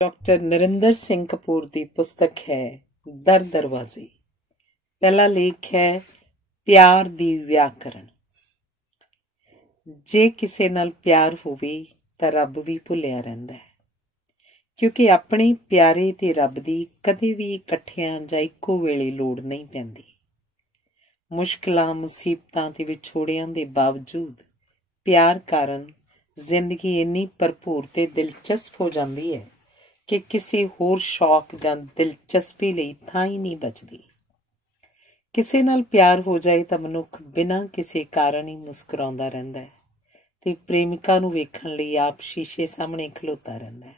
Doctor Narinder Singh Kapoor की पुस्तक है दर दरवाजे। पहला लेख है प्यार दी व्याकरण। जे किसे नाल प्यार होवे तां रब भी भुलिया रहिंदा है, क्योंकि अपने प्यारे ते रब दी कदे भी इकट्ठियां जां इक्को वेले लोड़ नहीं पैंदी। मुश्किलां मुसीबतां ते विछोड़ियां दे बावजूद प्यार कारण जिंदगी इन्नी भरपूर ते दिलचस्प हो जाती है कि किसी होर शौक जां दिलचस्पी लई थां ही नहीं बचदी। किसे नाल प्यार हो जाए तां मनुख बिना किसी कारण ही मुस्कुराउंदा रहिंदा है ते प्रेमिका नूं वेखण लई आप शीशे सामणे खलोता रहिंदा है।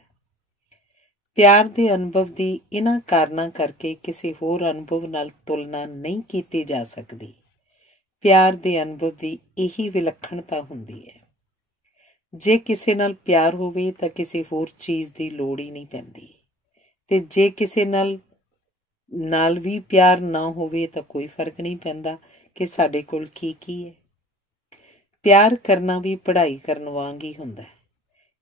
प्यार दे अनुभव दी इन्हां कारणां करके किसी होर अनुभव नाल तुलना नहीं कीती जा सकदी। प्यार दे अनुभव दी यही विलक्षणता हुंदी है। जे किसे नाल प्यार होवे तां किसी होर चीज़ दी लोड़ ही नहीं पैंदी, ते जे किसे नाल भी प्यार ना होवे तां कोई फर्क नहीं पैंदा कि साडे कोल की है। प्यार करना भी पढ़ाई करन वांग ही हुंदा है,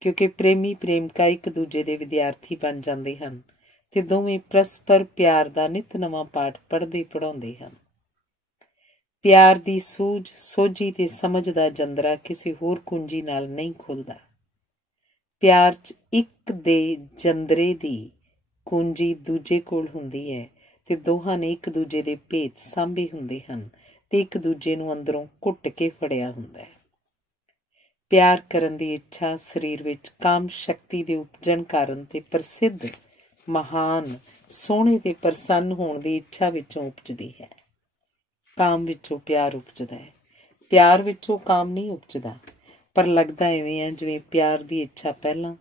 क्योंकि प्रेमी प्रेमिका एक दूजे दे विद्यार्थी बन जांदे हन ते दोवें परस्पर प्यार दा नित नवां पाठ पढ़दे पढ़ाउंदे हन। प्यार दी सूझ सोझी ते समझ दा जंदरा किसी होर कुंजी नाल नहीं खुलदा। प्यार च एक दे जंदरे दी कुंजी दूजे कोल हुंदी है ते दोहां ने एक दूजे दे भेत सांभे हुंदे हन ते एक दूजे नूं अंदरों घुट के फड़िया हुंदा है। प्यार करन दी इच्छा शरीर विच काम शक्ति दे उपजण कारण ते प्रसिद्ध महान सोहणे ते प्रसन्न होण दी इच्छा विचों उपजदी है। काम विचों प्यार उपजदा है, प्यार विचों काम नहीं उपजदा, पर लगदा इवें है जिवें प्यार दी इच्छा पहलां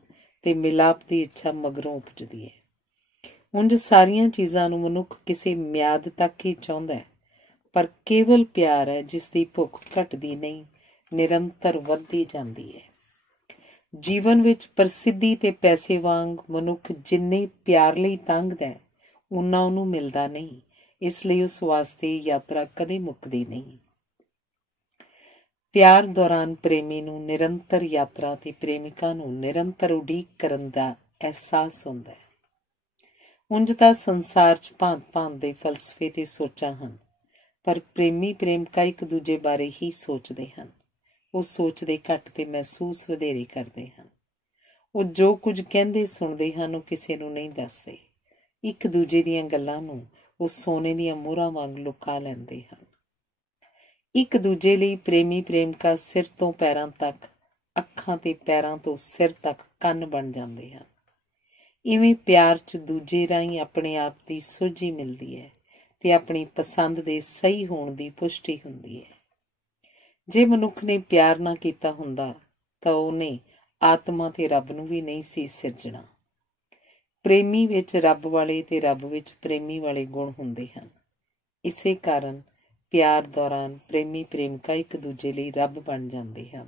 ते मिलाप दी इच्छा मगरों उपजदी है। उंज सारियां चीज़ां नूं मनुख किसी म्याद तक ही चाहुंदा है, पर केवल प्यार है जिसदी भुख घटदी नहीं, निरंतर वधदी जांदी है। जीवन विच प्रसिद्धि ते पैसे वांग मनुख जिन्ने प्यार लई तंगदा है उन्ना उहनूं मिलदा नहीं, इसलिए उस वास्ते यात्रा कदे मुकदी नहीं। प्यार दौरान प्रेमी नूं निरंतर यात्रा ते प्रेमिका नूं निरंतर उਡੀਕ करन दा एहसास हुंदा है। उंज तां संसार च भांत-भांत दे फलसफे ते सोचां हन, पर प्रेमी प्रेमिका एक दूजे बारे ही सोचदे हन। ਉਹ ਸੋਚਦੇ ਘੱਟ ਤੇ ਮਹਿਸੂਸ ਵਧੇਰੇ ਕਰਦੇ ਹਨ। ਉਹ ਜੋ ਕੁਝ ਕਹਿੰਦੇ ਸੁਣਦੇ ਹਨ ਉਹ ਕਿਸੇ ਨੂੰ ਨਹੀਂ ਦੱਸਦੇ। ਇੱਕ ਦੂਜੇ ਦੀਆਂ ਗੱਲਾਂ ਨੂੰ ਉਹ ਸੋਨੇ ਦੀਆਂ ਮੋਹਰਾਂ ਵਾਂਗ ਲੁਕਾ ਲੈਂਦੇ ਹਨ। ਇੱਕ ਦੂਜੇ ਲਈ ਪ੍ਰੇਮੀ ਪ੍ਰੇਮਿਕਾ ਸਿਰ ਤੋਂ ਪੈਰਾਂ ਤੱਕ, ਅੱਖਾਂ ਤੇ ਪੈਰਾਂ ਤੋਂ ਸਿਰ ਤੱਕ ਕੰਨ ਬਣ ਜਾਂਦੇ ਹਨ। ਇਵੇਂ ਪਿਆਰ 'ਚ ਦੂਜੇ ਰਾਹੀਂ ਆਪਣੇ ਆਪ ਦੀ ਸੋਝੀ ਮਿਲਦੀ ਹੈ ਤੇ ਆਪਣੀ ਪਸੰਦ ਦੇ ਸਹੀ ਹੋਣ ਦੀ ਪੁਸ਼ਟੀ ਹੁੰਦੀ ਹੈ। ਜੇ ਮਨੁੱਖ ਨੇ ਪਿਆਰ ਨਾ ਕੀਤਾ ਹੁੰਦਾ ਤਾਂ ਉਹਨੇ ਆਤਮਾ ਤੇ ਰੱਬ ਨੂੰ ਵੀ ਨਹੀਂ ਸੀ ਸਿਰਜਣਾ। ਪ੍ਰੇਮੀ ਵਿੱਚ ਰੱਬ ਵਾਲੇ ਤੇ ਰੱਬ ਵਿੱਚ ਪ੍ਰੇਮੀ ਵਾਲੇ ਗੁਣ ਹੁੰਦੇ ਹਨ। ਇਸੇ ਕਾਰਨ ਪਿਆਰ ਦੌਰਾਨ ਪ੍ਰੇਮੀ ਪ੍ਰੇਮਿਕਾ ਇੱਕ ਦੂਜੇ ਲਈ ਰੱਬ ਬਣ ਜਾਂਦੇ ਹਨ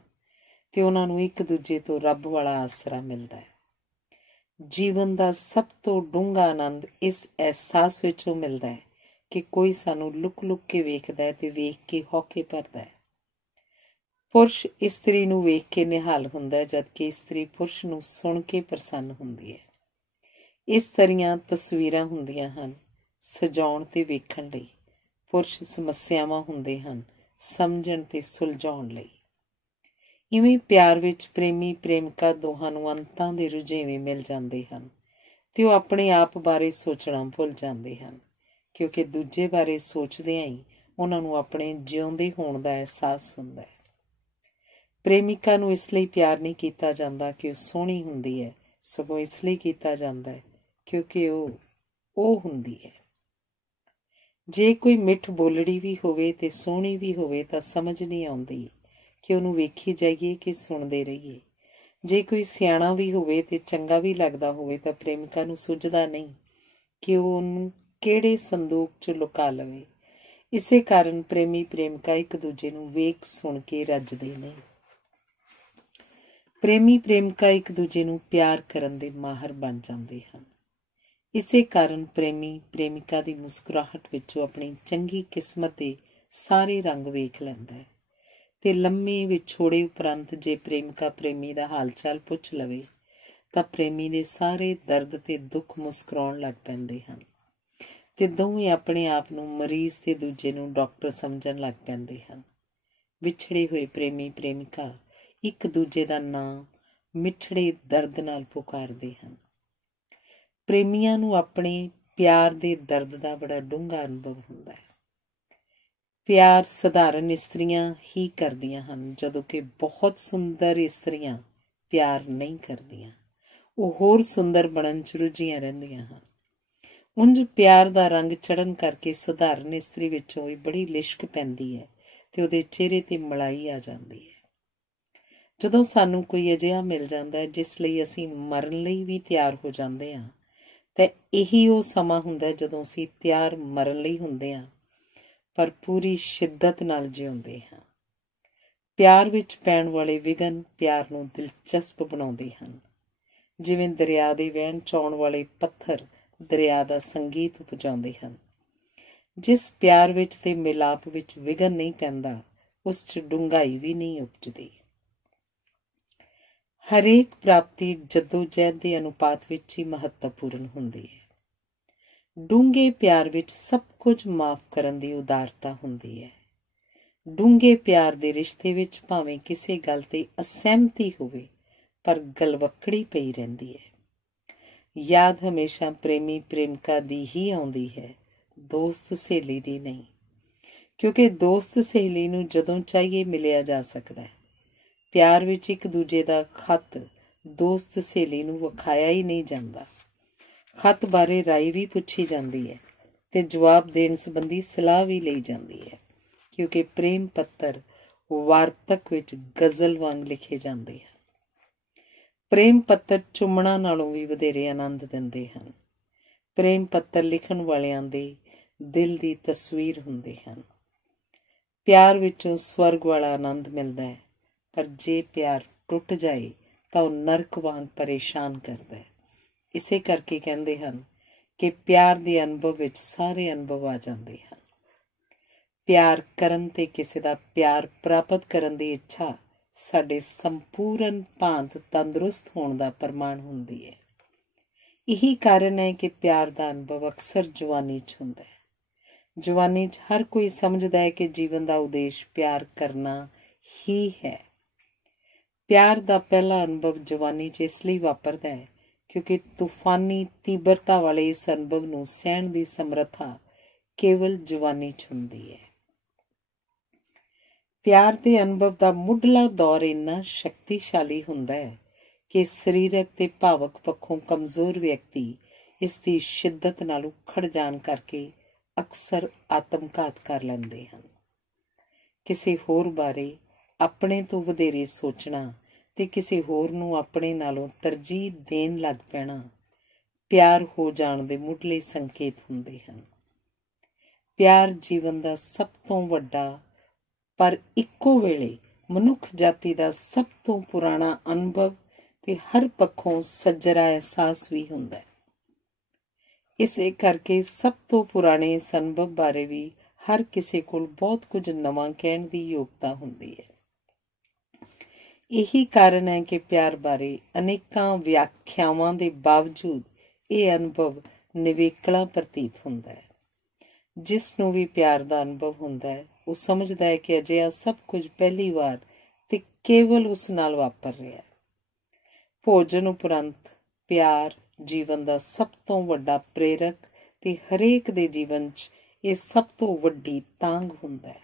ਤੇ ਉਹਨਾਂ ਨੂੰ ਇੱਕ ਦੂਜੇ ਤੋਂ ਰੱਬ ਵਾਲਾ ਆਸਰਾ ਮਿਲਦਾ ਹੈ। ਜੀਵਨ ਦਾ ਸਭ ਤੋਂ ਡੂੰਘਾ ਆਨੰਦ ਇਸ ਅਹਿਸਾਸ ਵਿੱਚੋਂ ਮਿਲਦਾ ਹੈ ਕਿ ਕੋਈ ਸਾਨੂੰ ਲੁਕ ਲੁਕ ਕੇ ਵੇਖਦਾ ਹੈ ਤੇ ਵੇਖ ਕੇ ਹੌਕੇ ਭਰਦਾ ਹੈ। ਪੁਰਸ਼ ਇਸਤਰੀ ਨੂੰ ਵੇਖ ਕੇ ਨਿਹਾਲ ਹੁੰਦਾ, ਜਦਕਿ ਇਸਤਰੀ ਪੁਰਸ਼ ਨੂੰ ਸੁਣ ਕੇ ਪ੍ਰਸੰਨ ਹੁੰਦੀ ਹੈ। ਇਸ ਤਰ੍ਹਾਂ ਤਸਵੀਰਾਂ ਹੁੰਦੀਆਂ ਹਨ ਸਜਾਉਣ ਤੇ ਵੇਖਣ ਲਈ, ਪੁਰਸ਼ ਸਮੱਸਿਆਵਾਂ ਹੁੰਦੇ ਹਨ ਸਮਝਣ ਤੇ ਸੁਲਝਾਉਣ ਲਈ। ਇਵੇਂ ਪਿਆਰ ਵਿੱਚ ਪ੍ਰੇਮੀ ਪ੍ਰੇਮਿਕਾ ਦੋਹਾਂ ਨੂੰ ਅੰਤਾਂ ਦੇ ਰੁਝੇਵੇਂ ਮਿਲ ਜਾਂਦੇ ਹਨ ਤੇ ਉਹ ਆਪਣੇ ਆਪ ਬਾਰੇ ਸੋਚਣਾ ਭੁੱਲ ਜਾਂਦੇ ਹਨ, ਕਿਉਂਕਿ ਦੂਜੇ ਬਾਰੇ ਸੋਚਦਿਆਂ ਹੀ ਉਹਨਾਂ ਨੂੰ ਆਪਣੇ ਜਿਉਂਦੇ ਹੋਣ ਦਾ ਅਹਿਸਾਸ ਹੁੰਦਾ ਹੈ। ਪ੍ਰੇਮਿਕਾ ਨੂੰ ਇਸ ਲਈ ਪਿਆਰ ਨਹੀਂ ਕੀਤਾ ਜਾਂਦਾ ਕਿ ਉਹ ਸੋਹਣੀ ਹੁੰਦੀ ਹੈ, ਸਗੋਂ ਇਸ ਲਈ ਕੀਤਾ ਜਾਂਦਾ ਹੈ ਕਿਉਂਕਿ ਉਹ ਹੁੰਦੀ ਹੈ। ਜੇ ਕੋਈ ਮਿੱਠ ਬੋਲੜੀ ਵੀ ਹੋਵੇ ਤੇ ਸੋਹਣੀ ਵੀ ਹੋਵੇ ਤਾਂ ਸਮਝ ਨਹੀਂ ਆਉਂਦੀ ਕਿ ਉਹਨੂੰ ਵੇਖੀ ਜਾਈਏ ਕਿ ਸੁਣਦੇ ਰਹੀਏ। ਜੇ ਕੋਈ ਸਿਆਣਾ ਵੀ ਹੋਵੇ ਤੇ ਚੰਗਾ ਵੀ ਲੱਗਦਾ ਹੋਵੇ ਤਾਂ ਪ੍ਰੇਮਿਕਾ ਨੂੰ ਸੁੱਝਦਾ ਨਹੀਂ ਕਿ ਉਹ ਉਹਨੂੰ ਕਿਹੜੇ ਸੰਦੂਕ 'ਚ ਲੁਕਾ ਲਵੇ। ਇਸੇ ਕਾਰਨ ਪ੍ਰੇਮੀ ਪ੍ਰੇਮਿਕਾ ਇੱਕ ਦੂਜੇ ਨੂੰ ਵੇਖ ਸੁਣ ਕੇ ਰੱਜਦੇ ਨਹੀਂ। ਪ੍ਰੇਮੀ ਪ੍ਰੇਮਿਕਾ ਇੱਕ ਦੂਜੇ ਨੂੰ ਪਿਆਰ ਕਰਨ ਦੇ ਮਾਹਰ ਬਣ ਜਾਂਦੇ ਹਨ। ਇਸੇ ਕਾਰਨ ਪ੍ਰੇਮੀ ਪ੍ਰੇਮਿਕਾ ਦੀ ਮੁਸਕਰਾਹਟ ਵਿੱਚੋਂ ਆਪਣੀ ਚੰਗੀ ਕਿਸਮਤ ਦੇ ਸਾਰੇ ਰੰਗ ਵੇਖ ਲੈਂਦਾ ਹੈ ਤੇ ਲੰਮੇ ਵਿਛੋੜੇ ਉਪਰੰਤ ਜੇ ਪ੍ਰੇਮਿਕਾ ਪ੍ਰੇਮੀ ਦਾ ਹਾਲ ਚਾਲ ਪੁੱਛ ਲਵੇ ਤਾਂ ਪ੍ਰੇਮੀ ਦੇ ਸਾਰੇ ਦਰਦ ਤੇ ਦੁੱਖ ਮੁਸਕਰਾਉਣ ਲੱਗ ਪੈਂਦੇ ਹਨ ਤੇ ਦੋਵੇਂ ਆਪਣੇ ਆਪ ਨੂੰ ਮਰੀਜ਼ ਤੇ ਦੂਜੇ ਨੂੰ ਡਾਕਟਰ ਸਮਝਣ ਲੱਗ ਪੈਂਦੇ ਹਨ। ਵਿਛੜੇ ਹੋਏ ਪ੍ਰੇਮੀ ਪ੍ਰੇਮਿਕਾ ਇੱਕ ਦੂਜੇ ਦਾ ਨਾਂ ਮਿੱਠੜੇ ਦਰਦ ਨਾਲ ਪੁਕਾਰਦੇ ਹਨ। ਪ੍ਰੇਮੀਆਂ ਨੂੰ ਆਪਣੇ ਪਿਆਰ ਦੇ ਦਰਦ ਦਾ ਬੜਾ ਡੂੰਘਾ ਅਨੁਭਵ ਹੁੰਦਾ ਹੈ। ਪਿਆਰ ਸਧਾਰਨ ਇਸਤਰੀਆਂ ਹੀ ਕਰਦੀਆਂ ਹਨ, ਜਦੋਂ ਕਿ ਬਹੁਤ ਸੁੰਦਰ ਇਸਤਰੀਆਂ ਪਿਆਰ ਨਹੀਂ ਕਰਦੀਆਂ। ਉਹ ਹੋਰ ਸੁੰਦਰ ਬਣਨ 'ਚ ਰੁੱਝੀਆਂ ਰਹਿੰਦੀਆਂ ਹਨ। ਉਂਝ ਪਿਆਰ ਦਾ ਰੰਗ ਚੜ੍ਹਨ ਕਰਕੇ ਸਧਾਰਨ ਇਸਤਰੀ ਵਿੱਚੋਂ ਵੀ ਬੜੀ ਲਿਸ਼ਕ ਪੈਂਦੀ ਹੈ ਤੇ ਉਹਦੇ ਚਿਹਰੇ ਤੇ ਮਲਾਈ ਆ ਜਾਂਦੀ ਹੈ। ਜਦੋਂ ਸਾਨੂੰ ਕੋਈ ਅਜਿਹਾ ਮਿਲ ਜਾਂਦਾ ਹੈ ਜਿਸ ਲਈ ਅਸੀਂ ਮਰਨ ਲਈ ਵੀ ਤਿਆਰ ਹੋ ਜਾਂਦੇ ਹਾਂ, ਤਾਂ ਇਹੀ ਉਹ ਸਮਾਂ ਹੁੰਦਾ ਜਦੋਂ ਅਸੀਂ ਤਿਆਰ ਮਰਨ ਲਈ ਹੁੰਦੇ ਹਾਂ, ਪਰ ਪੂਰੀ ਸ਼ਿੱਦਤ ਨਾਲ ਜਿਉਂਦੇ ਹਾਂ। ਪਿਆਰ ਵਿੱਚ ਪੈਣ ਵਾਲੇ ਵਿਘਨ ਪਿਆਰ ਨੂੰ ਦਿਲਚਸਪ ਬਣਾਉਂਦੇ ਹਨ। ਜਿਵੇਂ ਦਰਿਆ ਦੇ ਵਹਿਣ 'ਚ ਆਉਣ ਵਾਲੇ ਪੱਥਰ ਦਰਿਆ ਦਾ ਸੰਗੀਤ ਉਪਜਾਉਂਦੇ ਹਨ। ਜਿਸ ਪਿਆਰ ਵਿੱਚ ਤੇ ਮਿਲਾਪ ਵਿੱਚ ਵਿਘਨ ਨਹੀਂ ਪੈਂਦਾ, ਉਸ 'ਚ ਡੂੰਘਾਈ ਵੀ ਨਹੀਂ ਉਪਜਦੀ। ਹਰੇਕ ਪ੍ਰਾਪਤੀ ਜੱਦੋ-ਜਹਿਦ ਦੇ ਅਨੁਪਾਤ ਵਿੱਚ ਹੀ ਮਹੱਤਵਪੂਰਨ ਹੁੰਦੀ ਹੈ। ਡੂੰਘੇ ਪਿਆਰ ਵਿੱਚ ਸਭ ਕੁਝ ਮਾਫ਼ ਕਰਨ ਦੀ ਉਦਾਰਤਾ ਹੁੰਦੀ ਹੈ। ਡੂੰਘੇ ਪਿਆਰ ਦੇ ਰਿਸ਼ਤੇ ਵਿੱਚ ਭਾਵੇਂ ਕਿਸੇ ਗੱਲ ਤੇ ਅਸਹਿਮਤੀ ਹੋਵੇ, ਪਰ ਗਲਵੱਕੜੀ ਪਈ ਰਹਿੰਦੀ ਹੈ। ਯਾਦ ਹਮੇਸ਼ਾ ਪ੍ਰੇਮੀ ਪ੍ਰੇਮਿਕਾ ਦੀ ਹੀ ਆਉਂਦੀ ਹੈ, ਦੋਸਤ ਸਹੇਲੀ ਦੀ ਨਹੀਂ, ਕਿਉਂਕਿ ਦੋਸਤ ਸਹੇਲੀ ਨੂੰ ਜਦੋਂ ਚਾਹੀਏ ਮਿਲਿਆ ਜਾ ਸਕਦਾ ਹੈ। ਪਿਆਰ ਵਿੱਚ ਇੱਕ ਦੂਜੇ ਦਾ ਖੱਤ ਦੋਸਤ ਸਹੇਲੀ ਨੂੰ ਵਿਖਾਇਆ ਹੀ ਨਹੀਂ ਜਾਂਦਾ। ਖੱਤ ਬਾਰੇ ਰਾਏ ਵੀ ਪੁੱਛੀ ਜਾਂਦੀ ਹੈ ਤੇ ਜਵਾਬ ਦੇਣ ਸੰਬੰਧੀ ਸਲਾਹ ਵੀ ਲਈ ਜਾਂਦੀ ਹੈ, ਕਿਉਂਕਿ ਪ੍ਰੇਮ ਪੱਤਰ ਵਾਰਤਕ ਵਿੱਚ ਗਜ਼ਲ ਵਾਂਗ ਲਿਖੇ ਜਾਂਦੇ ਹਨ। ਪ੍ਰੇਮ ਪੱਤਰ ਚੁੰਮਣਾ ਨਾਲੋਂ ਵੀ ਵਧੇਰੇ ਆਨੰਦ ਦਿੰਦੇ ਹਨ। ਪ੍ਰੇਮ ਪੱਤਰ ਲਿਖਣ ਵਾਲਿਆਂ ਦੇ ਦਿਲ ਦੀ ਤਸਵੀਰ ਹੁੰਦੇ ਹਨ। ਪਿਆਰ ਵਿੱਚੋਂ ਸਵਰਗ ਵਾਲਾ ਆਨੰਦ ਮਿਲਦਾ ਹੈ, ਪਰ ਜੇ ਪਿਆਰ ਟੁੱਟ ਜਾਏ ਤਾਂ ਉਹ ਨਰਕ ਵਾਂਗ ਪਰੇਸ਼ਾਨ ਕਰਦਾ ਹੈ। ਇਸੇ ਕਰਕੇ ਕਹਿੰਦੇ ਹਨ ਕਿ ਪਿਆਰ ਦੇ ਅਨੁਭਵ ਵਿੱਚ ਸਾਰੇ ਅਨੁਭਵ ਆ ਜਾਂਦੇ ਹਨ। ਪਿਆਰ ਕਰਨ ਤੇ ਕਿਸੇ ਦਾ ਪਿਆਰ ਪ੍ਰਾਪਤ ਕਰਨ ਦੀ ਇੱਛਾ ਸਾਡੇ ਸੰਪੂਰਨ ਭਾਂਤ ਤੰਦਰੁਸਤ ਹੋਣ ਦਾ ਪ੍ਰਮਾਣ ਹੁੰਦੀ ਹੈ। ਇਹੀ ਕਾਰਨ ਹੈ ਕਿ ਪਿਆਰ ਦਾ ਅਨੁਭਵ ਅਕਸਰ ਜਵਾਨੀ 'ਚ ਹੁੰਦਾ ਹੈ। ਜਵਾਨੀ 'ਚ ਹਰ ਕੋਈ ਸਮਝਦਾ ਹੈ ਕਿ ਜੀਵਨ ਦਾ ਉਦੇਸ਼ ਪਿਆਰ ਕਰਨਾ ਹੀ ਹੈ। ਪਿਆਰ ਦਾ ਪਹਿਲਾ ਅਨੁਭਵ ਜਵਾਨੀ 'ਚ ਇਸ ਲਈ ਵਾਪਰਦਾ ਹੈ ਕਿਉਂਕਿ ਤੂਫਾਨੀ ਤੀਬਰਤਾ ਵਾਲੇ ਇਸ ਅਨੁਭਵ ਨੂੰ ਸਹਿਣ ਦੀ ਸਮਰੱਥਾ ਕੇਵਲ ਜਵਾਨੀ 'ਚ ਹੁੰਦੀ ਹੈ। ਪਿਆਰ ਦੇ ਅਨੁਭਵ ਦਾ ਮੁੱਢਲਾ ਦੌਰ ਇੰਨਾ ਸ਼ਕਤੀਸ਼ਾਲੀ ਹੁੰਦਾ ਹੈ ਕਿ ਸਰੀਰਕ ਤੇ ਭਾਵਕ ਪੱਖੋਂ ਕਮਜ਼ੋਰ ਵਿਅਕਤੀ ਇਸ ਦੀ ਸ਼ਿੱਦਤ ਨਾਲ ਉਖੜ ਜਾਣ ਕਰਕੇ ਅਕਸਰ ਆਤਮਘਾਤ ਕਰ ਲੈਂਦੇ ਹਨ। ਕਿਸੇ ਹੋਰ ਬਾਰੇ ਆਪਣੇ ਤੋਂ ਵਧੇਰੇ ਸੋਚਣਾ ਤੇ ਕਿਸੇ ਹੋਰ ਨੂੰ ਆਪਣੇ ਨਾਲੋਂ ਤਰਜੀਹ ਦੇਣ ਲੱਗ ਪੈਣਾ ਪਿਆਰ ਹੋ ਜਾਣ ਦੇ ਮੁੱਢਲੇ ਸੰਕੇਤ ਹੁੰਦੇ ਹਨ। ਪਿਆਰ ਜੀਵਨ ਦਾ ਸਭ ਤੋਂ ਵੱਡਾ ਪਰ ਇੱਕੋ ਵੇਲੇ ਮਨੁੱਖ ਜਾਤੀ ਦਾ ਸਭ ਤੋਂ ਪੁਰਾਣਾ ਅਨੁਭਵ ਤੇ ਹਰ ਪੱਖੋਂ ਸੱਜਰਾ ਅਹਿਸਾਸ ਵੀ ਹੁੰਦਾ ਹੈ। ਇਸੇ ਕਰਕੇ ਸਭ ਤੋਂ ਪੁਰਾਣੇ ਇਸ ਅਨੁਭਵ ਬਾਰੇ ਵੀ ਹਰ ਕਿਸੇ ਕੋਲ ਬਹੁਤ ਕੁਝ ਨਵਾਂ ਕਹਿਣ ਦੀ ਯੋਗਤਾ ਹੁੰਦੀ ਹੈ। ਇਹੀ ਕਾਰਨ ਹੈ ਕਿ ਪਿਆਰ ਬਾਰੇ ਅਨੇਕਾਂ ਵਿਆਖਿਆਵਾਂ ਦੇ ਬਾਵਜੂਦ ਇਹ ਅਨੁਭਵ ਨਿਵੇਕਲਾ ਪ੍ਰਤੀਤ ਹੁੰਦਾ ਹੈ। ਜਿਸ ਨੂੰ ਵੀ ਪਿਆਰ ਦਾ ਅਨੁਭਵ ਹੁੰਦਾ ਹੈ, ਉਹ ਸਮਝਦਾ ਹੈ ਕਿ ਅਜਿਹਾ ਸਭ ਕੁਝ ਪਹਿਲੀ ਵਾਰ ਤੇ ਕੇਵਲ ਉਸ ਨਾਲ ਵਾਪਰ ਰਿਹਾ ਹੈ। ਭੋਜਨ ਉਪਰੰਤ ਪਿਆਰ ਜੀਵਨ ਦਾ ਸਭ ਤੋਂ ਵੱਡਾ ਪ੍ਰੇਰਕ ਤੇ ਹਰੇਕ ਦੇ ਜੀਵਨ 'ਚ ਇਹ ਸਭ ਤੋਂ ਵੱਡੀ ਤਾਂਘ ਹੁੰਦਾ ਹੈ।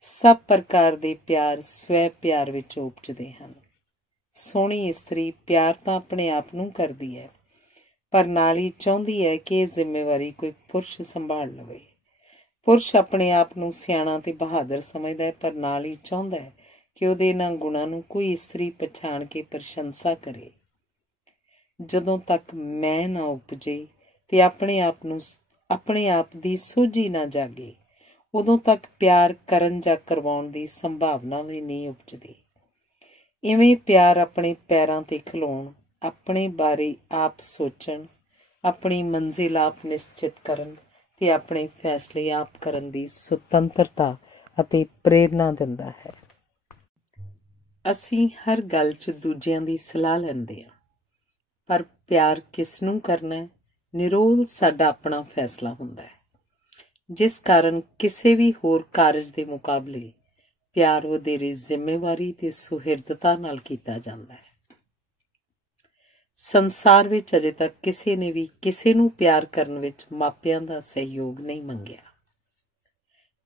ਸਭ ਪ੍ਰਕਾਰ ਦੇ ਪਿਆਰ ਸਵੈ ਪਿਆਰ ਵਿੱਚ ਉਪਜਦੇ ਹਨ। ਸੋਹਣੀ ਇਸਤਰੀ ਪਿਆਰ ਤਾਂ ਆਪਣੇ ਆਪ ਨੂੰ ਕਰਦੀ ਹੈ, ਪਰ ਨਾਲ ਹੀ ਚਾਹੁੰਦੀ ਹੈ ਕਿ ਇਹ ਜ਼ਿੰਮੇਵਾਰੀ ਕੋਈ ਪੁਰਸ਼ ਸੰਭਾਲ ਲਵੇ। ਪੁਰਸ਼ ਆਪਣੇ ਆਪ ਨੂੰ ਸਿਆਣਾ ਤੇ ਬਹਾਦਰ ਸਮਝਦਾ ਹੈ, ਪਰ ਨਾਲ ਹੀ ਚਾਹੁੰਦਾ ਹੈ ਕਿ ਉਹਦੇ ਇਹਨਾਂ ਗੁਣਾਂ ਨੂੰ ਕੋਈ ਇਸਤਰੀ ਪਛਾਣ ਕੇ ਪ੍ਰਸ਼ੰਸਾ ਕਰੇ। ਜਦੋਂ ਤੱਕ ਮੈਂ ਨਾ ਉਪਜੇ ਤੇ ਆਪਣੇ ਆਪ ਦੀ ਸੋਝੀ ਨਾ ਜਾਗੇ, ਉਦੋਂ ਤੱਕ ਪਿਆਰ ਕਰਨ ਜਾਂ ਕਰਵਾਉਣ ਦੀ ਸੰਭਾਵਨਾ ਵੀ ਨਹੀਂ ਉਪਜਦੀ। ਇਵੇਂ ਪਿਆਰ ਆਪਣੇ ਪੈਰਾਂ ਤੇ ਖਲੋਣ, ਆਪਣੇ ਬਾਰੇ ਆਪ ਸੋਚਣ, ਆਪਣੀ ਮੰਜ਼ਿਲ ਆਪ ਨਿਸ਼ਚਿਤ ਕਰਨ ਤੇ ਆਪਣੇ ਫੈਸਲੇ ਆਪ ਕਰਨ ਦੀ ਸੁਤੰਤਰਤਾ ਅਤੇ ਪ੍ਰੇਰਨਾ ਦਿੰਦਾ ਹੈ। ਅਸੀਂ ਹਰ ਗੱਲ 'ਚ ਦੂਜਿਆਂ ਦੀ ਸਲਾਹ ਲੈਂਦੇ ਹਾਂ। पर प्यार किसनूं करना है, निरोल साडा अपना फैसला हुंदा है, जिस कारण किसी भी होर कारज के मुकाबले प्यार वधेरे जिम्मेवारी ते सुहिरदता नाल कीता जांदा है। संसार विच अजे तक किसी ने भी किसी नूं प्यार करन विच मापियां दा सहयोग नहीं मंगिया।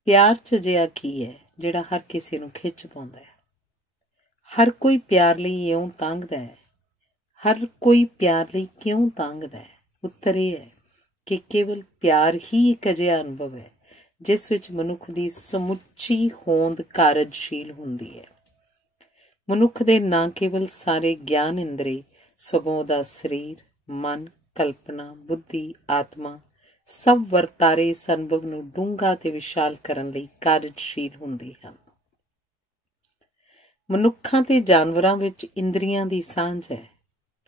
प्यार च अजिहा की है जिहड़ा हर किसी नूं खिच पाउंदा है। हर कोई प्यार लई इउं तांघदा है। हर कोई प्यार लई क्यों तांघदा है? उत्तर यह है कि केवल प्यार ही एक अजिहा अनुभव है जिस विच मनुख दी समुची होंद कारजशील हुंदी है। मनुख दे ना केवल सारे ज्ञान इंद्रे सगों दा शरीर, मन, कल्पना, बुद्धि, आत्मा सब वरतारे इस अनुभव नूं डूंघा ते विशाल करन लई कारजशील हुंदे हन। मनुखां ते जानवरां विच इंद्रियां दी सांझ है,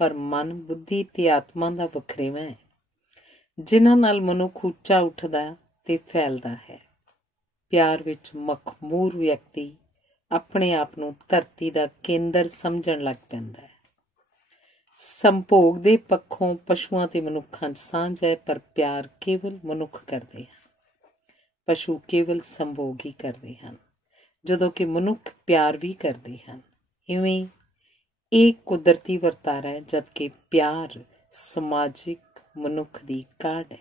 पर मन, बुद्धि ते आत्मा दा वखरेवा है, जिन्हां नाल मनुख ਉੱਚਾ ਉੱਠਦਾ ਤੇ ਫੈਲਦਾ ਹੈ। ਪਿਆਰ ਵਿੱਚ ਮਖਮੂਰ ਵਿਅਕਤੀ ਆਪਣੇ ਆਪ ਨੂੰ ਧਰਤੀ ਦਾ ਕੇਂਦਰ ਸਮਝਣ ਲੱਗ ਪੈਂਦਾ ਹੈ। ਸੰਭੋਗ ਦੇ ਪੱਖੋਂ ਪਸ਼ੂਆਂ ਤੇ ਮਨੁੱਖਾਂ 'ਚ ਸਾਂਝ ਹੈ, ਪਰ ਪਿਆਰ ਕੇਵਲ ਮਨੁੱਖ ਕਰਦੇ ਹਨ। ਪਸ਼ੂ ਕੇਵਲ ਸੰਭੋਗ ਹੀ ਕਰਦੇ ਹਨ, ਜਦੋਂ ਕਿ ਮਨੁੱਖ ਪਿਆਰ ਵੀ ਕਰਦੇ ਹਨ। ਇਵੇਂ ਇਹ ਕੁਦਰਤੀ ਵਰਤਾਰਾ ਹੈ, ਜਦਕਿ ਪਿਆਰ ਸਮਾਜਿਕ ਮਨੁੱਖ ਦੀ ਕਾਢ ਹੈ।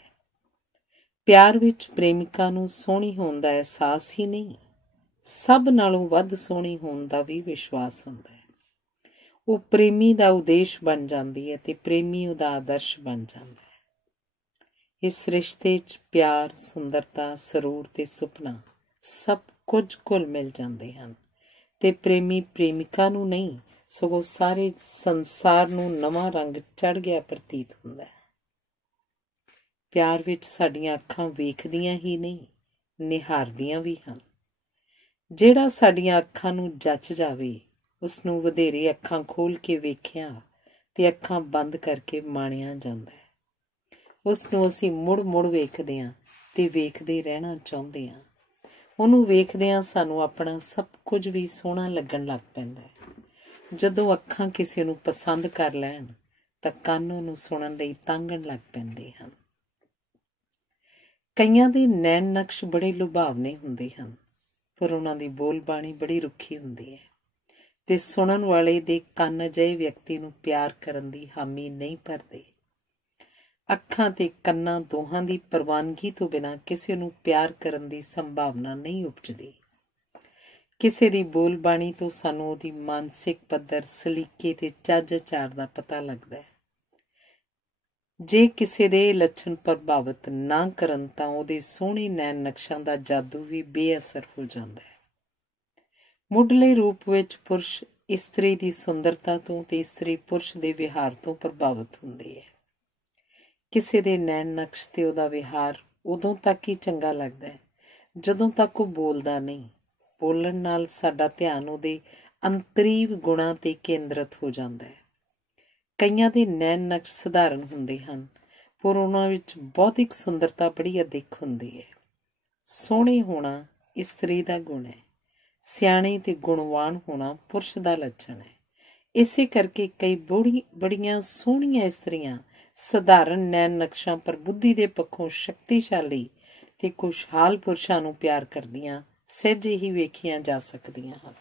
ਪਿਆਰ ਵਿੱਚ ਪ੍ਰੇਮਿਕਾ ਨੂੰ ਸੋਹਣੀ ਹੋਣ ਦਾ ਅਹਿਸਾਸ ਹੀ ਨਹੀਂ, ਸਭ ਨਾਲੋਂ ਵੱਧ ਸੋਹਣੀ ਹੋਣ ਦਾ ਵੀ ਵਿਸ਼ਵਾਸ ਹੁੰਦਾ ਹੈ। ਉਹ ਪ੍ਰੇਮੀ ਦਾ ਉਦੇਸ਼ ਬਣ ਜਾਂਦੀ ਹੈ ਤੇ ਪ੍ਰੇਮੀ ਉਹਦਾ ਆਦਰਸ਼ ਬਣ ਜਾਂਦਾ ਹੈ। ਇਸ ਰਿਸ਼ਤੇ 'ਚ ਪਿਆਰ, ਸੁੰਦਰਤਾ, ਸਰੂਰ ਤੇ ਸੁਪਨਾ ਸਭ ਕੁਝ ਘੁਲ ਮਿਲ ਜਾਂਦੇ ਹਨ ਤੇ ਪ੍ਰੇਮੀ ਪ੍ਰੇਮਿਕਾ ਨੂੰ ਨਹੀਂ, ਸਗੋਂ ਸਾਰੇ ਸੰਸਾਰ ਨੂੰ ਨਵਾਂ ਰੰਗ ਚੜ੍ਹ ਗਿਆ ਪ੍ਰਤੀਤ ਹੁੰਦਾ ਹੈ। ਪਿਆਰ ਵਿੱਚ ਸਾਡੀਆਂ ਅੱਖਾਂ ਵੇਖਦੀਆਂ ਹੀ ਨਹੀਂ, ਨਿਹਾਰਦੀਆਂ ਵੀ ਹਨ। ਜਿਹੜਾ ਸਾਡੀਆਂ ਅੱਖਾਂ ਨੂੰ ਜੱਚ ਜਾਵੇ, ਉਸਨੂੰ ਵਧੇਰੇ ਅੱਖਾਂ ਖੋਲ੍ਹ ਕੇ ਵੇਖਿਆ ਤੇ ਅੱਖਾਂ ਬੰਦ ਕਰਕੇ ਮਾਣਿਆ ਜਾਂਦਾ ਹੈ। ਉਸਨੂੰ ਅਸੀਂ ਮੁੜ ਮੁੜ ਵੇਖਦੇ ਹਾਂ ਤੇ ਵੇਖਦੇ ਰਹਿਣਾ ਚਾਹੁੰਦੇ ਹਾਂ। ਉਹਨੂੰ ਵੇਖਦਿਆਂ ਸਾਨੂੰ ਆਪਣਾ ਸਭ ਕੁਝ ਵੀ ਸੋਹਣਾ ਲੱਗਣ ਲੱਗ ਪੈਂਦਾ ਹੈ। ਜਦੋਂ ਅੱਖਾਂ ਕਿਸੇ ਨੂੰ ਪਸੰਦ ਕਰ ਲੈਣ ਤਾਂ ਕੰਨ ਉਹਨੂੰ ਸੁਣਨ ਲਈ ਤਾਂਘਣ ਲੱਗ ਪੈਂਦੇ ਹਨ। ਕਈਆਂ ਦੇ ਨੈਣ ਨਕਸ਼ ਬੜੇ ਲੁਭਾਵਨੇ ਹੁੰਦੇ ਹਨ, ਪਰ ਉਹਨਾਂ ਦੀ ਬੋਲਬਾਣੀ ਬੜੀ ਰੁੱਖੀ ਹੁੰਦੀ ਹੈ ਤੇ ਸੁਣਨ ਵਾਲੇ ਦੇ ਕੰਨ ਅਜਿਹੇ ਵਿਅਕਤੀ ਨੂੰ ਪਿਆਰ ਕਰਨ ਦੀ ਹਾਮੀ ਨਹੀਂ ਭਰਦੇ। ਅੱਖਾਂ ਤੇ ਕੰਨਾਂ ਦੋਹਾਂ ਦੀ ਪ੍ਰਵਾਨਗੀ ਤੋਂ ਬਿਨਾਂ ਕਿਸੇ ਨੂੰ ਪਿਆਰ ਕਰਨ ਦੀ ਸੰਭਾਵਨਾ ਨਹੀਂ ਉਪਜਦੀ। ਕਿਸੇ ਦੀ ਬੋਲਬਾਣੀ ਤੋਂ ਸਾਨੂੰ ਉਹਦੀ ਮਾਨਸਿਕ ਪੱਧਰ, ਸਲੀਕੇ ਤੇ ਚੱਜ ਆਚਾਰ ਦਾ ਪਤਾ ਲੱਗਦਾ ਹੈ। ਜੇ ਕਿਸੇ ਦੇ ਲੱਛਣ ਪ੍ਰਭਾਵਿਤ ਨਾ ਕਰਨ ਤਾਂ ਉਹਦੇ ਸੋਹਣੇ ਨੈਣ ਨਕਸ਼ਾਂ ਦਾ ਜਾਦੂ ਵੀ ਬੇਅਸਰ ਹੋ ਜਾਂਦਾ ਹੈ। ਮੁੱਢਲੇ ਰੂਪ ਵਿੱਚ ਪੁਰਸ਼ ਇਸਤਰੀ ਦੀ ਸੁੰਦਰਤਾ ਤੋਂ ਤੇ ਇਸਤਰੀ ਪੁਰਸ਼ ਦੇ ਵਿਹਾਰ ਤੋਂ ਪ੍ਰਭਾਵਿਤ ਹੁੰਦੀ ਹੈ। ਕਿਸੇ ਦੇ ਨੈਣ ਨਕਸ਼ ਤੇ ਉਹਦਾ ਵਿਹਾਰ ਉਦੋਂ ਤੱਕ ਹੀ ਚੰਗਾ ਲੱਗਦਾ ਹੈ ਜਦੋਂ ਤੱਕ ਉਹ ਬੋਲਦਾ ਨਹੀਂ। ਬੋਲਣ ਨਾਲ ਸਾਡਾ ਧਿਆਨ ਉਹਦੇ ਅੰਤਰੀਵ ਗੁਣਾਂ ਤੇ ਕੇਂਦਰਿਤ ਹੋ ਜਾਂਦਾ ਹੈ। ਕਈਆਂ ਦੇ ਨੈਣ ਨਕਸ਼ ਸਧਾਰਨ ਹੁੰਦੇ ਹਨ, ਪਰ ਉਹਨਾਂ ਵਿੱਚ ਬੌਧਿਕ ਸੁੰਦਰਤਾ ਬੜੀ ਅਦਿੱਖ ਹੁੰਦੀ ਹੈ। ਸੋਹਣੇ ਹੋਣਾ ਇਸਤਰੀ ਦਾ ਗੁਣ ਹੈ, ਸਿਆਣੇ ਤੇ ਗੁਣਵਾਨ ਹੋਣਾ ਪੁਰਸ਼ ਦਾ ਲੱਛਣ ਹੈ। ਇਸੇ ਕਰਕੇ ਕਈ ਬੜੀਆਂ ਸੋਹਣੀਆਂ ਇਸਤਰੀਆਂ ਸਧਾਰਨ ਨੈਣ ਨਕਸ਼ਾਂ ਪਰ ਬੁੱਧੀ ਦੇ ਪੱਖੋਂ ਸ਼ਕਤੀਸ਼ਾਲੀ ਤੇ ਖੁਸ਼ਹਾਲ ਪੁਰਸ਼ਾਂ ਨੂੰ ਪਿਆਰ ਕਰਦੀਆਂ ਸਹਿਜੇ ਹੀ ਵੇਖੀਆਂ ਜਾ ਸਕਦੀਆਂ ਹਨ।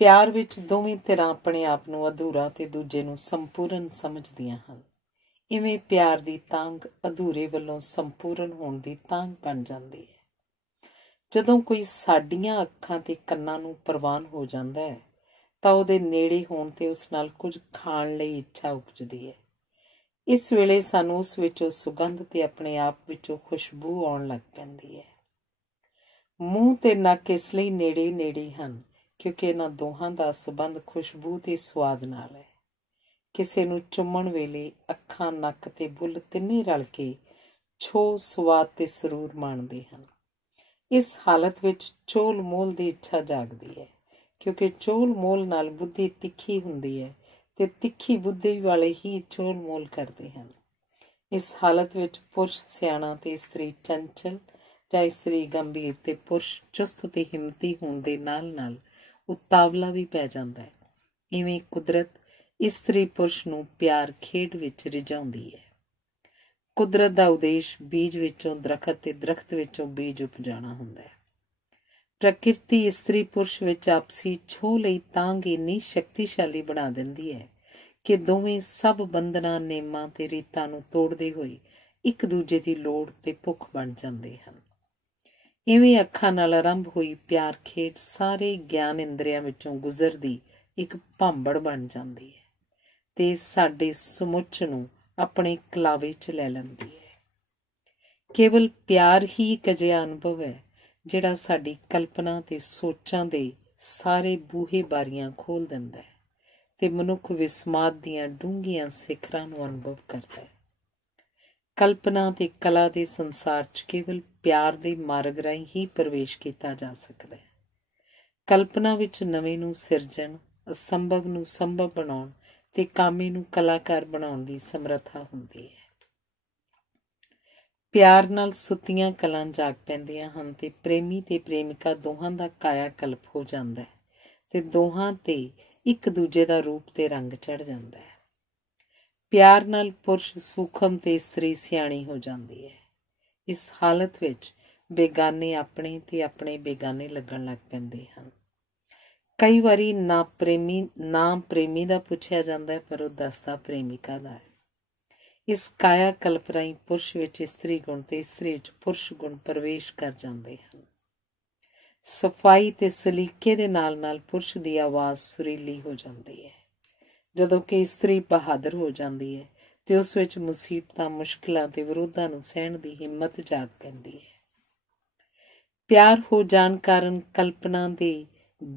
ਪਿਆਰ ਵਿੱਚ ਦੋਵੇਂ ਧਿਰਾਂ ਆਪਣੇ ਆਪ ਨੂੰ ਅਧੂਰਾ ਤੇ ਦੂਜੇ ਨੂੰ ਸੰਪੂਰਨ ਸਮਝਦੀਆਂ ਹਨ। ਇਵੇਂ ਪਿਆਰ ਦੀ ਤਾਂਘ ਅਧੂਰੇ ਵੱਲੋਂ ਸੰਪੂਰਨ ਹੋਣ ਦੀ ਤਾਂਘ ਬਣ ਜਾਂਦੀ ਹੈ। ਜਦੋਂ ਕੋਈ ਸਾਡੀਆਂ ਅੱਖਾਂ ਤੇ ਕੰਨਾਂ ਨੂੰ ਪ੍ਰਵਾਨ ਹੋ ਜਾਂਦਾ ਹੈ ਤਾਂ ਉਹਦੇ ਨੇੜੇ ਹੋਣ ਤੇ ਉਸ ਨਾਲ ਕੁਝ ਖਾਣ ਲਈ ਇੱਛਾ ਉਪਜਦੀ ਹੈ। ਇਸ ਵੇਲੇ ਸਾਨੂੰ ਉਸ ਵਿੱਚੋਂ ਸੁਗੰਧ ਤੇ ਆਪਣੇ ਆਪ ਵਿੱਚੋਂ ਖੁਸ਼ਬੂ ਆਉਣ ਲੱਗ ਪੈਂਦੀ ਹੈ। ਮੂੰਹ ਤੇ ਨੱਕ ਇਸ ਲਈ ਨੇੜੇ ਨੇੜੇ ਹਨ ਕਿਉਂਕਿ ਇਹਨਾਂ ਦੋਹਾਂ ਦਾ ਸੰਬੰਧ ਖੁਸ਼ਬੂ ਤੇ ਸਵਾਦ ਨਾਲ ਹੈ। ਕਿਸੇ ਨੂੰ ਚੁੰਮਣ ਵੇਲੇ ਅੱਖਾਂ, ਨੱਕ ਤੇ ਬੁੱਲ੍ਹ ਤਿੰਨੇ ਰਲ ਕੇ ਛੋਹ, ਸਵਾਦ ਤੇ ਸਰੂਰ ਮਾਣਦੇ ਹਨ। ਇਸ ਹਾਲਤ ਵਿੱਚ ਚੋਲ ਮੋਲ ਦੀ ਇੱਛਾ ਜਾਗਦੀ ਹੈ, ਕਿਉਂਕਿ ਚੋਲ ਮੋਲ ਨਾਲ ਬੁੱਧੀ ਤਿੱਖੀ ਹੁੰਦੀ ਹੈ ਤੇ ਤਿੱਖੀ ਬੁੱਧੀ ਵਾਲੇ ਹੀ ਚੋਲ ਮੋਲ ਕਰਦੇ ਹਨ। ਇਸ ਹਾਲਤ ਵਿੱਚ ਪੁਰਸ਼ ਸਿਆਣਾ ਤੇ ਇਸਤਰੀ ਚੰਚਲ ਜਾਂ ਇਸਤਰੀ ਗੰਭੀਰ ਤੇ ਪੁਰਸ਼ ਚੁਸਤ ਤੇ ਹਿੰਮਤੀ ਹੋਣ ਦੇ ਨਾਲ ਨਾਲ ਉਤਾਵਲਾ ਵੀ ਪੈ ਜਾਂਦਾ ਹੈ। ਇਵੇਂ ਕੁਦਰਤ ਇਸਤਰੀ ਪੁਰਸ਼ ਨੂੰ ਪਿਆਰ ਖੇਡ ਵਿੱਚ ਰਿਝਾਉਂਦੀ ਹੈ। ਕੁਦਰਤ ਦਾ ਉਦੇਸ਼ ਬੀਜ ਵਿੱਚੋਂ ਦਰਖਤ ਤੇ ਦਰਖਤ ਵਿੱਚੋਂ ਬੀਜ ਉਪਜਾਉਣਾ ਹੁੰਦਾ ਹੈ। ਪ੍ਰਕਿਰਤੀ ਇਸਤਰੀ ਪੁਰਸ਼ ਵਿੱਚ ਆਪਸੀ ਛੋਹ ਲਈ ਤਾਂਘ ਇੰਨੀ ਸ਼ਕਤੀਸ਼ਾਲੀ ਬਣਾ ਦਿੰਦੀ ਹੈ ਕਿ ਦੋਵੇਂ ਸਭ ਬੰਧਨਾਂ, ਨੇਮਾਂ ਤੇ ਰੀਤਾਂ ਨੂੰ ਤੋੜਦੇ ਹੋਏ ਇੱਕ ਦੂਜੇ ਦੀ ਲੋੜ ਤੇ ਭੁੱਖ ਬਣ ਜਾਂਦੇ ਹਨ। ਇਵੇਂ ਅੱਖਾਂ ਨਾਲ ਆਰੰਭ ਹੋਈ ਪਿਆਰ ਖੇਡ ਸਾਰੇ ਗਿਆਨ ਇੰਦਰੀਆਂ ਵਿੱਚੋਂ ਗੁਜ਼ਰਦੀ ਇੱਕ ਭਾਂਬੜ ਬਣ ਜਾਂਦੀ ਹੈ ਤੇ ਸਾਡੇ ਸਮੁੱਚ ਨੂੰ ਆਪਣੇ ਕਲਾਵੇ 'ਚ ਲੈ ਲੈਂਦੀ ਹੈ। ਕੇਵਲ ਪਿਆਰ ਹੀ ਇੱਕ ਅਜਿਹਾ ਅਨੁਭਵ ਹੈ ਜਿਹੜਾ ਸਾਡੀ ਕਲਪਨਾ ਤੇ ਸੋਚਾਂ ਦੇ ਸਾਰੇ ਬੂਹੇ ਬਾਰੀਆਂ ਖੋਲ੍ਹ ਦਿੰਦਾ ਹੈ ਤੇ ਮਨੁੱਖ ਵਿਸਮਾਦ ਦੀਆਂ ਡੂੰਘੀਆਂ ਸਿਖਰਾਂ ਨੂੰ ਅਨੁਭਵ ਕਰਦਾ ਹੈ। ਕਲਪਨਾ ਤੇ ਕਲਾ ਦੇ ਸੰਸਾਰ 'ਚ ਕੇਵਲ ਪਿਆਰ ਦੇ ਮਾਰਗ ਰਾਹੀਂ ਹੀ ਪ੍ਰਵੇਸ਼ ਕੀਤਾ ਜਾ ਸਕਦਾ ਹੈ। ਕਲਪਨਾ ਵਿੱਚ ਨਵੇਂ ਨੂੰ ਸਿਰਜਣ, ਅਸੰਭਵ ਨੂੰ ਸੰਭਵ ਬਣਾਉਣ ਤੇ ਕਾਮੇ ਨੂੰ ਕਲਾਕਾਰ ਬਣਾਉਣ ਦੀ ਸਮਰੱਥਾ ਹੁੰਦੀ ਹੈ। ਪਿਆਰ ਨਾਲ ਸੁੱਤੀਆਂ ਕਲਾਂ ਜਾਗ ਪੈਂਦੀਆਂ ਹਨ ਤੇ ਪ੍ਰੇਮੀ ਤੇ ਪ੍ਰੇਮਿਕਾ ਦੋਹਾਂ ਦਾ ਕਾਇਆ ਕਲਪ ਹੋ ਜਾਂਦਾ ਹੈ ਤੇ ਦੋਹਾਂ ਤੇ ਇੱਕ ਦੂਜੇ ਦਾ ਰੂਪ ਤੇ ਰੰਗ ਚੜ੍ਹ ਜਾਂਦਾ ਹੈ। ਪਿਆਰ ਨਾਲ ਪੁਰਸ਼ ਸੂਖਮ ਤੇ ਇਸਤਰੀ ਸਿਆਣੀ ਹੋ ਜਾਂਦੀ ਹੈ। ਇਸ ਹਾਲਤ ਵਿੱਚ ਬੇਗਾਨੇ ਆਪਣੇ ਤੇ ਆਪਣੇ ਬੇਗਾਨੇ ਲੱਗਣ ਲੱਗ ਪੈਂਦੇ ਹਨ। ਕਈ ਵਾਰੀ ਨਾ ਪ੍ਰੇਮੀ ਦਾ ਪੁੱਛਿਆ ਜਾਂਦਾ ਹੈ, ਪਰ ਉਹ ਦੱਸਦਾ ਪ੍ਰੇਮਿਕਾ ਦਾ ਹੈ। ਇਸ ਕਾਇਆ ਕਲਪ ਰਾਹੀਂ ਪੁਰਸ਼ ਵਿੱਚ ਇਸਤਰੀ ਗੁਣ ਤੇ ਇਸਤਰੀ ਵਿੱਚ ਪੁਰਸ਼ ਗੁਣ ਪ੍ਰਵੇਸ਼ ਕਰ ਜਾਂਦੇ ਹਨ। ਸਫਾਈ ਤੇ ਸਲੀਕੇ ਦੇ ਨਾਲ ਨਾਲ ਪੁਰਸ਼ ਦੀ ਆਵਾਜ਼ ਸੁਰੀਲੀ ਹੋ ਜਾਂਦੀ ਹੈ, ਜਦੋਂ ਕਿ ਇਸਤਰੀ ਬਹਾਦਰ ਹੋ ਜਾਂਦੀ ਹੈ ਤੇ ਉਸ ਵਿੱਚ ਮੁਸੀਬਤਾਂ, ਮੁਸ਼ਕਿਲਾਂ ਤੇ ਵਿਰੋਧਾਂ ਨੂੰ ਸਹਿਣ ਦੀ ਹਿੰਮਤ ਜਾਗ ਪੈਂਦੀ ਹੈ। ਪਿਆਰ ਹੋ ਜਾਣ ਕਾਰਨ ਕਲਪਨਾ ਦੇ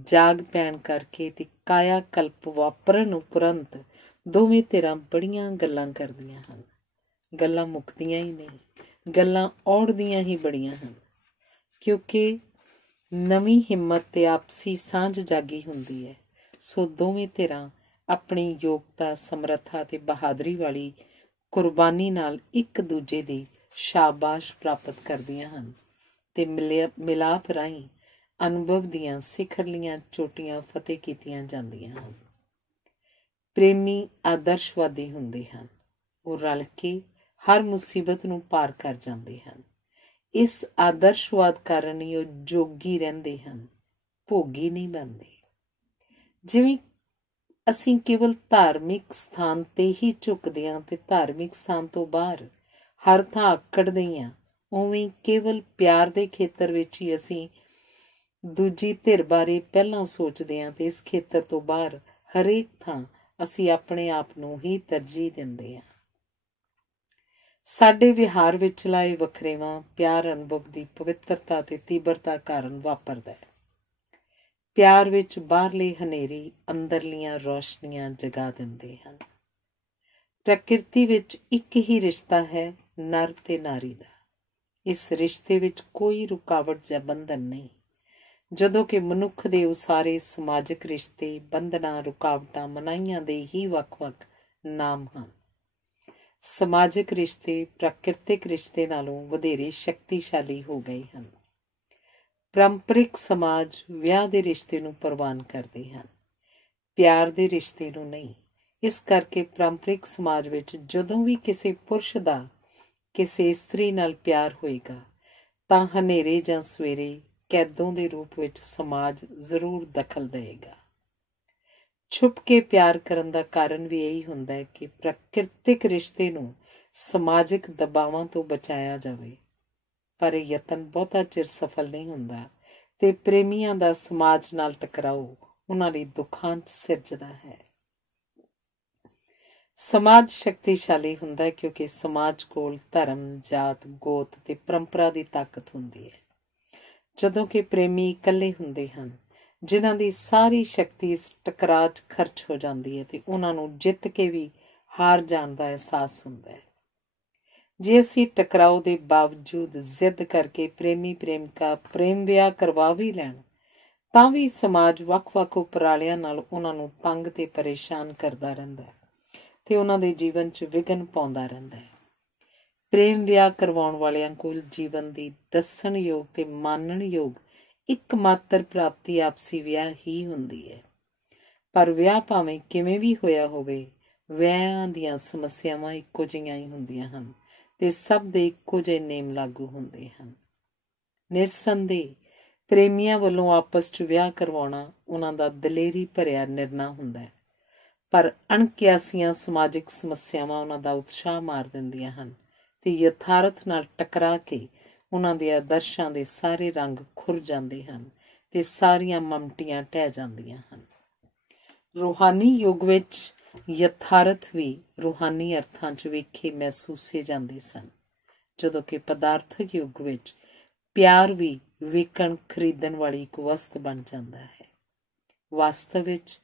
ਜਾਗ ਪੈਣ ਕਰਕੇ ਤੇ ਕਾਇਆ ਕਲਪ ਵਾਪਰਨ ਉਪਰੰਤ ਦੋਵੇਂ ਧਿਰਾਂ ਬੜੀਆਂ ਗੱਲਾਂ ਕਰਦੀਆਂ ਹਨ। ਗੱਲਾਂ ਮੁੱਕਦੀਆਂ ਹੀ ਨਹੀਂ, ਗੱਲਾਂ ਔੜਦੀਆਂ ਹੀ ਬੜੀਆਂ ਹਨ, ਕਿਉਂਕਿ ਨਵੀਂ ਹਿੰਮਤ ਤੇ ਆਪਸੀ ਸਾਂਝ ਜਾਗੀ ਹੁੰਦੀ ਹੈ। ਸੋ ਦੋਵੇਂ ਧਿਰਾਂ ਆਪਣੀ ਯੋਗਤਾ, ਸਮਰੱਥਾ ਤੇ ਬਹਾਦਰੀ ਵਾਲੀ ਕੁਰਬਾਨੀ ਨਾਲ ਇੱਕ ਦੂਜੇ ਦੀ ਸ਼ਾਬਾਸ਼ ਪ੍ਰਾਪਤ ਕਰਦੀਆਂ ਹਨ ਤੇ ਮਿਲਾਪ ਰਾਹੀਂ ਅਨੁਭਵ ਦੀਆਂ ਸਿਖਰਲੀਆਂ ਚੋਟੀਆਂ ਫਤਿਹ ਕੀਤੀਆਂ ਜਾਂਦੀਆਂ ਹਨ। ਪ੍ਰੇਮੀ ਆਦਰਸ਼ਵਾਦੀ ਹੁੰਦੇ ਹਨ। ਉਹ ਰਲ ਕੇ ਹਰ ਮੁਸੀਬਤ ਨੂੰ ਪਾਰ ਕਰ ਜਾਂਦੇ ਹਨ। ਇਸ ਆਦਰਸ਼ਵਾਦ ਕਾਰਨ ਹੀ ਉਹ ਜੋਗੀ ਰਹਿੰਦੇ ਹਨ, ਭੋਗੀ ਨਹੀਂ ਬਣਦੇ। ਜਿਵੇਂ ਅਸੀਂ ਕੇਵਲ ਧਾਰਮਿਕ ਸਥਾਨ ਤੇ ਹੀ ਝੁਕਦੇ ਹਾਂ ਤੇ ਧਾਰਮਿਕ ਸਥਾਨ ਤੋਂ ਬਾਹਰ ਹਰ ਥਾਂ ਆਕੜਦੇ ਹਾਂ, ਉਵੇਂ ਕੇਵਲ ਪਿਆਰ ਦੇ ਖੇਤਰ ਵਿੱਚ ਹੀ ਅਸੀਂ ਦੂਜੀ ਧਿਰ ਬਾਰੇ ਪਹਿਲਾਂ ਸੋਚਦੇ ਹਾਂ ਤੇ ਇਸ ਖੇਤਰ ਤੋਂ ਬਾਹਰ ਹਰੇਕ ਥਾਂ ਅਸੀਂ ਆਪਣੇ ਆਪ ਨੂੰ ਹੀ ਤਰਜੀਹ ਦਿੰਦੇ ਹਾਂ। ਸਾਡੇ ਵਿਹਾਰ ਵਿਚਲਾ ਇਹ ਵਖਰੇਵਾਂ ਪਿਆਰ ਅਨੁਭਵ ਦੀ ਪਵਿੱਤਰਤਾ ਤੇ ਤੀਬਰਤਾ ਕਾਰਨ ਵਾਪਰਦਾ ਹੈ। ਪਿਆਰ ਵਿੱਚ ਬਾਹਰਲੇ ਹਨੇਰੀ ਅੰਦਰਲੀਆਂ ਰੌਸ਼ਨੀਆਂ ਜਗਾ ਦਿੰਦੇ ਹਨ। ਪ੍ਰਕਿਰਤੀ ਵਿੱਚ ਇੱਕ ਹੀ ਰਿਸ਼ਤਾ ਹੈ, ਨਰ ਤੇ ਨਾਰੀ ਦਾ। ਇਸ ਰਿਸ਼ਤੇ ਵਿੱਚ ਕੋਈ ਰੁਕਾਵਟ ਜਾਂ ਬੰਧਨ ਨਹੀਂ, ਜਦੋਂ ਕਿ ਮਨੁੱਖ ਦੇ ਉਸਾਰੇ ਸਮਾਜਿਕ ਰਿਸ਼ਤੇ ਬੰਧਨਾਂ, ਰੁਕਾਵਟਾਂ, ਮਨਾਹੀਆਂ ਦੇ ਹੀ ਵੱਖ-ਵੱਖ ਨਾਮ ਹਨ। ਸਮਾਜਿਕ ਰਿਸ਼ਤੇ ਪ੍ਰਾਕਿਰਤਿਕ ਰਿਸ਼ਤੇ ਨਾਲੋਂ ਵਧੇਰੇ ਸ਼ਕਤੀਸ਼ਾਲੀ ਹੋ ਗਏ ਹਨ। ਪਰੰਪਰਿਕ ਸਮਾਜ ਵਿਆਹ ਦੇ ਰਿਸ਼ਤੇ ਨੂੰ ਪ੍ਰਵਾਨ ਕਰਦੇ ਹਨ, ਪਿਆਰ ਦੇ ਰਿਸ਼ਤੇ ਨੂੰ ਨਹੀਂ। ਇਸ ਕਰਕੇ ਪਰੰਪਰਿਕ ਸਮਾਜ ਵਿੱਚ ਜਦੋਂ ਵੀ ਕਿਸੇ ਪੁਰਸ਼ ਦਾ ਕਿਸੇ ਇਸਤਰੀ ਨਾਲ ਪਿਆਰ ਹੋਏਗਾ ਤਾਂ ਹਨੇਰੇ ਜਾਂ ਸਵੇਰੇ ਕੈਦੋਂ ਦੇ ਰੂਪ ਵਿੱਚ ਸਮਾਜ ਜ਼ਰੂਰ ਦਖਲ ਦੇਵੇਗਾ। ਛੁਪ ਕੇ ਪਿਆਰ ਕਰਨ ਦਾ ਕਾਰਨ ਵੀ ਇਹੀ ਹੁੰਦਾ ਹੈ ਕਿ ਪ੍ਰਕਿਰਤਿਕ ਰਿਸ਼ਤੇ ਨੂੰ ਸਮਾਜਿਕ ਦਬਾਵਾਂ ਤੋਂ ਬਚਾਇਆ ਜਾਵੇ, ਪਰ ਇਹ ਯਤਨ ਬਹੁਤਾ ਚਿਰ ਸਫਲ ਨਹੀਂ ਹੁੰਦਾ ਤੇ ਪ੍ਰੇਮੀਆਂ ਦਾ ਸਮਾਜ ਨਾਲ ਟਕਰਾਓ ਉਹਨਾਂ ਲਈ ਦੁਖਾਂਤ ਸਿਰਜਦਾ ਹੈ। ਸਮਾਜ ਸ਼ਕਤੀਸ਼ਾਲੀ ਹੁੰਦਾ ਹੈ ਕਿਉਂਕਿ ਸਮਾਜ ਕੋਲ ਧਰਮ, ਜਾਤ, ਗੋਤ ਤੇ ਪਰੰਪਰਾ ਦੀ ਤਾਕਤ ਹੁੰਦੀ ਹੈ, ਜਦੋਂ ਕਿ ਪ੍ਰੇਮੀ ਇਕੱਲੇ ਹੁੰਦੇ ਹਨ ਜਿਨ੍ਹਾਂ ਦੀ ਸਾਰੀ ਸ਼ਕਤੀ ਇਸ ਟਕਰਾਅ 'ਚ ਖਰਚ ਹੋ ਜਾਂਦੀ ਹੈ ਤੇ ਉਹਨਾਂ ਨੂੰ ਜਿੱਤ ਕੇ ਵੀ ਹਾਰ ਜਾਣ ਦਾ ਅਹਿਸਾਸ ਹੁੰਦਾ ਹੈ। ਜੇ ਅਸੀਂ ਟਕਰਾਓ ਦੇ ਬਾਵਜੂਦ ਜ਼ਿੱਦ ਕਰਕੇ ਪ੍ਰੇਮੀ ਪ੍ਰੇਮਿਕਾ ਪ੍ਰੇਮ ਵਿਆਹ ਕਰਵਾ ਵੀ ਲੈਣ ਤਾਂ ਵੀ ਸਮਾਜ ਵੱਖ-ਵੱਖ ਉਪਰਾਲਿਆਂ ਨਾਲ ਉਹਨਾਂ ਨੂੰ ਤੰਗ ਤੇ ਪਰੇਸ਼ਾਨ ਕਰਦਾ ਰਹਿੰਦਾ ਹੈ ਤੇ ਉਹਨਾਂ ਦੇ ਜੀਵਨ 'ਚ ਵਿਘਨ ਪਾਉਂਦਾ ਰਹਿੰਦਾ ਹੈ। ਪ੍ਰੇਮ ਵਿਆਹ ਕਰਵਾਉਣ ਵਾਲਿਆਂ ਕੋਲ ਜੀਵਨ ਦੀ ਦੱਸਣਯੋਗ ਤੇ ਮਾਨਣਯੋਗ ਇੱਕ ਮਾਤਰ ਪ੍ਰਾਪਤੀ ਆਪਸੀ ਵਿਆਹ ਹੀ ਹੁੰਦੀ ਹੈ, ਪਰ ਵਿਆਹ ਭਾਵੇਂ ਕਿਵੇਂ ਵੀ ਹੋਇਆ ਹੋਵੇ, ਵਿਆਹਾਂ ਦੀਆਂ ਸਮੱਸਿਆਵਾਂ ਇੱਕੋ ਜਿਹੀਆਂ ਹੀ ਹੁੰਦੀਆਂ ਹਨ ਤੇ ਸਭ ਦੇ ਇੱਕੋ ਜਿਹੇ ਨੇਮ ਲਾਗੂ ਹੁੰਦੇ ਹਨ। ਨਿਰਸੰਦੇਹ ਪ੍ਰੇਮੀਆਂ ਵੱਲੋਂ ਆਪਸ 'ਚ ਵਿਆਹ ਕਰਵਾਉਣਾ ਉਹਨਾਂ ਦਾ ਦਲੇਰੀ ਭਰਿਆ ਨਿਰਣਾ ਹੁੰਦਾ ਹੈ, ਪਰ ਅਣਕਿਆਸੀਆਂ ਸਮਾਜਿਕ ਸਮੱਸਿਆਵਾਂ ਉਹਨਾਂ ਦਾ ਉਤਸ਼ਾਹ ਮਾਰ ਦਿੰਦੀਆਂ ਹਨ ਤੇ ਯਥਾਰਥ ਨਾਲ ਟਕਰਾ ਕੇ ਉਹਨਾਂ ਦੇ ਆਦਰਸ਼ਾਂ ਦੇ ਸਾਰੇ ਰੰਗ ਖੁਰ ਜਾਂਦੇ ਹਨ ਤੇ ਸਾਰੀਆਂ ਮਮਟੀਆਂ ਢਹਿ ਜਾਂਦੀਆਂ ਹਨ। ਰੂਹਾਨੀ ਯੁੱਗ ਵਿੱਚ ਯਥਾਰਥ ਵੀ ਰੂਹਾਨੀ ਅਰਥਾਂ 'ਚ ਵੇਖੇ ਮਹਿਸੂਸੇ ਜਾਂਦੇ ਸਨ, ਜਦੋਂ ਕਿ ਪਦਾਰਥਕ ਯੁੱਗ ਵਿੱਚ ਪਿਆਰ ਵੀ ਵੇਖਣ ਖਰੀਦਣ ਵਾਲੀ ਇੱਕ ਵਸਤ ਬਣ ਜਾਂਦਾ ਹੈ। ਵਾਸਤਵ ਵਿੱਚ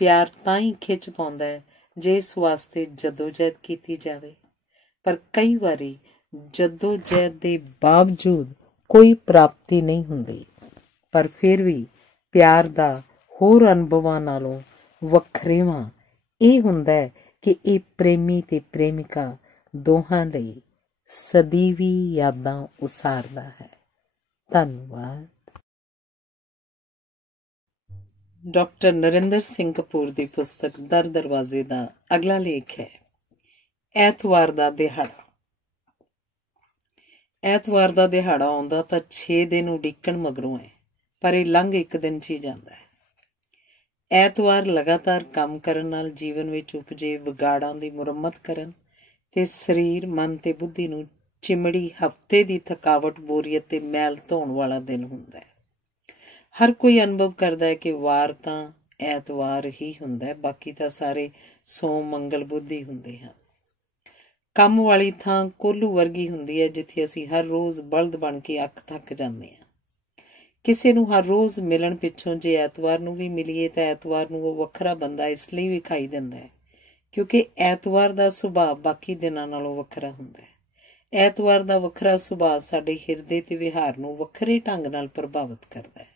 ਪਿਆਰ ਤਾਂ ਹੀ ਖਿੱਚ ਪਾਉਂਦਾ ਹੈ ਜੇ ਇਸ ਵਾਸਤੇ ਜਦੋਜਹਿਦ ਕੀਤੀ ਜਾਵੇ, ਪਰ ਕਈ ਵਾਰੀ ਜਦੋਜਹਿਦ ਦੇ ਬਾਵਜੂਦ ਕੋਈ ਪ੍ਰਾਪਤੀ ਨਹੀਂ ਹੁੰਦੀ। ਪਰ ਫਿਰ ਵੀ ਪਿਆਰ ਦਾ ਹੋਰ ਅਨੁਭਵਾਂ ਨਾਲੋਂ ਵੱਖਰੇਵਾਂ ਇਹ ਹੁੰਦਾ ਹੈ ਕਿ ਇਹ ਪ੍ਰੇਮੀ ਤੇ ਪ੍ਰੇਮਿਕਾ ਦੋਹਾਂ ਲਈ ਸਦੀਵੀ ਯਾਦਾਂ ਉਸਾਰਦਾ ਹੈ। ਧੰਨਵਾਦ। ਡਾਕਟਰ ਨਰਿੰਦਰ ਸਿੰਘ ਕਪੂਰ ਦੀ ਪੁਸਤਕ ਦਰ ਦਰਵਾਜ਼ੇ ਦਾ ਅਗਲਾ ਲੇਖ ਹੈ ਐਤਵਾਰ ਦਾ ਦਿਹਾੜਾ। ਐਤਵਾਰ ਦਾ ਦਿਹਾੜਾ ਆਉਂਦਾ ਤਾਂ 6 ਦਿਨ ਉਡੀਕਣ ਮਗਰੋਂ ਹੈ, ਪਰ ਇਹ ਲੰਘ ਇੱਕ ਦਿਨ 'ਚ ਹੀ ਜਾਂਦਾ ਹੈ। ਐਤਵਾਰ ਲਗਾਤਾਰ ਕੰਮ ਕਰਨ ਨਾਲ ਜੀਵਨ ਵਿੱਚ ਉਪਜੇ ਵਿਗਾੜਾਂ ਦੀ ਮੁਰੰਮਤ ਕਰਨ ਤੇ ਸਰੀਰ, ਮਨ ਤੇ ਬੁੱਧੀ ਨੂੰ ਚਿਮੜੀ ਹਫ਼ਤੇ ਦੀ ਥਕਾਵਟ, ਬੋਰੀਅਤ ਤੇ ਮੈਲ ਧੋਣ ਵਾਲਾ ਦਿਨ ਹੁੰਦਾ ਹੈ। ਹਰ ਕੋਈ ਅਨੁਭਵ ਕਰਦਾ ਹੈ ਕਿ ਵਾਰ ਤਾਂ ਐਤਵਾਰ ਹੀ ਹੁੰਦਾ ਹੈ, ਬਾਕੀ ਤਾਂ ਸਾਰੇ ਸੋਮ, ਮੰਗਲ, ਬੁੱਧ ਹੀ ਹੁੰਦੇ ਹਨ। ਕੰਮ ਵਾਲੀ ਥਾਂ ਕੋਹਲੂ ਵਰਗੀ ਹੁੰਦੀ ਹੈ, ਜਿੱਥੇ ਅਸੀਂ ਹਰ ਰੋਜ਼ ਬਲਦ ਬਣ ਕੇ ਅੱਕ ਥੱਕ ਜਾਂਦੇ ਹਾਂ। ਕਿਸੇ ਨੂੰ ਹਰ ਰੋਜ਼ ਮਿਲਣ ਪਿੱਛੋਂ ਜੇ ਐਤਵਾਰ ਨੂੰ ਵੀ ਮਿਲੀਏ ਤਾਂ ਐਤਵਾਰ ਨੂੰ ਉਹ ਵੱਖਰਾ ਬੰਦਾ ਇਸ ਲਈ ਵਿਖਾਈ ਦਿੰਦਾ ਹੈ ਕਿਉਂਕਿ ਐਤਵਾਰ ਦਾ ਸੁਭਾਅ ਬਾਕੀ ਦਿਨਾਂ ਨਾਲੋਂ ਵੱਖਰਾ ਹੁੰਦਾ ਹੈ। ਐਤਵਾਰ ਦਾ ਵੱਖਰਾ ਸੁਭਾਅ ਸਾਡੇ ਹਿਰਦੇ ਤੇ ਵਿਹਾਰ ਨੂੰ ਵੱਖਰੇ ਢੰਗ ਨਾਲ ਪ੍ਰਭਾਵਿਤ ਕਰਦਾ ਹੈ।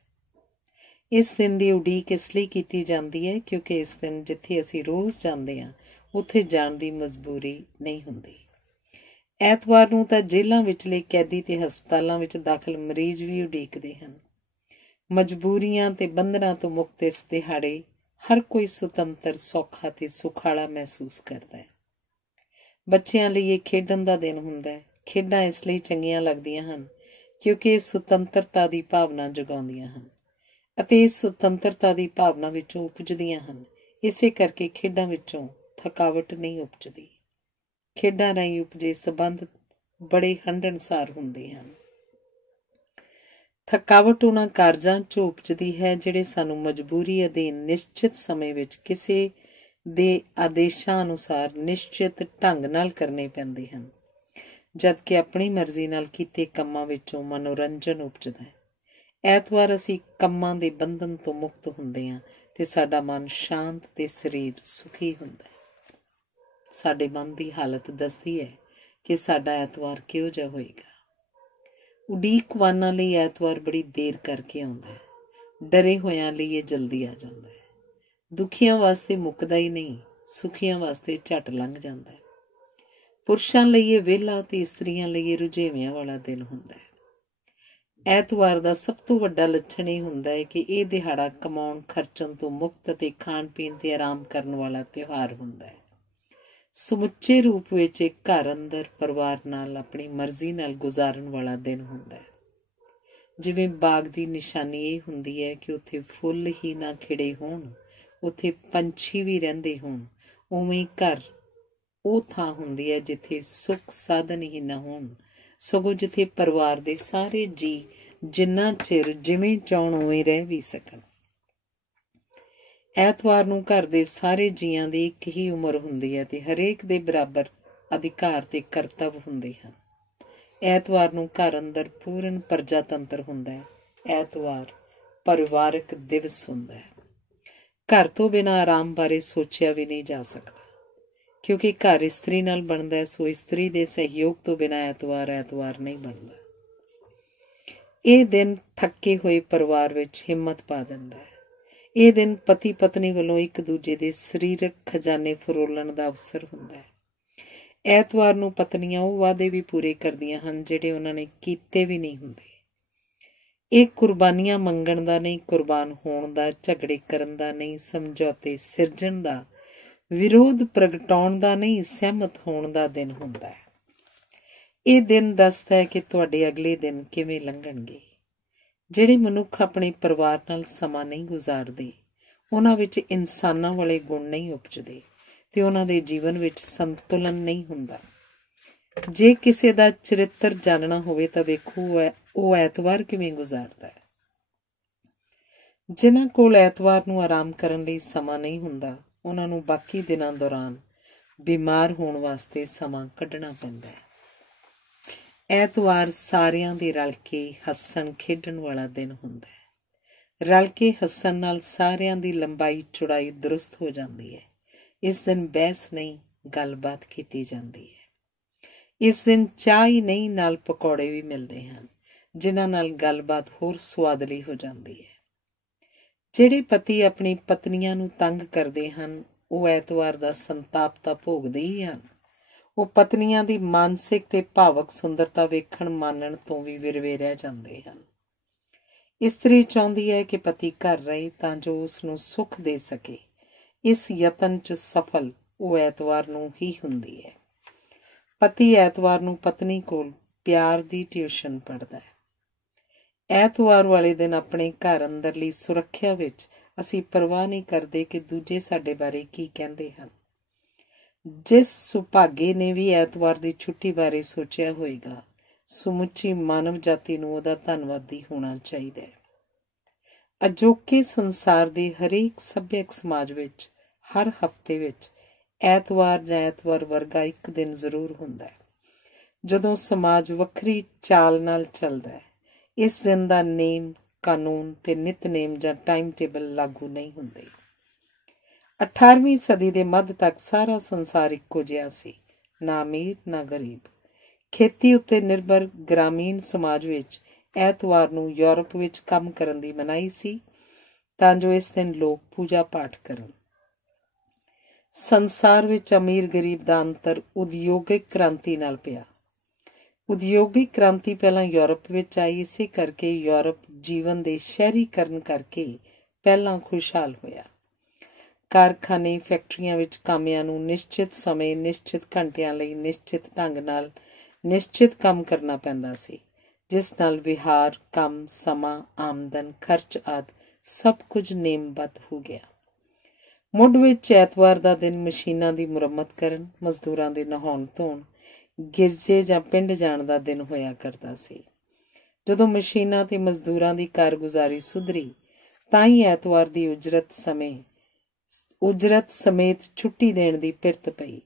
ਇਸ ਦਿਨ ਦੀ ਉਡੀਕ ਇਸ ਲਈ ਕੀਤੀ ਜਾਂਦੀ ਹੈ ਕਿਉਂਕਿ ਇਸ ਦਿਨ ਜਿੱਥੇ ਅਸੀਂ ਰੋਜ਼ ਜਾਂਦੇ ਹਾਂ ਉੱਥੇ ਜਾਣ ਦੀ ਮਜਬੂਰੀ ਨਹੀਂ ਹੁੰਦੀ। ਐਤਵਾਰ ਨੂੰ ਤਾਂ ਜੇਲ੍ਹਾਂ ਵਿਚਲੇ ਕੈਦੀ ਤੇ ਹਸਪਤਾਲਾਂ ਵਿੱਚ ਦਾਖਲ ਮਰੀਜ਼ ਵੀ ਉਡੀਕਦੇ ਹਨ। ਮਜਬੂਰੀਆਂ ਤੇ ਬੰਧਨਾਂ ਤੋਂ ਮੁਕਤ ਇਸ ਦਿਹਾੜੇ ਹਰ ਕੋਈ ਸੁਤੰਤਰ, ਸੌਖਾ ਤੇ ਸੁਖਾਲਾ ਮਹਿਸੂਸ ਕਰਦਾ ਹੈ। ਬੱਚਿਆਂ ਲਈ ਇਹ ਖੇਡਣ ਦਾ ਦਿਨ ਹੁੰਦਾ ਹੈ। ਖੇਡਾਂ ਇਸ ਲਈ ਚੰਗੀਆਂ ਲੱਗਦੀਆਂ ਹਨ ਕਿਉਂਕਿ ਇਹ ਸੁਤੰਤਰਤਾ ਦੀ ਭਾਵਨਾ ਜਗਾਉਂਦੀਆਂ ਹਨ ਅਤੇ ਇਸ ਸੁਤੰਤਰਤਾ ਦੀ ਭਾਵਨਾ ਵਿੱਚੋਂ ਉਪਜਦੀਆਂ ਹਨ। ਇਸੇ ਕਰਕੇ ਖੇਡਾਂ ਵਿੱਚੋਂ ਥਕਾਵਟ ਨਹੀਂ ਉਪਜਦੀ। ਖੇਡਾਂ ਰਾਹੀਂ ਉਪਜੇ ਸੰਬੰਧ ਬੜੇ ਹੰਢਣਸਾਰ ਹੁੰਦੇ ਹਨ। ਥਕਾਵਟ ਉਹਨਾਂ ਕਾਰਜਾਂ 'ਚੋਂ ਉਪਜਦੀ ਹੈ ਜਿਹੜੇ ਸਾਨੂੰ ਮਜਬੂਰੀ ਅਧੀਨ ਨਿਸ਼ਚਿਤ ਸਮੇਂ ਵਿੱਚ ਕਿਸੇ ਦੇ ਆਦੇਸ਼ਾਂ ਅਨੁਸਾਰ ਨਿਸ਼ਚਿਤ ਢੰਗ ਨਾਲ ਕਰਨੇ ਪੈਂਦੇ ਹਨ, ਜਦਕਿ ਆਪਣੀ ਮਰਜ਼ੀ ਨਾਲ ਕੀਤੇ ਕੰਮਾਂ ਵਿੱਚੋਂ ਮਨੋਰੰਜਨ ਉਪਜਦਾ ਹੈ। ਐਤਵਾਰ ਅਸੀਂ ਕੰਮਾਂ ਦੇ ਬੰਧਨ ਤੋਂ ਮੁਕਤ ਹੁੰਦੇ ਹਾਂ ਤੇ ਸਾਡਾ ਮਨ ਸ਼ਾਂਤ ਤੇ ਸਰੀਰ ਸੁਖੀ ਹੁੰਦਾ ਹੈ। ਸਾਡੇ ਮਨ ਦੀ ਹਾਲਤ ਦੱਸਦੀ ਹੈ ਕਿ ਸਾਡਾ ਐਤਵਾਰ ਕਿਹੋ ਜਿਹਾ ਹੋਏਗਾ। ਉਡੀਕਵਾਨਾਂ ਲਈ ਐਤਵਾਰ ਬੜੀ ਦੇਰ ਕਰਕੇ ਆਉਂਦਾ ਹੈ, ਡਰੇ ਹੋਇਆਂ ਲਈ ਇਹ ਜਲਦੀ ਆ ਜਾਂਦਾ ਹੈ। ਦੁਖੀਆਂ ਵਾਸਤੇ ਮੁੱਕਦਾ ਹੀ ਨਹੀਂ, ਸੁਖੀਆਂ ਵਾਸਤੇ ਝੱਟ ਲੰਘ ਜਾਂਦਾ ਹੈ। ਪੁਰਸ਼ਾਂ ਲਈ ਇਹ ਵਿਹਲਾ ਤੇ ਇਸਤਰੀਆਂ ਲਈ ਇਹ ਰੁਝੇਵਿਆਂ ਵਾਲਾ ਦਿਨ ਹੁੰਦਾ ਹੈ। ਐਤਵਾਰ ਦਾ ਸਭ ਤੋਂ ਵੱਡਾ ਲੱਛਣ ਇਹ ਹੁੰਦਾ ਹੈ ਕਿ ਇਹ ਦਿਹਾੜਾ ਕਮਾਉਣ ਖਰਚਣ ਤੋਂ ਮੁਕਤ ਅਤੇ ਖਾਣ ਪੀਣ ਤੇ ਆਰਾਮ ਕਰਨ ਵਾਲਾ ਤਿਉਹਾਰ ਹੁੰਦਾ ਹੈ। ਸਮੁੱਚੇ ਰੂਪ ਵਿੱਚ ਇੱਕ ਘਰ ਅੰਦਰ ਪਰਿਵਾਰ ਨਾਲ ਆਪਣੀ ਮਰਜ਼ੀ ਨਾਲ ਗੁਜ਼ਾਰਨ ਵਾਲਾ ਦਿਨ ਹੁੰਦਾ ਹੈ। ਜਿਵੇਂ ਬਾਗ ਦੀ ਨਿਸ਼ਾਨੀ ਇਹ ਹੁੰਦੀ ਹੈ ਕਿ ਉੱਥੇ ਫੁੱਲ ਹੀ ਨਾ ਖਿੜੇ ਹੋਣ, ਉੱਥੇ ਪੰਛੀ ਵੀ ਰਹਿੰਦੇ ਹੋਣ, ਉਵੇਂ ਘਰ ਉਹ ਥਾਂ ਹੁੰਦੀ ਹੈ ਜਿੱਥੇ ਸੁੱਖ ਸਾਧਨ ਹੀ ਨਾ ਹੋਣ, ਸਗੋਂ ਜਿੱਥੇ ਪਰਿਵਾਰ ਦੇ ਸਾਰੇ ਜੀਅ ਜਿੰਨਾ ਚਿਰ ਜਿਵੇਂ ਚਾਹੁਣ ਉਵੇਂ ਰਹਿ ਵੀ ਸਕਣ। ਐਤਵਾਰ ਨੂੰ ਘਰ ਦੇ ਸਾਰੇ ਜੀਆਂ ਦੀ ਇੱਕ ਹੀ ਉਮਰ ਹੁੰਦੀ ਹੈ ਤੇ ਹਰੇਕ ਦੇ ਬਰਾਬਰ ਅਧਿਕਾਰ ਤੇ ਕਰਤੱਵ ਹੁੰਦੇ ਹਨ। ਐਤਵਾਰ ਨੂੰ ਘਰ ਅੰਦਰ ਪੂਰਨ ਪ੍ਰਜਾਤੰਤਰ ਹੁੰਦਾ ਹੈ। ਐਤਵਾਰ ਪਰਿਵਾਰਕ ਦਿਵਸ ਹੁੰਦਾ ਹੈ। ਘਰ ਤੋਂ ਬਿਨਾਂ ਆਰਾਮ ਬਾਰੇ ਸੋਚਿਆ ਵੀ ਨਹੀਂ ਜਾ ਸਕਦਾ ਕਿਉਂਕਿ ਘਰ ਇਸਤਰੀ ਨਾਲ ਬਣਦਾ ਹੈ, ਸੋ ਇਸਤਰੀ ਦੇ ਸਹਿਯੋਗ ਤੋਂ ਬਿਨਾਂ ਐਤਵਾਰ ਨਹੀਂ ਬਣਦਾ। ਇਹ ਦਿਨ ਥੱਕੇ ਹੋਏ ਪਰਿਵਾਰ ਵਿੱਚ ਹਿੰਮਤ ਪਾ ਦਿੰਦਾ ਹੈ। ਇਹ ਦਿਨ ਪਤੀ ਪਤਨੀ ਵੱਲੋਂ ਇੱਕ ਦੂਜੇ ਦੇ ਸਰੀਰਕ ਖਜ਼ਾਨੇ ਫਰੋਲਣ ਦਾ ਅਵਸਰ ਹੁੰਦਾ ਹੈ। ਐਤਵਾਰ ਨੂੰ ਪਤਨੀਆਂ ਉਹ ਵਾਅਦੇ ਵੀ ਪੂਰੇ ਕਰਦੀਆਂ ਹਨ ਜਿਹੜੇ ਉਹਨਾਂ ਨੇ ਕੀਤੇ ਵੀ ਨਹੀਂ ਹੁੰਦੇ। ਇਹ ਕੁਰਬਾਨੀਆਂ ਮੰਗਣ ਦਾ ਨਹੀਂ, ਕੁਰਬਾਨ ਹੋਣ ਦਾ, ਝਗੜੇ ਕਰਨ ਦਾ ਨਹੀਂ, ਸਮਝੌਤੇ ਸਿਰਜਣ ਦਾ, ਵਿਰੋਧ ਪ੍ਰਗਟਾਉਣ ਦਾ ਨਹੀਂ, ਸਹਿਮਤ ਹੋਣ ਦਾ ਦਿਨ ਹੁੰਦਾ ਹੈ। ਇਹ ਦਿਨ ਦੱਸਦਾ ਹੈ ਕਿ ਤੁਹਾਡੇ ਅਗਲੇ ਦਿਨ ਕਿਵੇਂ ਲੰਘਣਗੇ। ਜਿਹੜੇ ਮਨੁੱਖ ਆਪਣੇ ਪਰਿਵਾਰ ਨਾਲ ਸਮਾਂ ਨਹੀਂ ਗੁਜ਼ਾਰਦੇ, ਉਹਨਾਂ ਵਿੱਚ ਇਨਸਾਨਾਂ ਵਾਲੇ ਗੁਣ ਨਹੀਂ ਉਪਜਦੇ ਤੇ ਉਹਨਾਂ ਦੇ ਜੀਵਨ ਵਿੱਚ ਸੰਤੁਲਨ ਨਹੀਂ ਹੁੰਦਾ। ਜੇ ਕਿਸੇ ਦਾ ਚਰਿੱਤਰ ਜਾਣਨਾ ਹੋਵੇ ਤਾਂ ਵੇਖੋ ਉਹ ਐਤਵਾਰ ਕਿਵੇਂ ਗੁਜ਼ਾਰਦਾ ਹੈ। ਜਿਨ੍ਹਾਂ ਕੋਲ ਐਤਵਾਰ ਨੂੰ ਆਰਾਮ ਕਰਨ ਲਈ ਸਮਾਂ ਨਹੀਂ ਹੁੰਦਾ, ਉਹਨਾਂ ਨੂੰ ਬਾਕੀ ਦਿਨਾਂ ਦੌਰਾਨ ਬਿਮਾਰ ਹੋਣ ਵਾਸਤੇ ਸਮਾਂ ਕੱਢਣਾ ਪੈਂਦਾ ਹੈ। ਐਤਵਾਰ ਸਾਰਿਆਂ ਦੇ ਰਲ ਕੇ ਹੱਸਣ ਖੇਡਣ ਵਾਲਾ ਦਿਨ ਹੁੰਦਾ ਹੈ। ਰਲ ਕੇ ਹੱਸਣ ਨਾਲ ਸਾਰਿਆਂ ਦੀ ਲੰਬਾਈ ਚੌੜਾਈ ਦਰੁਸਤ ਹੋ ਜਾਂਦੀ ਹੈ। ਇਸ ਦਿਨ ਬਹਿਸ ਨਹੀਂ, ਗੱਲਬਾਤ ਕੀਤੀ ਜਾਂਦੀ ਹੈ। ਇਸ ਦਿਨ ਚਾਹ ਹੀ ਨਹੀਂ, ਨਾਲ ਪਕੌੜੇ ਵੀ ਮਿਲਦੇ ਹਨ, ਜਿਨ੍ਹਾਂ ਨਾਲ ਗੱਲਬਾਤ ਹੋਰ ਸੁਆਦਲੀ ਹੋ ਜਾਂਦੀ ਹੈ। ਜਿਹੜੇ ਪਤੀ ਆਪਣੀ ਪਤਨੀਆਂ ਨੂੰ ਤੰਗ ਕਰਦੇ ਹਨ, ਉਹ ਐਤਵਾਰ ਦਾ ਸੰਤਾਪ ਤਾਂ ਭੋਗਦੇ ਹੀ ਹਨ। ਉਹ ਪਤਨੀਆਂ ਦੀ ਮਾਨਸਿਕ ਤੇ ਭਾਵਕ ਸੁੰਦਰਤਾ ਵੇਖਣ ਮਾਨਣ ਤੋਂ ਵੀ ਵਿਰਵੇ ਰਹਿ ਜਾਂਦੇ ਹਨ। ਇਸਤਰੀ ਚਾਹੁੰਦੀ ਹੈ ਕਿ ਪਤੀ ਘਰ ਰਹੇ ਤਾਂ ਜੋ ਉਸ ਨੂੰ ਸੁੱਖ ਦੇ ਸਕੇ। ਇਸ ਯਤਨ 'ਚ ਸਫਲ ਉਹ ਐਤਵਾਰ ਨੂੰ ਹੀ ਹੁੰਦੀ ਹੈ। ਪਤੀ ਐਤਵਾਰ ਨੂੰ ਪਤਨੀ ਕੋਲ ਪਿਆਰ ਦੀ ਟਿਊਸ਼ਨ ਪੜ੍ਹਦਾ ਹੈ। ਐਤਵਾਰ ਵਾਲੇ ਦਿਨ ਆਪਣੇ ਘਰ ਅੰਦਰਲੀ ਸੁਰੱਖਿਆ ਵਿੱਚ ਅਸੀਂ ਪਰਵਾਹ ਨਹੀਂ ਕਰਦੇ ਕਿ ਦੂਜੇ ਸਾਡੇ ਬਾਰੇ ਕੀ ਕਹਿੰਦੇ ਹਨ। ਜਿਸ ਸੁਭਾਗੇ ਨੇ ਵੀ ਐਤਵਾਰ ਦੀ ਛੁੱਟੀ ਬਾਰੇ ਸੋਚਿਆ ਹੋਏਗਾ, ਸਮੁੱਚੀ ਮਾਨਵ ਜਾਤੀ ਨੂੰ ਉਹਦਾ ਧੰਨਵਾਦੀ ਹੋਣਾ ਚਾਹੀਦਾ ਹੈ। ਅਜੋਕੇ ਸੰਸਾਰ ਦੇ ਹਰੇਕ ਸੱਭਿਅਕ ਸਮਾਜ ਵਿੱਚ ਹਰ ਹਫ਼ਤੇ ਵਿੱਚ ਐਤਵਾਰ ਜਾਂ ਐਤਵਾਰ ਵਰਗਾ ਇੱਕ ਦਿਨ ਜ਼ਰੂਰ ਹੁੰਦਾ ਹੈ ਜਦੋਂ ਸਮਾਜ ਵੱਖਰੀ ਚਾਲ ਨਾਲ ਚੱਲਦਾ ਹੈ। ਇਸ ਦਿਨ ਦਾ ਨੇਮ ਕਾਨੂੰਨ ਤੇ ਨਿਤਨੇਮ ਜਾਂ ਟਾਈਮ ਟੇਬਲ ਲਾਗੂ ਨਹੀਂ ਹੁੰਦੇ। 18ਵੀਂ ਸਦੀ ਦੇ ਮੱਧ ਤੱਕ ਸਾਰਾ ਸੰਸਾਰ ਇੱਕੋ ਜਿਹਾ ਸੀ, ਨਾ ਅਮੀਰ ਨਾ ਗਰੀਬ। ਖੇਤੀ ਉੱਤੇ ਨਿਰਭਰ ਗ੍ਰਾਮੀਣ ਸਮਾਜ ਵਿੱਚ ਐਤਵਾਰ ਨੂੰ ਯੂਰਪ ਵਿੱਚ ਕੰਮ ਕਰਨ ਦੀ ਮਨਾਹੀ ਸੀ ਤਾਂ ਜੋ ਇਸ ਦਿਨ ਲੋਕ ਪੂਜਾ ਪਾਠ ਕਰਨ। ਸੰਸਾਰ ਵਿੱਚ ਅਮੀਰ ਗਰੀਬ ਦਾ ਅੰਤਰ ਉਦਯੋਗਿਕ ਕ੍ਰਾਂਤੀ ਨਾਲ ਪਿਆ। ਉਦਯੋਗਿਕ ਕ੍ਰਾਂਤੀ ਪਹਿਲਾਂ ਯੂਰਪ ਵਿੱਚ ਆਈ, ਇਸੇ ਕਰਕੇ ਯੂਰਪ ਜੀਵਨ ਦੇ ਸ਼ਹਿਰੀਕਰਨ ਕਰਕੇ ਪਹਿਲਾਂ ਖੁਸ਼ਹਾਲ ਹੋਇਆ। ਕਾਰਖਾਨੇ ਫੈਕਟਰੀਆਂ ਵਿੱਚ ਕਾਮਿਆਂ ਨੂੰ ਨਿਸ਼ਚਿਤ ਸਮੇਂ ਨਿਸ਼ਚਿਤ ਘੰਟਿਆਂ ਲਈ ਨਿਸ਼ਚਿਤ ਢੰਗ ਨਾਲ ਨਿਸ਼ਚਿਤ ਕੰਮ ਕਰਨਾ ਪੈਂਦਾ ਸੀ, ਜਿਸ ਨਾਲ ਵਿਹਾਰ, ਕੰਮ, ਸਮਾਂ, ਆਮਦਨ, ਖਰਚ ਆਦਿ ਸਭ ਕੁਝ ਨੇਮਬੱਧ ਹੋ ਗਿਆ। ਮੁੱਢ ਵਿੱਚ ਐਤਵਾਰ ਦਾ ਦਿਨ ਮਸ਼ੀਨਾਂ ਦੀ ਮੁਰੰਮਤ ਕਰਨ, ਮਜ਼ਦੂਰਾਂ ਦੇ ਨਹਾਉਣ ਧੋਣ, ਗਿਰਜੇ ਜਾਂ ਪਿੰਡ ਜਾਣ ਦਾ ਦਿਨ ਹੋਇਆ ਕਰਦਾ ਸੀ। ਜਦੋਂ ਮਸ਼ੀਨਾਂ ਤੇ ਮਜ਼ਦੂਰਾਂ ਦੀ ਕਾਰਗੁਜ਼ਾਰੀ ਸੁਧਰੀ ਤਾਂ ਹੀ ਐਤਵਾਰ ਦੀ ਉਜਰਤ ਸਮੇਤ ਛੁੱਟੀ ਦੇਣ ਦੀ ਪਿਰਤ ਪਈ।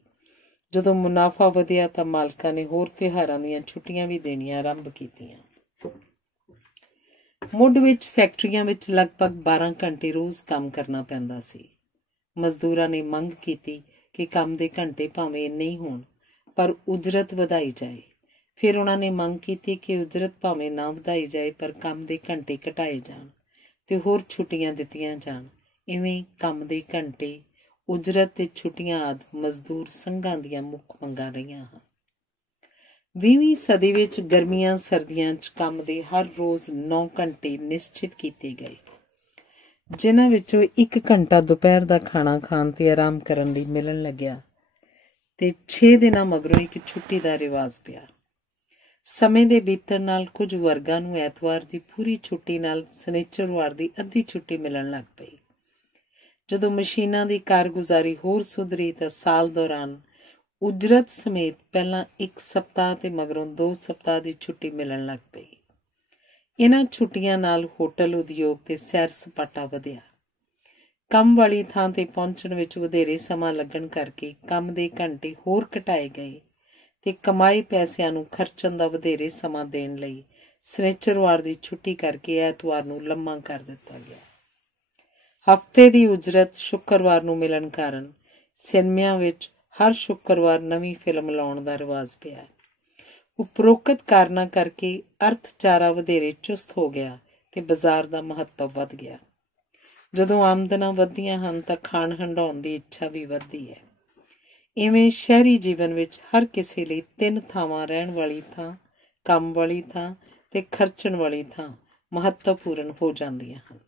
ਜਦੋਂ ਮੁਨਾਫਾ ਵਧਿਆ ਤਾਂ ਮਾਲਕਾਂ ਨੇ ਹੋਰ ਤਿਉਹਾਰਾਂ ਦੀਆਂ ਛੁੱਟੀਆਂ ਵੀ ਦੇਣੀਆਂ ਆਰੰਭ ਕੀਤੀਆਂ। ਮੁੱਢ ਵਿੱਚ ਫੈਕਟਰੀਆਂ ਵਿੱਚ ਲਗਭਗ 12 ਘੰਟੇ ਰੋਜ਼ ਕੰਮ ਕਰਨਾ ਪੈਂਦਾ ਸੀ। ਮਜ਼ਦੂਰਾਂ ਨੇ ਮੰਗ ਕੀਤੀ ਕਿ ਕੰਮ ਦੇ ਘੰਟੇ ਭਾਵੇਂ ਇੰਨੇ ਹੀ ਹੋਣ ਪਰ ਉਜਰਤ ਵਧਾਈ ਜਾਏ। ਫਿਰ ਉਹਨਾਂ ਨੇ ਮੰਗ ਕੀਤੀ ਕਿ ਉਜਰਤ ਭਾਵੇਂ ਨਾ ਵਧਾਈ ਜਾਏ ਪਰ ਕੰਮ ਦੇ ਘੰਟੇ ਘਟਾਏ ਜਾਣ ਤੇ ਹੋਰ ਛੁੱਟੀਆਂ ਦਿੱਤੀਆਂ ਜਾਣ। ਇਵੇਂ ਕੰਮ ਦੇ ਘੰਟੇ, ਉਜਰਤ ਤੇ ਛੁੱਟੀਆਂ ਆਦਿ ਮਜ਼ਦੂਰ ਸੰਘਾਂ ਦੀਆਂ ਮੁੱਖ ਮੰਗਾਂ ਰਹੀਆਂ ਹਨ। 20ਵੀਂ ਸਦੀ ਵਿੱਚ ਗਰਮੀਆਂ ਸਰਦੀਆਂ 'ਚ ਕੰਮ ਦੇ ਹਰ ਰੋਜ਼ 9 ਘੰਟੇ ਨਿਸ਼ਚਿਤ ਕੀਤੇ ਗਏ, ਜਿਨ੍ਹਾਂ ਵਿੱਚੋਂ 1 ਘੰਟਾ ਦੁਪਹਿਰ ਦਾ ਖਾਣਾ ਖਾਣ ਤੇ ਆਰਾਮ ਕਰਨ ਲਈ ਮਿਲਣ ਲੱਗਿਆ ਤੇ 6 ਦਿਨਾਂ ਮਗਰੋਂ ਇੱਕ ਛੁੱਟੀ ਦਾ ਰਿਵਾਜ਼ ਪਿਆ। ਸਮੇਂ ਦੇ ਬੀਤਣ ਨਾਲ ਕੁਝ ਵਰਗਾਂ ਨੂੰ ਐਤਵਾਰ ਦੀ ਪੂਰੀ ਛੁੱਟੀ ਨਾਲ ਸ਼ਨਿਚਰਵਾਰ ਦੀ ਅੱਧੀ ਛੁੱਟੀ ਮਿਲਣ ਲੱਗ ਪਈ। ਜਦੋਂ ਮਸ਼ੀਨਾਂ ਦੀ ਕਾਰਗੁਜ਼ਾਰੀ ਹੋਰ ਸੁਧਰੀ ਤਾਂ ਸਾਲ ਦੌਰਾਨ ਉਜਰਤ ਸਮੇਤ ਪਹਿਲਾਂ 1 ਸਪਤਾਹ ਤੇ ਮਗਰੋਂ 2 ਸਪਤਾਹ ਦੀ ਛੁੱਟੀ ਮਿਲਣ ਲੱਗ ਪਈ। ਇਹਨਾਂ ਛੁੱਟੀਆਂ ਨਾਲ ਹੋਟਲ ਉਦਯੋਗ ਤੇ ਸੈਰ ਸਪਾਟਾ ਵਧਿਆ। ਕੰਮ ਵਾਲੀ ਥਾਂ ਤੇ ਪਹੁੰਚਣ ਵਿੱਚ ਵਧੇਰੇ ਸਮਾਂ ਲੱਗਣ ਕਰਕੇ ਕੰਮ ਦੇ ਘੰਟੇ ਹੋਰ ਘਟਾਏ ਗਏ ਤੇ ਕਮਾਏ ਪੈਸਿਆਂ ਨੂੰ ਖਰਚਣ ਦਾ ਵਧੇਰੇ ਸਮਾਂ ਦੇਣ ਲਈ ਸ਼ਨਿਚਰਵਾਰ ਦੀ ਛੁੱਟੀ ਕਰਕੇ ਐਤਵਾਰ ਨੂੰ ਲੰਮਾ ਕਰ ਦਿੱਤਾ ਗਿਆ। ਹਫ਼ਤੇ ਦੀ ਉਜਰਤ ਸ਼ੁੱਕਰਵਾਰ ਨੂੰ ਮਿਲਣ ਕਾਰਨ ਸਿਨੇਮਿਆਂ ਵਿੱਚ ਹਰ ਸ਼ੁੱਕਰਵਾਰ ਨਵੀਂ ਫਿਲਮ ਲਾਉਣ ਦਾ ਰਿਵਾਜ਼ ਪਿਆ। ਉਪਰੋਕਤ ਕਾਰਨਾਂ ਕਰਕੇ ਅਰਥਚਾਰਾ ਵਧੇਰੇ ਚੁਸਤ ਹੋ ਗਿਆ ਤੇ ਬਾਜ਼ਾਰ ਦਾ ਮਹੱਤਵ ਵੱਧ ਗਿਆ। ਜਦੋਂ ਆਮਦਨਾਂ ਵੱਧਦੀਆਂ ਹਨ ਤਾਂ ਖਾਣ ਹੰਢਾਉਣ ਦੀ ਇੱਛਾ ਵੀ ਵੱਧਦੀ ਹੈ। ਇਵੇਂ ਸ਼ਹਿਰੀ ਜੀਵਨ ਵਿੱਚ ਹਰ ਕਿਸੇ ਲਈ 3 ਥਾਵਾਂ, ਰਹਿਣ ਵਾਲੀ ਥਾਂ, ਕੰਮ ਵਾਲੀ ਥਾਂ ਤੇ ਖਰਚਣ ਵਾਲੀ ਥਾਂ, ਮਹੱਤਵਪੂਰਨ ਹੋ ਜਾਂਦੀਆਂ ਹਨ।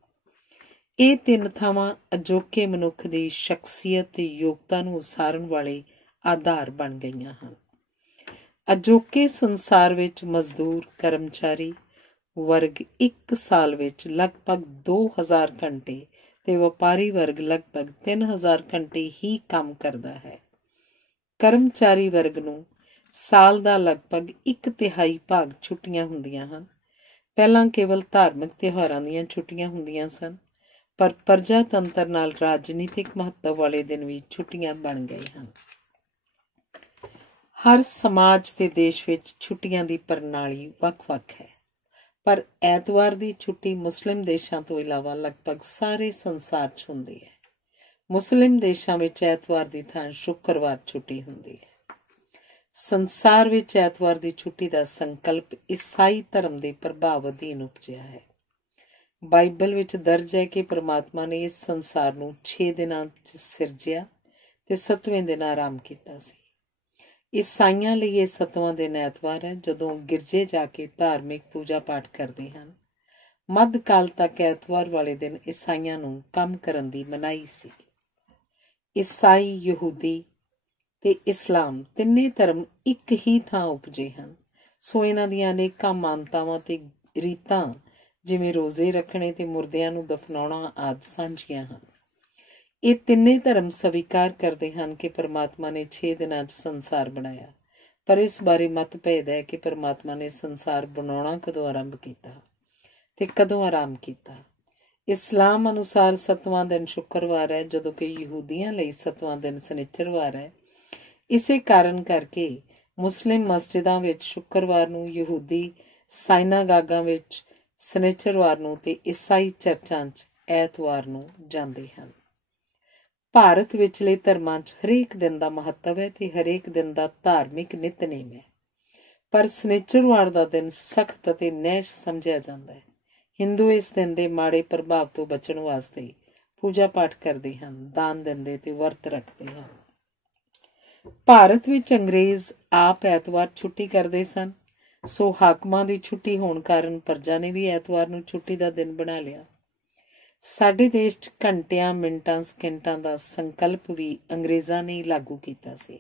ਇਹ ਤਿੰਨ ਥਾਵਾਂ ਅਜੋਕੇ ਮਨੁੱਖ ਦੀ ਸ਼ਖਸੀਅਤ ਤੇ ਯੋਗਤਾ ਨੂੰ ਉਸਾਰਨ ਵਾਲੇ ਆਧਾਰ ਬਣ ਗਈਆਂ ਹਨ। ਅਜੋਕੇ ਸੰਸਾਰ ਵਿੱਚ ਮਜ਼ਦੂਰ ਕਰਮਚਾਰੀ ਵਰਗ ਇੱਕ ਸਾਲ ਵਿੱਚ ਲਗਭਗ 2000 ਘੰਟੇ ਤੇ ਵਪਾਰੀ ਵਰਗ ਲਗਭਗ 3000 ਘੰਟੇ ਹੀ ਕੰਮ ਕਰਦਾ ਹੈ। ਕਰਮਚਾਰੀ ਵਰਗ ਨੂੰ ਸਾਲ ਦਾ ਲਗਭਗ 1/3 ਭਾਗ ਛੁੱਟੀਆਂ ਹੁੰਦੀਆਂ ਹਨ। ਪਹਿਲਾਂ ਕੇਵਲ ਧਾਰਮਿਕ ਤਿਉਹਾਰਾਂ ਦੀਆਂ ਛੁੱਟੀਆਂ ਹੁੰਦੀਆਂ ਸਨ, ਪਰ ਪ੍ਰਜਾਤੰਤਰ ਨਾਲ ਰਾਜਨੀਤਿਕ ਮਹੱਤਵ ਵਾਲੇ ਦਿਨ ਵੀ ਛੁੱਟੀਆਂ ਬਣ ਗਏ ਹਨ। ਹਰ ਸਮਾਜ ਤੇ ਦੇਸ਼ ਵਿੱਚ ਛੁੱਟੀਆਂ ਦੀ ਪ੍ਰਣਾਲੀ ਵੱਖ-ਵੱਖ ਹੈ, ਪਰ ਐਤਵਾਰ ਦੀ ਛੁੱਟੀ ਮੁਸਲਿਮ ਦੇਸ਼ਾਂ ਤੋਂ ਇਲਾਵਾ ਲਗਭਗ ਸਾਰੇ ਸੰਸਾਰ 'ਚ ਹੁੰਦੀ ਹੈ। ਮੁਸਲਿਮ ਦੇਸ਼ਾਂ ਵਿੱਚ ਐਤਵਾਰ ਦੀ ਥਾਂ ਸ਼ੁੱਕਰਵਾਰ ਛੁੱਟੀ ਹੁੰਦੀ ਹੈ। ਸੰਸਾਰ ਵਿੱਚ ਐਤਵਾਰ ਦੀ ਛੁੱਟੀ ਦਾ ਸੰਕਲਪ ਈਸਾਈ ਧਰਮ ਦੇ ਪ੍ਰਭਾਵ ਅਧੀਨ ਉਪਜਿਆ ਹੈ। ਬਾਈਬਲ ਵਿੱਚ ਦਰਜ ਹੈ ਕਿ ਪਰਮਾਤਮਾ ਨੇ ਇਸ ਸੰਸਾਰ ਨੂੰ 6 ਦਿਨਾਂ 'ਚ ਸਿਰਜਿਆ ਤੇ 7ਵੇਂ ਦਿਨ ਆਰਾਮ ਕੀਤਾ ਸੀ। ਈਸਾਈਆਂ ਲਈ ਇਹ 7ਵਾਂ ਦਿਨ ਐਤਵਾਰ ਹੈ, ਜਦੋਂ ਗਿਰਜੇ ਜਾ ਕੇ ਧਾਰਮਿਕ ਪੂਜਾ ਪਾਠ ਕਰਦੇ ਹਨ। ਮੱਧਕਾਲ ਤੱਕ ਐਤਵਾਰ ਵਾਲੇ ਦਿਨ ਈਸਾਈਆਂ ਨੂੰ ਕੰਮ ਕਰਨ ਦੀ ਮਨਾਹੀ ਸੀ। ਈਸਾਈ, ਯਹੂਦੀ ਤੇ ਇਸਲਾਮ ਤਿੰਨੇ ਧਰਮ ਇੱਕ ਹੀ ਥਾਂ ਉਪਜੇ ਹਨ, ਸੋ ਇਹਨਾਂ ਦੀਆਂ ਅਨੇਕਾਂ ਮਾਨਤਾਵਾਂ ਤੇ ਰੀਤਾਂ ਜਿਵੇਂ ਰੋਜ਼ੇ ਰੱਖਣੇ ਤੇ ਮੁਰਦਿਆਂ ਨੂੰ ਦਫਨਾਉਣਾ ਆਦਿ ਸਾਂਝੀਆਂ ਹਨ। ਇਹ ਤਿੰਨੇ ਧਰਮ ਸਵੀਕਾਰ ਕਰਦੇ ਹਨ ਕਿ ਪਰਮਾਤਮਾ ਨੇ 6 ਦਿਨਾਂ 'ਚ ਸੰਸਾਰ ਬਣਾਇਆ, ਪਰ ਇਸ ਬਾਰੇ ਮਤਭੇਦ ਹੈ ਕਿ ਪਰਮਾਤਮਾ ਨੇ ਸੰਸਾਰ ਬਣਾਉਣਾ ਕਦੋਂ ਆਰੰਭ ਕੀਤਾ ਤੇ ਕਦੋਂ ਆਰਾਮ ਕੀਤਾ। ਇਸਲਾਮ ਅਨੁਸਾਰ 7ਵਾਂ ਦਿਨ ਸ਼ੁੱਕਰਵਾਰ ਹੈ, ਜਦੋਂ ਕਿ ਯਹੂਦੀਆਂ ਲਈ 7ਵਾਂ ਦਿਨ ਸ਼ਨਿਚਰਵਾਰ ਹੈ। ਇਸੇ ਕਾਰਨ ਕਰਕੇ ਮੁਸਲਿਮ ਮਸਜਿਦਾਂ ਵਿੱਚ ਸ਼ੁੱਕਰਵਾਰ ਨੂੰ, ਯਹੂਦੀ ਸਾਇਨਾਗਾਗਾਂ ਵਿੱਚ ਸ਼ਨਿਚਰਵਾਰ ਨੂੰ ਤੇ ਈਸਾਈ ਚਰਚਾਂ 'ਚ ਐਤਵਾਰ ਨੂੰ ਜਾਂਦੇ ਹਨ। ਭਾਰਤ ਵਿਚਲੇ ਧਰਮਾਂ 'ਚ ਹਰੇਕ ਦਿਨ ਦਾ ਮਹੱਤਵ ਹੈ ਤੇ ਹਰੇਕ ਦਿਨ ਦਾ ਧਾਰਮਿਕ ਨਿਤਨੇਮ ਹੈ, ਪਰ ਸ਼ਨਿਚਰਵਾਰ ਦਾ ਦਿਨ ਸਖਤ ਅਤੇ ਨੈਸ਼ ਸਮਝਿਆ ਜਾਂਦਾ ਹੈ। ਹਿੰਦੂ ਇਸ ਦਿਨ ਦੇ ਮਾੜੇ ਪ੍ਰਭਾਵ ਤੋਂ ਬਚਣ ਵਾਸਤੇ ਪੂਜਾ ਪਾਠ ਕਰਦੇ ਹਨ, ਦਾਨ ਦਿੰਦੇ ਤੇ ਵਰਤ ਰੱਖਦੇ ਹਨ। ਭਾਰਤ ਵਿੱਚ ਅੰਗਰੇਜ਼ ਆਪ ਐਤਵਾਰ ਛੁੱਟੀ ਕਰਦੇ ਸਨ, ਸੋ ਹਾਕਮਾਂ ਦੀ ਛੁੱਟੀ ਹੋਣ ਕਾਰਨ ਪ੍ਰਜਾ ਨੇ ਵੀ ਐਤਵਾਰ ਨੂੰ ਛੁੱਟੀ ਦਾ ਦਿਨ ਬਣਾ ਲਿਆ। ਸਾਡੇ ਦੇਸ਼ 'ਚ ਘੰਟਿਆਂ, ਮਿੰਟਾਂ, ਸਕਿੰਟਾਂ ਦਾ ਸੰਕਲਪ ਵੀ ਅੰਗਰੇਜ਼ਾਂ ਨੇ ਲਾਗੂ ਕੀਤਾ ਸੀ।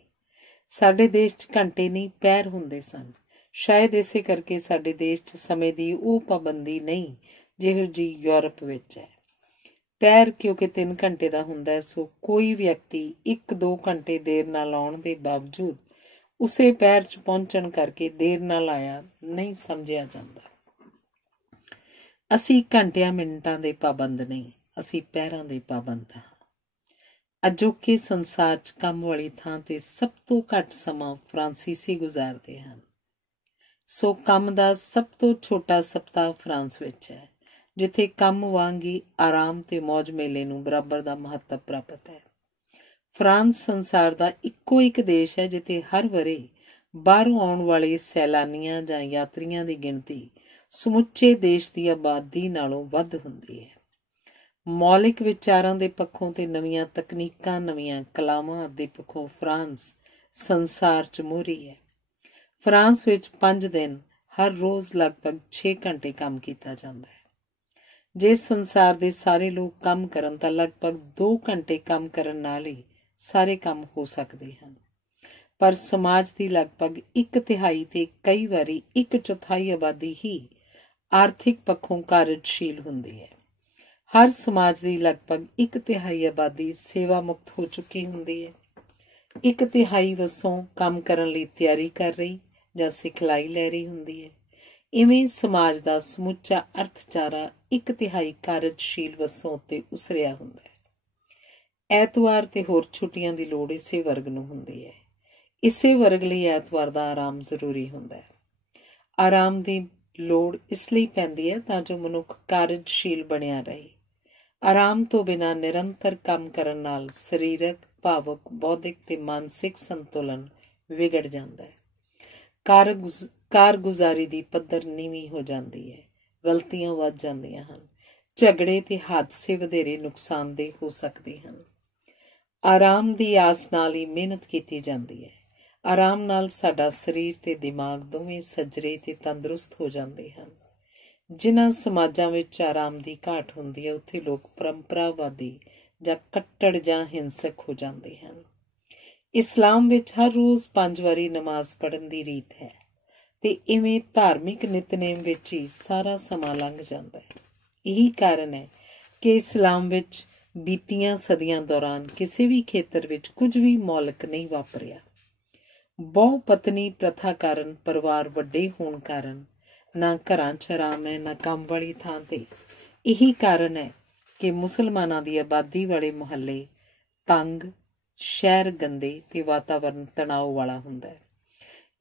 ਸਾਡੇ ਦੇਸ਼ 'ਚ ਘੰਟੇ ਨਹੀਂ, ਪੈਰ ਹੁੰਦੇ ਸਨ। ਸ਼ਾਇਦ ਇਸੇ ਕਰਕੇ ਸਾਡੇ ਦੇਸ਼ 'ਚ ਸਮੇਂ ਦੀ ਉਹ ਪਾਬੰਦੀ ਨਹੀਂ ਜਿਹੋ ਜਿਹੀ ਯੂਰਪ ਵਿੱਚ ਹੈ। ਪੈਰ ਕਿਉਂਕਿ 3 ਘੰਟੇ ਦਾ ਹੁੰਦਾ ਹੈ, ਸੋ ਕੋਈ ਵਿਅਕਤੀ 1-2 ਘੰਟੇ ਦੇਰ ਨਾਲ ਆਉਣ ਦੇ ਬਾਵਜੂਦ ਉਸੇ ਪੈਰ 'ਚ ਪਹੁੰਚਣ ਕਰਕੇ ਦੇਰ ਨਾਲ ਆਇਆ ਨਹੀਂ ਸਮਝਿਆ ਜਾਂਦਾ। ਅਸੀਂ ਘੰਟਿਆਂ ਮਿੰਟਾਂ ਦੇ ਪਾਬੰਦ ਨਹੀਂ, ਅਸੀਂ ਪੈਰਾਂ ਦੇ ਪਾਬੰਦ ਹਾਂ। ਅਜੋਕੇ ਸੰਸਾਰ 'ਚ ਕੰਮ ਵਾਲੀ ਥਾਂ ਤੇ ਸਭ ਤੋਂ ਘੱਟ ਸਮਾਂ ਫਰਾਂਸੀਸੀ ਗੁਜ਼ਾਰਦੇ ਹਨ, ਸੋ ਕੰਮ ਦਾ ਸਭ ਤੋਂ ਛੋਟਾ ਸਪਤਾਹ ਫਰਾਂਸ ਵਿੱਚ ਹੈ, ਜਿੱਥੇ ਕੰਮ ਵਾਂਗ ਹੀ ਆਰਾਮ ਤੇ ਮੌਜ ਮੇਲੇ ਨੂੰ ਬਰਾਬਰ ਦਾ ਮਹੱਤਵ ਪ੍ਰਾਪਤ ਹੈ। ਫਰਾਂਸ ਸੰਸਾਰ ਦਾ ਇੱਕੋ ਇੱਕ ਦੇਸ਼ ਹੈ ਜਿੱਥੇ ਹਰ ਵਰ੍ਹੇ ਬਾਹਰੋਂ ਆਉਣ ਵਾਲੇ ਸੈਲਾਨੀਆਂ ਜਾਂ ਯਾਤਰੀਆਂ ਦੀ ਗਿਣਤੀ ਸਮੁੱਚੇ ਦੇਸ਼ ਦੀ ਆਬਾਦੀ ਨਾਲੋਂ ਵੱਧ ਹੁੰਦੀ ਹੈ। ਮੌਲਿਕ ਵਿਚਾਰਾਂ ਦੇ ਪੱਖੋਂ ਤੇ ਨਵੀਆਂ ਤਕਨੀਕਾਂ, ਨਵੀਆਂ ਕਲਾਵਾਂ ਦੇ ਪੱਖੋਂ ਫਰਾਂਸ ਸੰਸਾਰ 'ਚ ਮੋਹਰੀ ਹੈ। ਫਰਾਂਸ ਵਿੱਚ 5 ਦਿਨ ਹਰ ਰੋਜ਼ ਲਗਭਗ 6 ਘੰਟੇ ਕੰਮ ਕੀਤਾ ਜਾਂਦਾ ਹੈ। ਜੇ ਸੰਸਾਰ ਦੇ ਸਾਰੇ ਲੋਕ ਕੰਮ ਕਰਨ ਤਾਂ ਲਗਭਗ 2 ਘੰਟੇ ਕੰਮ ਕਰਨ ਨਾਲ ਹੀ ਸਾਰੇ ਕੰਮ ਹੋ ਸਕਦੇ ਹਨ, ਪਰ ਸਮਾਜ ਦੀ ਲਗਭਗ 1/3 ਤੇ ਕਈ ਵਾਰੀ 1/4 ਆਬਾਦੀ ਹੀ ਆਰਥਿਕ ਪੱਖੋਂ ਕਾਰਜਸ਼ੀਲ ਹੁੰਦੀ ਹੈ। ਹਰ ਸਮਾਜ ਦੀ ਲਗਭਗ 1/3 ਆਬਾਦੀ ਸੇਵਾ ਮੁਕਤ ਹੋ ਚੁੱਕੀ ਹੁੰਦੀ ਹੈ। 1/3 ਵਸੋਂ ਕੰਮ ਕਰਨ ਲਈ ਤਿਆਰੀ ਕਰ ਰਹੀ ਜਾਂ ਸਿਖਲਾਈ ਲੈ ਰਹੀ ਹੁੰਦੀ ਹੈ। ਇਵੇਂ ਸਮਾਜ ਦਾ ਸਮੁੱਚਾ ਅਰਥਚਾਰਾ 1/3 ਕਾਰਜਸ਼ੀਲ ਵਸੋਂ ਉੱਤੇ ਉਸਰਿਆ ਹੁੰਦਾ ਹੈ। ਐਤਵਾਰ ਤੇ ਹੋਰ ਛੁੱਟੀਆਂ ਦੀ ਲੋੜ ਇਸੇ ਵਰਗ ਨੂੰ ਹੁੰਦੀ ਹੈ। ਇਸੇ ਵਰਗ ਲਈ ਐਤਵਾਰ ਦਾ ਆਰਾਮ ਜ਼ਰੂਰੀ ਹੁੰਦਾ ਹੈ। ਆਰਾਮ ਦੀ ਲੋੜ ਇਸ ਲਈ ਪੈਂਦੀ ਹੈ ਤਾਂ ਜੋ ਮਨੁੱਖ ਕਾਰਜਸ਼ੀਲ ਬਣਿਆ ਰਹੇ। ਆਰਾਮ ਤੋਂ ਬਿਨਾਂ ਨਿਰੰਤਰ ਕੰਮ ਕਰਨ ਨਾਲ ਸਰੀਰਕ, ਭਾਵਕ, ਬੌਧਿਕ ਤੇ ਮਾਨਸਿਕ ਸੰਤੁਲਨ ਵਿਗੜ ਜਾਂਦਾ ਹੈ। ਕਾਰਗੁਜ਼ਾਰੀ ਦੀ ਪੱਧਰ ਨੀਵੀਂ ਹੋ ਜਾਂਦੀ ਹੈ, ਗਲਤੀਆਂ ਵੱਧ ਜਾਂਦੀਆਂ ਹਨ, ਝਗੜੇ ਤੇ ਹਾਦਸੇ ਵਧੇਰੇ ਨੁਕਸਾਨਦੇਹ ਹੋ ਸਕਦੇ ਹਨ। ਆਰਾਮ ਦੀ ਆਸ ਨਾਲ ਹੀ ਮਿਹਨਤ ਕੀਤੀ ਜਾਂਦੀ ਹੈ। ਆਰਾਮ ਨਾਲ ਸਾਡਾ ਸਰੀਰ ਤੇ ਦਿਮਾਗ ਦੋਵੇਂ ਸੱਜਰੇ ਤੇ ਤੰਦਰੁਸਤ ਹੋ ਜਾਂਦੇ ਹਨ। ਜਿਨ੍ਹਾਂ ਸਮਾਜਾਂ ਵਿੱਚ ਆਰਾਮ ਦੀ ਘਾਟ ਹੁੰਦੀ ਹੈ ਉੱਥੇ ਲੋਕ ਪਰੰਪਰਾਵਾਦੀ ਜਾਂ ਕੱਟੜ ਜਾਂ ਹਿੰਸਕ ਹੋ ਜਾਂਦੇ ਹਨ। ਇਸਲਾਮ ਵਿੱਚ ਹਰ ਰੋਜ਼ 5 ਵਾਰੀ ਨਮਾਜ਼ ਪੜ੍ਹਨ ਦੀ ਰੀਤ ਹੈ ਤੇ ਇਵੇਂ ਧਾਰਮਿਕ ਨਿਤਨੇਮ ਵਿੱਚ ਹੀ ਸਾਰਾ ਸਮਾਂ ਲੰਘ ਜਾਂਦਾ ਹੈ। ਇਹੀ ਕਾਰਨ ਹੈ ਕਿ ਇਸਲਾਮ ਵਿੱਚ ਬੀਤੀਆਂ ਸਦੀਆਂ ਦੌਰਾਨ ਕਿਸੇ ਵੀ ਖੇਤਰ ਵਿੱਚ ਕੁਝ ਵੀ ਮੌਲਿਕ ਨਹੀਂ ਵਾਪਰਿਆ। ਬਹੁ ਪਤਨੀ ਪ੍ਰਥਾ ਕਾਰਨ, ਪਰਿਵਾਰ ਵੱਡੇ ਹੋਣ ਕਾਰਨ ਨਾ ਘਰਾਂ 'ਚ ਆਰਾਮ ਹੈ ਨਾ ਕੰਮ ਵਾਲੀ ਥਾਂ 'ਤੇ। ਇਹੀ ਕਾਰਨ ਹੈ ਕਿ ਮੁਸਲਮਾਨਾਂ ਦੀ ਆਬਾਦੀ ਵਾਲੇ ਮੁਹੱਲੇ ਤੰਗ, ਸ਼ਹਿਰ ਗੰਦੇ ਤੇ ਵਾਤਾਵਰਨ ਤਣਾਅ ਵਾਲਾ ਹੁੰਦਾ ਹੈ।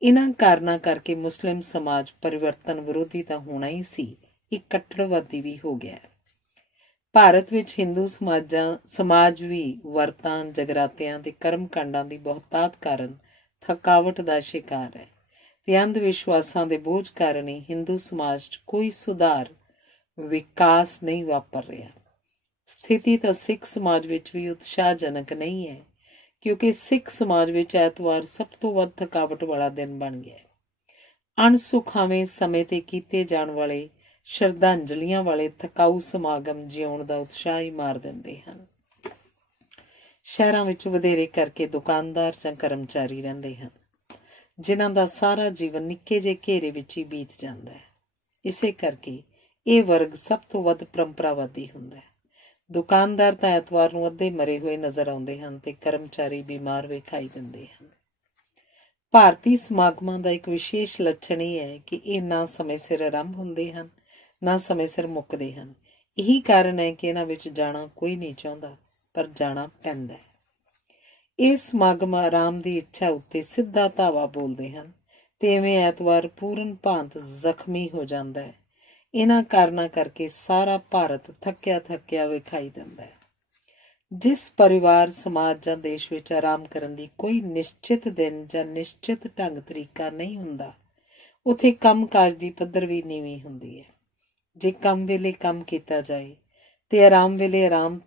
ਇਹਨਾਂ ਕਾਰਨਾਂ ਕਰਕੇ ਮੁਸਲਿਮ ਸਮਾਜ ਪਰਿਵਰਤਨ ਵਿਰੋਧੀ ਤਾਂ ਹੋਣਾ ਹੀ ਸੀ, ਇਹ ਕੱਟੜਵਾਦੀ ਵੀ ਹੋ ਗਿਆ ਹੈ। ਭਾਰਤ ਵਿੱਚ ਹਿੰਦੂ ਸਮਾਜ ਵੀ ਵਰਤਾਂ, ਜਗਰਾਤਿਆਂ ਤੇ ਕਰਮਕਾਂਡਾਂ ਦੀ ਬਹੁਤਾਤ ਕਾਰਨ ਥਕਾਵਟ ਦਾ ਸ਼ਿਕਾਰ ਹੈ ਤੇ ਅੰਧ ਵਿਸ਼ਵਾਸਾਂ ਦੇ ਬੋਝ ਕਾਰਨ ਹੀ ਹਿੰਦੂ ਸਮਾਜ 'ਚ ਕੋਈ ਸੁਧਾਰ, ਵਿਕਾਸ ਨਹੀਂ ਵਾਪਰ ਰਿਹਾ। ਸਥਿਤੀ ਤਾਂ ਸਿੱਖ ਸਮਾਜ ਵਿੱਚ ਵੀ ਉਤਸ਼ਾਹਜਨਕ ਨਹੀਂ ਹੈ, ਕਿਉਂਕਿ ਸਿੱਖ ਸਮਾਜ ਵਿੱਚ ਐਤਵਾਰ ਸਭ ਤੋਂ ਵੱਧ ਥਕਾਵਟ ਵਾਲਾ ਦਿਨ ਬਣ ਗਿਆ। ਅਣਸੁਖਾਵੇਂ ਸਮੇਂ 'ਤੇ ਕੀਤੇ ਜਾਣ ਵਾਲੇ ਸ਼ਰਧਾਂਜਲੀਆਂ ਵਾਲੇ ਥਕਾਊ ਸਮਾਗਮ ਜਿਉਣ ਦਾ ਉਤਸ਼ਾਹ ਹੀ ਮਾਰ ਦਿੰਦੇ ਹਨ। ਸ਼ਹਿਰਾਂ ਵਿੱਚ ਵਧੇਰੇ ਕਰਕੇ ਦੁਕਾਨਦਾਰ ਜਾਂ ਕਰਮਚਾਰੀ ਰਹਿੰਦੇ ਹਨ, ਜਿਨ੍ਹਾਂ ਦਾ ਸਾਰਾ ਜੀਵਨ ਨਿੱਕੇ ਜਿਹੇ ਘੇਰੇ ਵਿੱਚ ਹੀ ਬੀਤ ਜਾਂਦਾ ਹੈ। ਇਸੇ ਕਰਕੇ ਇਹ ਵਰਗ ਸਭ ਤੋਂ ਵੱਧ ਪਰੰਪਰਾਵਾਦੀ ਹੁੰਦਾ ਹੈ। ਦੁਕਾਨਦਾਰ ਤਾਂ ਐਤਵਾਰ ਨੂੰ ਅੱਧੇ ਮਰੇ ਹੋਏ ਨਜ਼ਰ ਆਉਂਦੇ ਹਨ ਤੇ ਕਰਮਚਾਰੀ ਬਿਮਾਰ ਵਿਖਾਈ ਦਿੰਦੇ ਹਨ। ਭਾਰਤੀ ਸਮਾਗਮਾਂ ਦਾ ਇੱਕ ਵਿਸ਼ੇਸ਼ ਲੱਛਣ ਇਹ ਹੈ ਕਿ ਇਹ ਨਾ ਸਮੇਂ ਸਿਰ ਆਰੰਭ ਹੁੰਦੇ ਹਨ, ਨਾ ਸਮੇਂ ਸਿਰ ਮੁੱਕਦੇ ਹਨ। ਇਹੀ ਕਾਰਨ ਹੈ ਕਿ ਇਹਨਾਂ ਵਿੱਚ ਜਾਣਾ ਕੋਈ ਨਹੀਂ ਚਾਹੁੰਦਾ, ਪਰ ਜਾਣਾ ਪੈਂਦਾ ਹੈ। ਇਹ ਸਮਾਗਮ ਆਰਾਮ ਦੀ ਇੱਛਾ ਉੱਤੇ ਸਿੱਧਾ ਧਾਵਾ ਬੋਲਦੇ ਹਨ ਤੇ ਇਵੇਂ ਐਤਵਾਰ ਪੂਰਨ ਭਾਂਤ ਜ਼ਖਮੀ ਹੋ ਜਾਂਦਾ ਹੈ। ਇਹਨਾਂ ਕਾਰਨਾਂ ਕਰਕੇ ਸਾਰਾ ਭਾਰਤ ਥੱਕਿਆ ਵਿਖਾਈ ਦਿੰਦਾ ਹੈ। ਜਿਸ ਪਰਿਵਾਰ, ਸਮਾਜ ਜਾਂ ਦੇਸ਼ ਵਿੱਚ ਆਰਾਮ ਕਰਨ ਦੀ ਕੋਈ ਨਿਸ਼ਚਿਤ ਦਿਨ ਜਾਂ ਨਿਸ਼ਚਿਤ ਢੰਗ ਤਰੀਕਾ ਨਹੀਂ ਹੁੰਦਾ, ਉੱਥੇ ਕੰਮਕਾਜ ਦੀ ਪੱਧਰ ਵੀ ਨੀਵੀਂ ਹੁੰਦੀ ਹੈ। ਜੇ ਕੰਮ ਵੇਲੇ ਕੰਮ ਕੀਤਾ ਜਾਏ ਤੇ ਆਰਾਮ ਵੇਲੇ ਆਰਾਮ,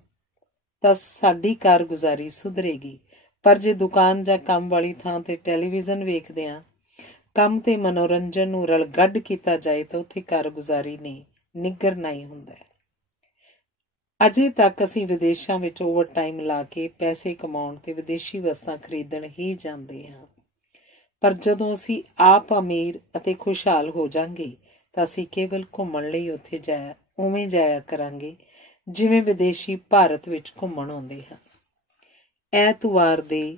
ਤਾਂ ਸਾਡੀ ਕਾਰਗੁਜ਼ਾਰੀ ਸੁਧਰੇਗੀ। ਪਰ ਜੇ ਦੁਕਾਨ ਜਾਂ ਕੰਮ ਵਾਲੀ ਥਾਂ 'ਤੇ ਟੈਲੀਵਿਜ਼ਨ ਵੇਖਦਿਆਂ ਕੰਮ ਤੇ ਮਨੋਰੰਜਨ ਨੂੰ ਰਲਗੱਡ ਕੀਤਾ ਜਾਏ ਤਾਂ ਉੱਥੇ ਕਾਰਗੁਜ਼ਾਰੀ ਨੇ ਨਿੱਘਰਨਾ ਹੀ ਹੁੰਦਾ ਹੈ। ਅਜੇ ਤੱਕ ਅਸੀਂ ਵਿਦੇਸ਼ਾਂ ਵਿੱਚ ਓਵਰ ਟਾਈਮ ਲਾ ਕੇ ਪੈਸੇ ਕਮਾਉਣ ਤੇ ਵਿਦੇਸ਼ੀ ਵਸਤਾਂ ਖਰੀਦਣ ਹੀ ਜਾਂਦੇ ਹਾਂ, ਪਰ ਜਦੋਂ ਅਸੀਂ ਆਪ ਅਮੀਰ ਅਤੇ ਖੁਸ਼ਹਾਲ ਹੋ ਜਾਵਾਂਗੇ ਤਾਂ ਅਸੀਂ ਕੇਵਲ ਘੁੰਮਣ ਲਈ ਉੱਥੇ ਉਵੇਂ ਜਾਇਆ ਕਰਾਂਗੇ ਜਿਵੇਂ ਵਿਦੇਸ਼ੀ ਭਾਰਤ ਵਿੱਚ ਘੁੰਮਣ ਆਉਂਦੇ ਹਨ। ਐਤਵਾਰ ਦੇ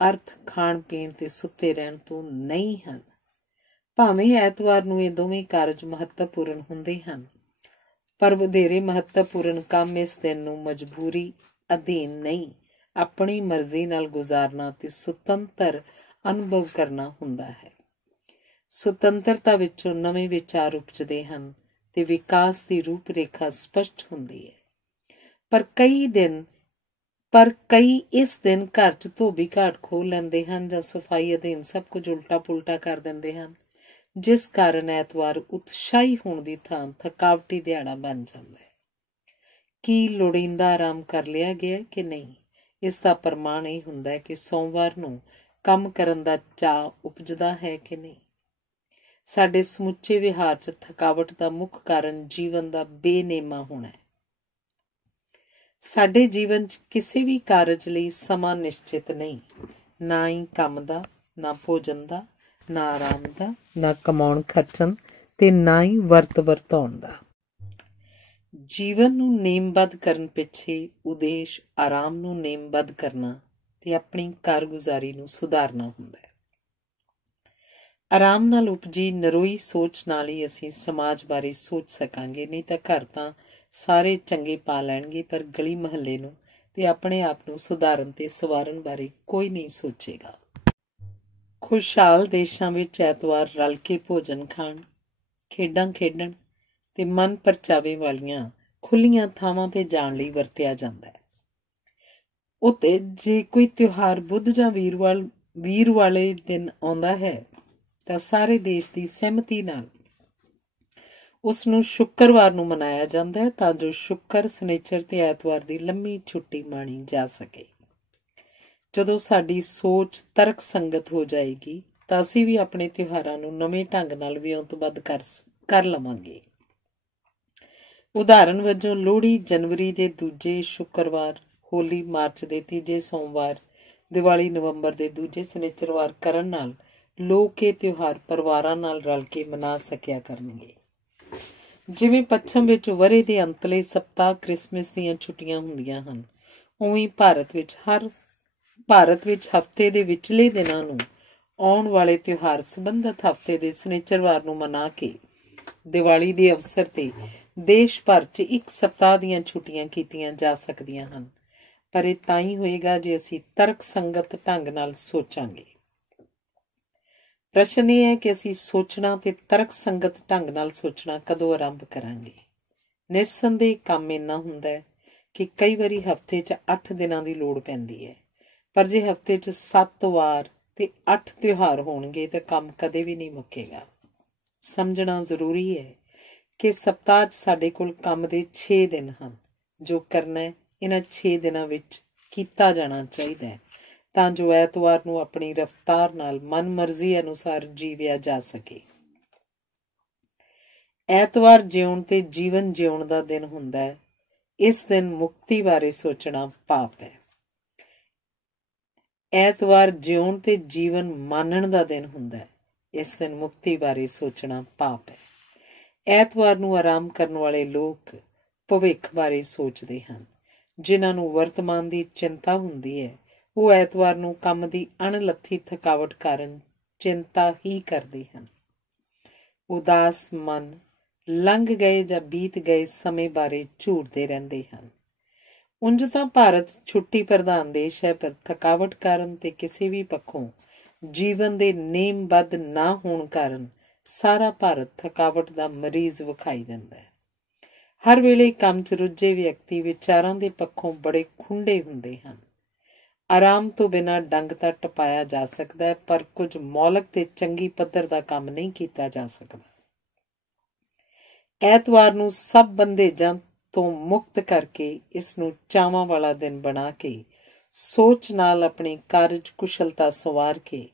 ਅਰਥ ਖਾਣ ਪੀਣ ਤੇ ਸੁੱਤੇ ਰਹਿਣ ਤੋਂ ਨਹੀਂ ਹਨ। ਭਾਵੇਂ ਐਤਵਾਰ ਨੂੰ ਇਹ ਦੋਵੇਂ ਕਾਰਜ ਮਹੱਤਵਪੂਰਨ ਹੁੰਦੇ ਹਨ, ਪਰ ਵਧੇਰੇ ਮਹੱਤਵਪੂਰਨ ਕੰਮ ਇਸ ਦਿਨ ਨੂੰ ਮਜਬੂਰੀ ਅਧੀਨ ਨਹੀਂ, ਆਪਣੀ ਮਰਜ਼ੀ ਨਾਲ ਗੁਜ਼ਾਰਨਾ ਤੇ ਸੁਤੰਤਰ ਅਨੁਭਵ ਕਰਨਾ ਹੁੰਦਾ ਹੈ। ਸੁਤੰਤਰਤਾ ਵਿੱਚੋਂ ਨਵੇਂ ਵਿਚਾਰ ਉਪਜਦੇ ਹਨ ਤੇ ਵਿਕਾਸ ਦੀ ਰੂਪ ਰੇਖਾ ਸਪਸ਼ਟ ਹੁੰਦੀ ਹੈ। ਪਰ ਕਈ ਇਸ ਦਿਨ ਘਰ 'ਚ ਧੋਬੀ ਘਾਟ ਖੋਹ ਲੈਂਦੇ ਹਨ ਜਾਂ ਸਫਾਈ ਅਧੀਨ ਸਭ ਕੁਝ ਉਲਟਾ ਪੁਲਟਾ ਕਰ ਦਿੰਦੇ ਹਨ, ਜਿਸ ਕਾਰਨ ਐਤਵਾਰ ਉਤਸ਼ਾਹੀ ਹੋਣ ਦੀ ਥਾਂ ਥਕਾਵਟੀ ਦਿਹਾੜਾ ਬਣ ਜਾਂਦਾ ਹੈ। ਕੀ ਲੋੜੀਂਦਾ ਆਰਾਮ ਕਰ ਲਿਆ ਗਿਆ ਕਿ ਨਹੀਂ, ਇਸ ਦਾ ਪ੍ਰਮਾਣ ਇਹ ਹੁੰਦਾ ਹੈ ਕਿ ਸੋਮਵਾਰ ਨੂੰ ਕੰਮ ਕਰਨ ਦਾ ਚਾਅ ਉਪਜਦਾ ਹੈ ਕਿ ਨਹੀਂ। ਸਾਡੇ ਸਮੁੱਚੇ ਵਿਹਾਰ 'ਚ ਥਕਾਵਟ ਦਾ ਮੁੱਖ ਕਾਰਨ ਜੀਵਨ ਦਾ ਬੇਨੇਮਾ ਹੋਣਾ ਹੈ। ਸਾਡੇ ਜੀਵਨ 'ਚ ਕਿਸੇ ਵੀ ਕਾਰਜ ਲਈ ਸਮਾਂ ਨਿਸ਼ਚਿਤ ਨਹੀਂ, ਨਾ ਹੀ ਕੰਮ ਦਾ, ਨਾ ਭੋਜਨ ਦਾ, ਨਾ ਆਰਾਮ ਦਾ, ਨਾ ਕਮਾਉਣ ਖਰਚਣ ਤੇ ਨਾ ਹੀ ਵਰਤਾਉਣ ਦਾ। ਜੀਵਨ ਨੂੰ ਨੇਮਬੱਧ ਕਰਨ ਪਿੱਛੇ ਉਦੇਸ਼ ਆਰਾਮ ਨੂੰ ਨੇਮਬੱਧ ਕਰਨਾ ਤੇ ਆਪਣੀ ਕਾਰਗੁਜ਼ਾਰੀ ਨੂੰ ਸੁਧਾਰਨਾ ਹੁੰਦਾ ਹੈ। ਆਰਾਮ ਨਾਲ ਉਪਜੀ ਨਰੋਈ ਸੋਚ ਨਾਲ ਹੀ ਅਸੀਂ ਸਮਾਜ ਬਾਰੇ ਸੋਚ ਸਕਾਂਗੇ, ਨਹੀਂ ਤਾਂ ਘਰ ਤਾਂ ਸਾਰੇ ਚੰਗੇ ਪਾ ਲੈਣਗੇ, ਪਰ ਗਲੀ ਮੁਹੱਲੇ ਨੂੰ ਤੇ ਆਪਣੇ ਆਪ ਨੂੰ ਸੁਧਾਰਨ ਤੇ ਸਵਾਰਨ ਬਾਰੇ ਕੋਈ ਨਹੀਂ ਸੋਚੇਗਾ। ਖੁਸ਼ਹਾਲ ਦੇਸ਼ਾਂ ਵਿੱਚ ਐਤਵਾਰ ਰਲ ਕੇ ਭੋਜਨ ਖਾਣ, ਖੇਡਾਂ ਖੇਡਣ ਤੇ ਮਨ ਪਰਚਾਵੇ ਵਾਲੀਆਂ ਖੁੱਲ੍ਹੀਆਂ ਥਾਵਾਂ 'ਤੇ ਜਾਣ ਲਈ ਵਰਤਿਆ ਜਾਂਦਾ ਹੈ। ਉੱਤੇ ਜੇ ਕੋਈ ਤਿਉਹਾਰ ਬੁੱਧ ਜਾਂ ਵੀਰ ਵਾਲੇ ਦਿਨ ਆਉਂਦਾ ਹੈ ਤਾਂ ਸਾਰੇ ਦੇਸ਼ ਦੀ ਸਹਿਮਤੀ ਨਾਲ ਉਸ ਨੂੰ ਸ਼ੁੱਕਰਵਾਰ ਨੂੰ ਮਨਾਇਆ ਜਾਂਦਾ ਹੈ, ਤਾਂ ਜੋ ਸ਼ੁੱਕਰ, ਸ਼ਨਿਚਰ ਤੇ ਐਤਵਾਰ ਦੀ ਲੰਮੀ ਛੁੱਟੀ ਮਾਣੀ ਜਾ ਸਕੇ। ਜਦੋਂ ਸਾਡੀ ਸੋਚ ਤਰਕ ਸੰਗਤ ਹੋ ਜਾਏਗੀ ਤਾਂ ਅਸੀਂ ਵੀ ਆਪਣੇ ਤਿਉਹਾਰਾਂ ਨੂੰ ਨਵੇਂ ਢੰਗ ਨਾਲ ਵਿਉਂਤਬੱਧ ਕਰ ਲਵਾਂਗੇ। ਉਦਾਹਰਨ ਵਜੋਂ ਲੋਹੜੀ ਜਨਵਰੀ ਦੇ ਦੂਜੇ ਸ਼ੁੱਕਰਵਾਰ, ਹੋਲੀ ਮਾਰਚ ਦੇ ਤੀਜੇ ਸੋਮਵਾਰ, ਦੀਵਾਲੀ ਨਵੰਬਰ ਦੇ ਦੂਜੇ ਸ਼ਨਿਚਰਵਾਰ ਕਰਨ ਨਾਲ ਲੋਕ ਇਹ ਤਿਉਹਾਰ ਪਰਿਵਾਰਾਂ ਨਾਲ ਰਲ ਕੇ ਮਨਾ ਸਕਿਆ ਕਰਨਗੇ। ਜਿਵੇਂ ਪੱਛਮ ਵਿੱਚ ਵਰ੍ਹੇ ਦੇ ਅੰਤਲੇ ਸਪਤਾਹ ਕ੍ਰਿਸਮਸ ਦੀਆਂ ਛੁੱਟੀਆਂ ਹੁੰਦੀਆਂ ਹਨ, ਉਵੇਂ ਭਾਰਤ ਵਿੱਚ ਹਫ਼ਤੇ ਦੇ ਵਿਚਲੇ ਦਿਨਾਂ ਨੂੰ ਆਉਣ ਵਾਲੇ ਤਿਉਹਾਰ ਸੰਬੰਧਿਤ ਹਫ਼ਤੇ ਦੇ ਸ਼ਨਿਚਰਵਾਰ ਨੂੰ ਮਨਾ ਕੇ ਦੀਵਾਲੀ ਦੇ ਅਵਸਰ ਤੇ ਦੇਸ਼ ਭਰ 'ਚ ਇੱਕ ਸਪਤਾਹ ਦੀਆਂ ਛੁੱਟੀਆਂ ਕੀਤੀਆਂ ਜਾ ਸਕਦੀਆਂ ਹਨ। ਪਰ ਇਹ ਤਾਂ ਹੀ ਹੋਏਗਾ ਜੇ ਅਸੀਂ ਤਰਕਸੰਗਤ ਢੰਗ ਨਾਲ ਸੋਚਾਂਗੇ। ਪ੍ਰਸ਼ਨ ਇਹ ਹੈ ਕਿ ਅਸੀਂ ਸੋਚਣਾ ਤੇ ਤਰਕਸੰਗਤ ਢੰਗ ਨਾਲ ਸੋਚਣਾ ਕਦੋਂ ਆਰੰਭ ਕਰਾਂਗੇ। ਨਿਰਸੰਦੇਹ ਕੰਮ ਇੰਨਾ ਹੁੰਦਾ ਹੈ ਕਿ ਕਈ ਵਾਰੀ ਹਫ਼ਤੇ 'ਚ 8 ਦਿਨਾਂ ਦੀ ਲੋੜ ਪੈਂਦੀ ਹੈ, ਪਰ ਜੇ ਹਫ਼ਤੇ 'ਚ 7 ਵਾਰ ਤੇ 8 ਤਿਉਹਾਰ ਹੋਣਗੇ ਤਾਂ ਕੰਮ ਕਦੇ ਵੀ ਨਹੀਂ ਮੁੱਕੇਗਾ। ਸਮਝਣਾ ਜ਼ਰੂਰੀ ਹੈ ਕਿ ਸਪਤਾਹ 'ਚ ਸਾਡੇ ਕੋਲ ਕੰਮ ਦੇ 6 ਦਿਨ ਹਨ। ਜੋ ਕਰਨਾ ਹੈ ਇਹਨਾਂ 6 ਦਿਨਾਂ ਵਿੱਚ ਕੀਤਾ ਜਾਣਾ ਚਾਹੀਦਾ ਹੈ ਤਾਂ ਜੋ ਐਤਵਾਰ ਨੂੰ ਆਪਣੀ ਰਫ਼ਤਾਰ ਨਾਲ ਮਨ ਮਰਜ਼ੀ ਅਨੁਸਾਰ ਜੀਵਿਆ ਜਾ ਸਕੇ। ਐਤਵਾਰ ਜਿਉਣ ਤੇ ਜੀਵਨ ਜਿਉਣ ਦਾ ਦਿਨ ਹੁੰਦਾ ਹੈ। ਇਸ ਦਿਨ ਮੁਕਤੀ ਬਾਰੇ ਸੋਚਣਾ ਪਾਪ ਹੈ। ਐਤਵਾਰ ਜਿਉਣ ਤੇ ਜੀਵਨ ਮਾਨਣ ਦਾ ਦਿਨ ਹੁੰਦਾ ਹੈ। ਇਸ ਦਿਨ ਮੁਕਤੀ ਬਾਰੇ ਸੋਚਣਾ ਪਾਪ ਹੈ। ਐਤਵਾਰ ਨੂੰ ਆਰਾਮ ਕਰਨ ਵਾਲੇ ਲੋਕ ਭਵਿੱਖ ਬਾਰੇ ਸੋਚਦੇ ਹਨ। ਜਿਨ੍ਹਾਂ ਨੂੰ ਵਰਤਮਾਨ ਦੀ ਚਿੰਤਾ ਹੁੰਦੀ ਹੈ ਉਹ ਐਤਵਾਰ ਨੂੰ ਕੰਮ ਦੀ ਅਣਲੱਥੀ ਥਕਾਵਟ ਕਾਰਨ ਚਿੰਤਾ ਹੀ ਕਰਦੇ ਹਨ। ਉਦਾਸ ਮਨ ਲੰਘ ਗਏ ਜਾਂ ਬੀਤ ਗਏ ਸਮੇਂ ਬਾਰੇ ਝੂਰਦੇ ਰਹਿੰਦੇ ਹਨ। ਉਂਝ ਤਾਂ ਭਾਰਤ ਛੁੱਟੀ ਪ੍ਰਧਾਨ ਦੇਸ਼ ਹੈ, ਪਰ ਥਕਾਵਟ ਕਾਰਨ ਤੇ ਕਿਸੇ ਵੀ ਪੱਖੋਂ ਜੀਵਨ ਦੇ ਨੇਮਬੱਧ ਨਾ ਹੋਣ ਕਾਰਨ ਸਾਰਾ ਭਾਰਤ ਥਕਾਵਟ ਦਾ ਮਰੀਜ਼ ਵਿਖਾਈ ਦਿੰਦਾ ਹੈ। ਹਰ ਵੇਲੇ ਕੰਮ 'ਚ ਰੁੱਝੇ ਵਿਅਕਤੀ ਵਿਚਾਰਾਂ ਦੇ ਪੱਖੋਂ ਬੜੇ ਖੁੰਡੇ ਹੁੰਦੇ ਹਨ। ਆਰਾਮ ਤੋਂ ਬਿਨਾਂ ਡੰਗ ਤਾਂ ਟਪਾਇਆ ਜਾ ਸਕਦਾ ਹੈ, ਪਰ ਕੁਝ ਮੌਲਿਕ ਤੇ ਚੰਗੀ ਪੱਧਰ ਦਾ ਕੰਮ ਨਹੀਂ ਕੀਤਾ ਜਾ ਸਕਦਾ। ਐਤਵਾਰ ਨੂੰ ਸਭ ਬੰਦੇਜਾਂ ਤੋਂ ਮੁਕਤ ਕਰਕੇ ਇਸ ਨੂੰ ਚਾਵਾਂ ਵਾਲਾ ਦਿਨ ਬਣਾ ਕੇ ਸੋਚ ਨਾਲ ਆਪਣੀ ਕਾਰਜ ਕੁਸ਼ਲਤਾ ਸੰਵਾਰ ਕੇ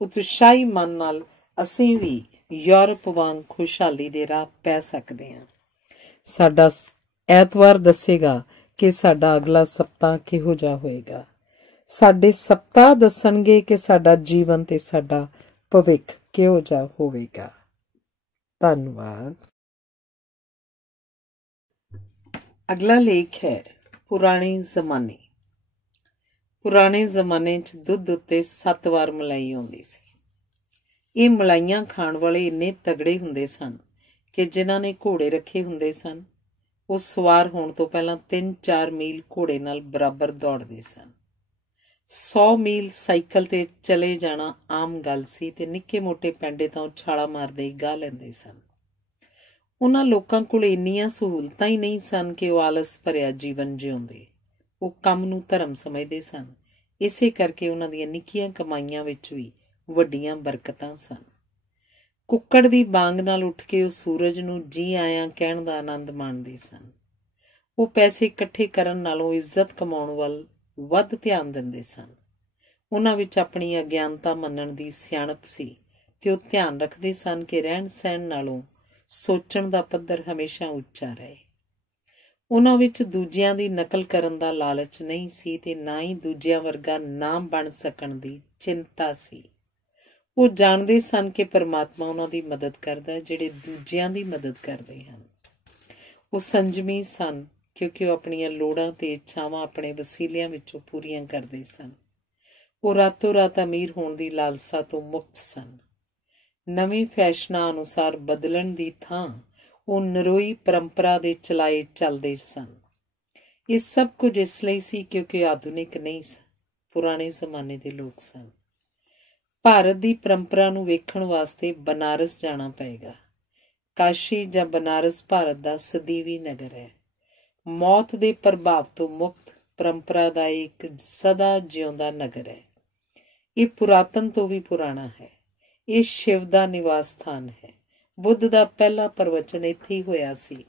ਉਤਸ਼ਾਹੀ ਮਨ ਨਾਲ ਅਸੀਂ ਵੀ ਯੂਰਪ ਵਾਂਗ ਖੁਸ਼ਹਾਲੀ ਦੇ ਰਾਹ ਪੈ ਸਕਦੇ ਹਾਂ। ਸਾਡਾ ਐਤਵਾਰ ਦੱਸੇਗਾ ਕਿ ਸਾਡਾ ਅਗਲਾ ਸਪਤਾਹ ਕਿਹੋ ਜਿਹਾ ਹੋਏਗਾ। ਸਾਡੇ ਸਪਤਾਹ ਦੱਸਣਗੇ ਕਿ ਸਾਡਾ ਜੀਵਨ ਤੇ ਸਾਡਾ ਭਵਿੱਖ ਕਿਹੋ ਜਿਹਾ ਹੋਵੇਗਾ। ਧੰਨਵਾਦ। ਅਗਲਾ ਲੇਖ ਹੈ ਪੁਰਾਣੇ ਜ਼ਮਾਨੇ। ਪੁਰਾਣੇ ਜ਼ਮਾਨੇ 'ਚ ਦੁੱਧ ਉੱਤੇ 7 ਵਾਰ ਮਲਾਈ ਆਉਂਦੀ ਸੀ। ਇਹ ਮਲਾਈਆਂ ਖਾਣ ਵਾਲੇ ਇੰਨੇ ਤਗੜੇ ਹੁੰਦੇ ਸਨ ਕਿ ਜਿਨ੍ਹਾਂ ਨੇ ਘੋੜੇ ਰੱਖੇ ਹੁੰਦੇ ਸਨ ਉਹ ਸਵਾਰ ਹੋਣ ਤੋਂ ਪਹਿਲਾਂ 3-4 ਮੀਲ ਘੋੜੇ ਨਾਲ ਬਰਾਬਰ ਦੌੜਦੇ ਸਨ। 100 ਮੀਲ ਸਾਈਕਲ ਤੇ ਚਲੇ ਜਾਣਾ ਆਮ ਗੱਲ ਸੀ ਤੇ ਨਿੱਕੇ ਮੋਟੇ ਪੈਂਡੇ ਤਾਂ ਉਛਾਲਾ ਮਾਰਦੇ ਹੀ ਗਾਹ ਲੈਂਦੇ ਸਨ। ਉਹਨਾਂ ਲੋਕਾਂ ਕੋਲ ਇੰਨੀਆਂ ਸਹੂਲਤਾਂ ਹੀ ਨਹੀਂ ਸਨ ਕਿ ਉਹ ਆਲਸ ਭਰਿਆ ਜੀਵਨ ਜਿਉਂਦੇ। ਉਹ ਕੰਮ ਨੂੰ ਧਰਮ ਸਮਝਦੇ ਸਨ। ਇਸੇ ਕਰਕੇ ਉਹਨਾਂ ਦੀਆਂ ਨਿੱਕੀਆਂ ਕਮਾਈਆਂ ਵਿੱਚ ਵੀ ਵੱਡੀਆਂ ਬਰਕਤਾਂ ਸਨ। ਕੁੱਕੜ ਦੀ ਬਾਂਗ ਨਾਲ ਉੱਠ ਕੇ ਉਹ ਸੂਰਜ ਨੂੰ ਜੀ ਆਇਆਂ ਕਹਿਣ ਦਾ ਆਨੰਦ ਮਾਣਦੇ ਸਨ। ਉਹ ਪੈਸੇ ਇਕੱਠੇ ਕਰਨ ਨਾਲੋਂ ਇੱਜ਼ਤ ਕਮਾਉਣ ਵੱਲ ਵੱਧ ਧਿਆਨ ਦਿੰਦੇ ਸਨ। ਉਹਨਾਂ ਵਿੱਚ ਆਪਣੀ ਅਗਿਆਨਤਾ ਮੰਨਣ ਦੀ ਸਿਆਣਪ ਸੀ ਤੇ ਉਹ ਧਿਆਨ ਰੱਖਦੇ ਸਨ ਕਿ ਰਹਿਣ ਸਹਿਣ ਨਾਲੋਂ ਸੋਚਣ ਦਾ ਪੱਧਰ ਹਮੇਸ਼ਾ ਉੱਚਾ ਰਹੇ। ਉਹਨਾਂ ਵਿੱਚ ਦੂਜਿਆਂ ਦੀ ਨਕਲ ਕਰਨ ਦਾ ਲਾਲਚ ਨਹੀਂ ਸੀ ਤੇ ਨਾ ਹੀ ਦੂਜਿਆਂ ਵਰਗਾ ਨਾ ਬਣ ਸਕਣ ਦੀ ਚਿੰਤਾ ਸੀ। ਉਹ ਜਾਣਦੇ ਸਨ ਕਿ ਪਰਮਾਤਮਾ ਉਹਨਾਂ ਦੀ ਮਦਦ ਕਰਦਾ ਜਿਹੜੇ ਦੂਜਿਆਂ ਦੀ ਮਦਦ ਕਰਦੇ ਹਨ। ਉਹ ਸੰਜਮੀ ਸਨ ਕਿਉਂਕਿ ਉਹ ਆਪਣੀਆਂ ਲੋੜਾਂ ਤੇ ਇੱਛਾਵਾਂ ਆਪਣੇ ਵਸੀਲਿਆਂ ਵਿੱਚੋਂ ਪੂਰੀਆਂ ਕਰਦੇ ਸਨ। ਉਹ ਰਾਤੋਂ ਰਾਤ ਅਮੀਰ ਹੋਣ ਦੀ ਲਾਲਸਾ ਤੋਂ ਮੁਕਤ ਸਨ। ਨਵੇਂ ਫੈਸ਼ਨਾਂ ਅਨੁਸਾਰ ਬਦਲਣ ਦੀ ਥਾਂ ਉਹ ਨਰੋਈ ਪਰੰਪਰਾ ਦੇ ਚਲਾਏ ਚੱਲਦੇ ਸਨ। ਇਹ ਸਭ ਕੁਝ ਇਸ ਲਈ ਸੀ ਕਿਉਂਕਿ ਆਧੁਨਿਕ ਨਹੀਂ ਸਨ, ਪੁਰਾਣੇ ਜ਼ਮਾਨੇ ਦੇ ਲੋਕ ਸਨ। ਭਾਰਤ ਦੀ ਪਰੰਪਰਾ ਨੂੰ ਵੇਖਣ ਵਾਸਤੇ ਬਨਾਰਸ ਜਾਣਾ ਪਏਗਾ। ਕਾਸ਼ੀ ਜਾਂ ਬਨਾਰਸ ਭਾਰਤ ਦਾ ਸਦੀਵੀ ਨਗਰ ਹੈ। ਮੌਤ ਦੇ ਪ੍ਰਭਾਵ ਤੋਂ ਮੁਕਤ ਪਰੰਪਰਾ ਦਾ ਇੱਕ ਸਦਾ ਜਿਉਂਦਾ ਨਗਰ ਹੈ। ਇਹ ਪੁਰਾਤਨ ਤੋਂ ਵੀ ਪੁਰਾਣਾ ਹੈ। ਇਹ ਸ਼ਿਵ ਦਾ ਨਿਵਾਸ ਸਥਾਨ ਹੈ। ਬੁੱਧ ਦਾ ਪਹਿਲਾ ਪ੍ਰਵਚਨ ਇੱਥੇ ਹੀ ਹੋਇਆ ਸੀ।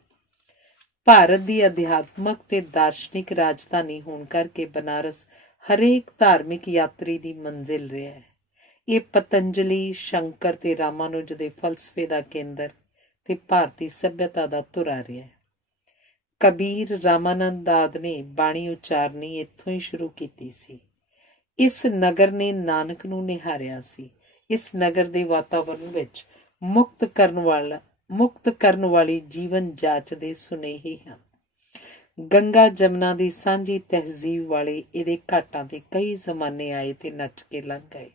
ਭਾਰਤ ਦੀ ਅਧਿਆਤਮਕ ਤੇ ਦਾਰਸ਼ਨਿਕ ਰਾਜਧਾਨੀ ਹੋਣ ਕਰਕੇ ਬਨਾਰਸ ਹਰੇਕ ਧਾਰਮਿਕ ਯਾਤਰੀ ਦੀ ਮੰਜ਼ਿਲ ਰਿਹਾ ਹੈ। ਇਹ ਪਤੰਜਲੀ, ਸ਼ੰਕਰ ਤੇ ਰਾਮਾਨੁਜ ਦੇ ਫਲਸਫੇ ਦਾ ਕੇਂਦਰ ਤੇ ਭਾਰਤੀ ਸੱਭਿਅਤਾ ਦਾ ਧੁਰਾ ਰਿਹਾ ਹੈ। ਕਬੀਰ ਰਾਮਾਨੰਦ ਆਦਿ ਨੇ ਬਾਣੀ ਉਚਾਰਨੀ ਇੱਥੋਂ ਹੀ ਸ਼ੁਰੂ ਕੀਤੀ ਸੀ। ਇਸ ਨਗਰ ਨੇ ਨਾਨਕ ਨੂੰ ਨਿਹਾਰਿਆ ਸੀ। ਇਸ ਨਗਰ ਦੇ ਵਾਤਾਵਰਨ ਵਿੱਚ ਮੁਕਤ ਕਰਨ ਵਾਲੀ ਜੀਵਨ ਜਾਚ ਦੇ ਸੁਨੇਹੇ ਹਨ। ਗੰਗਾ ਜਮਨਾ ਦੀ ਸਾਂਝੀ ਤਹਿਜ਼ੀਬ ਵਾਲੇ ਇਹਦੇ ਘਾਟਾਂ ਤੇ ਕਈ ਜ਼ਮਾਨੇ ਆਏ ਤੇ ਨੱਚ ਕੇ ਲੰਘ ਗਏ।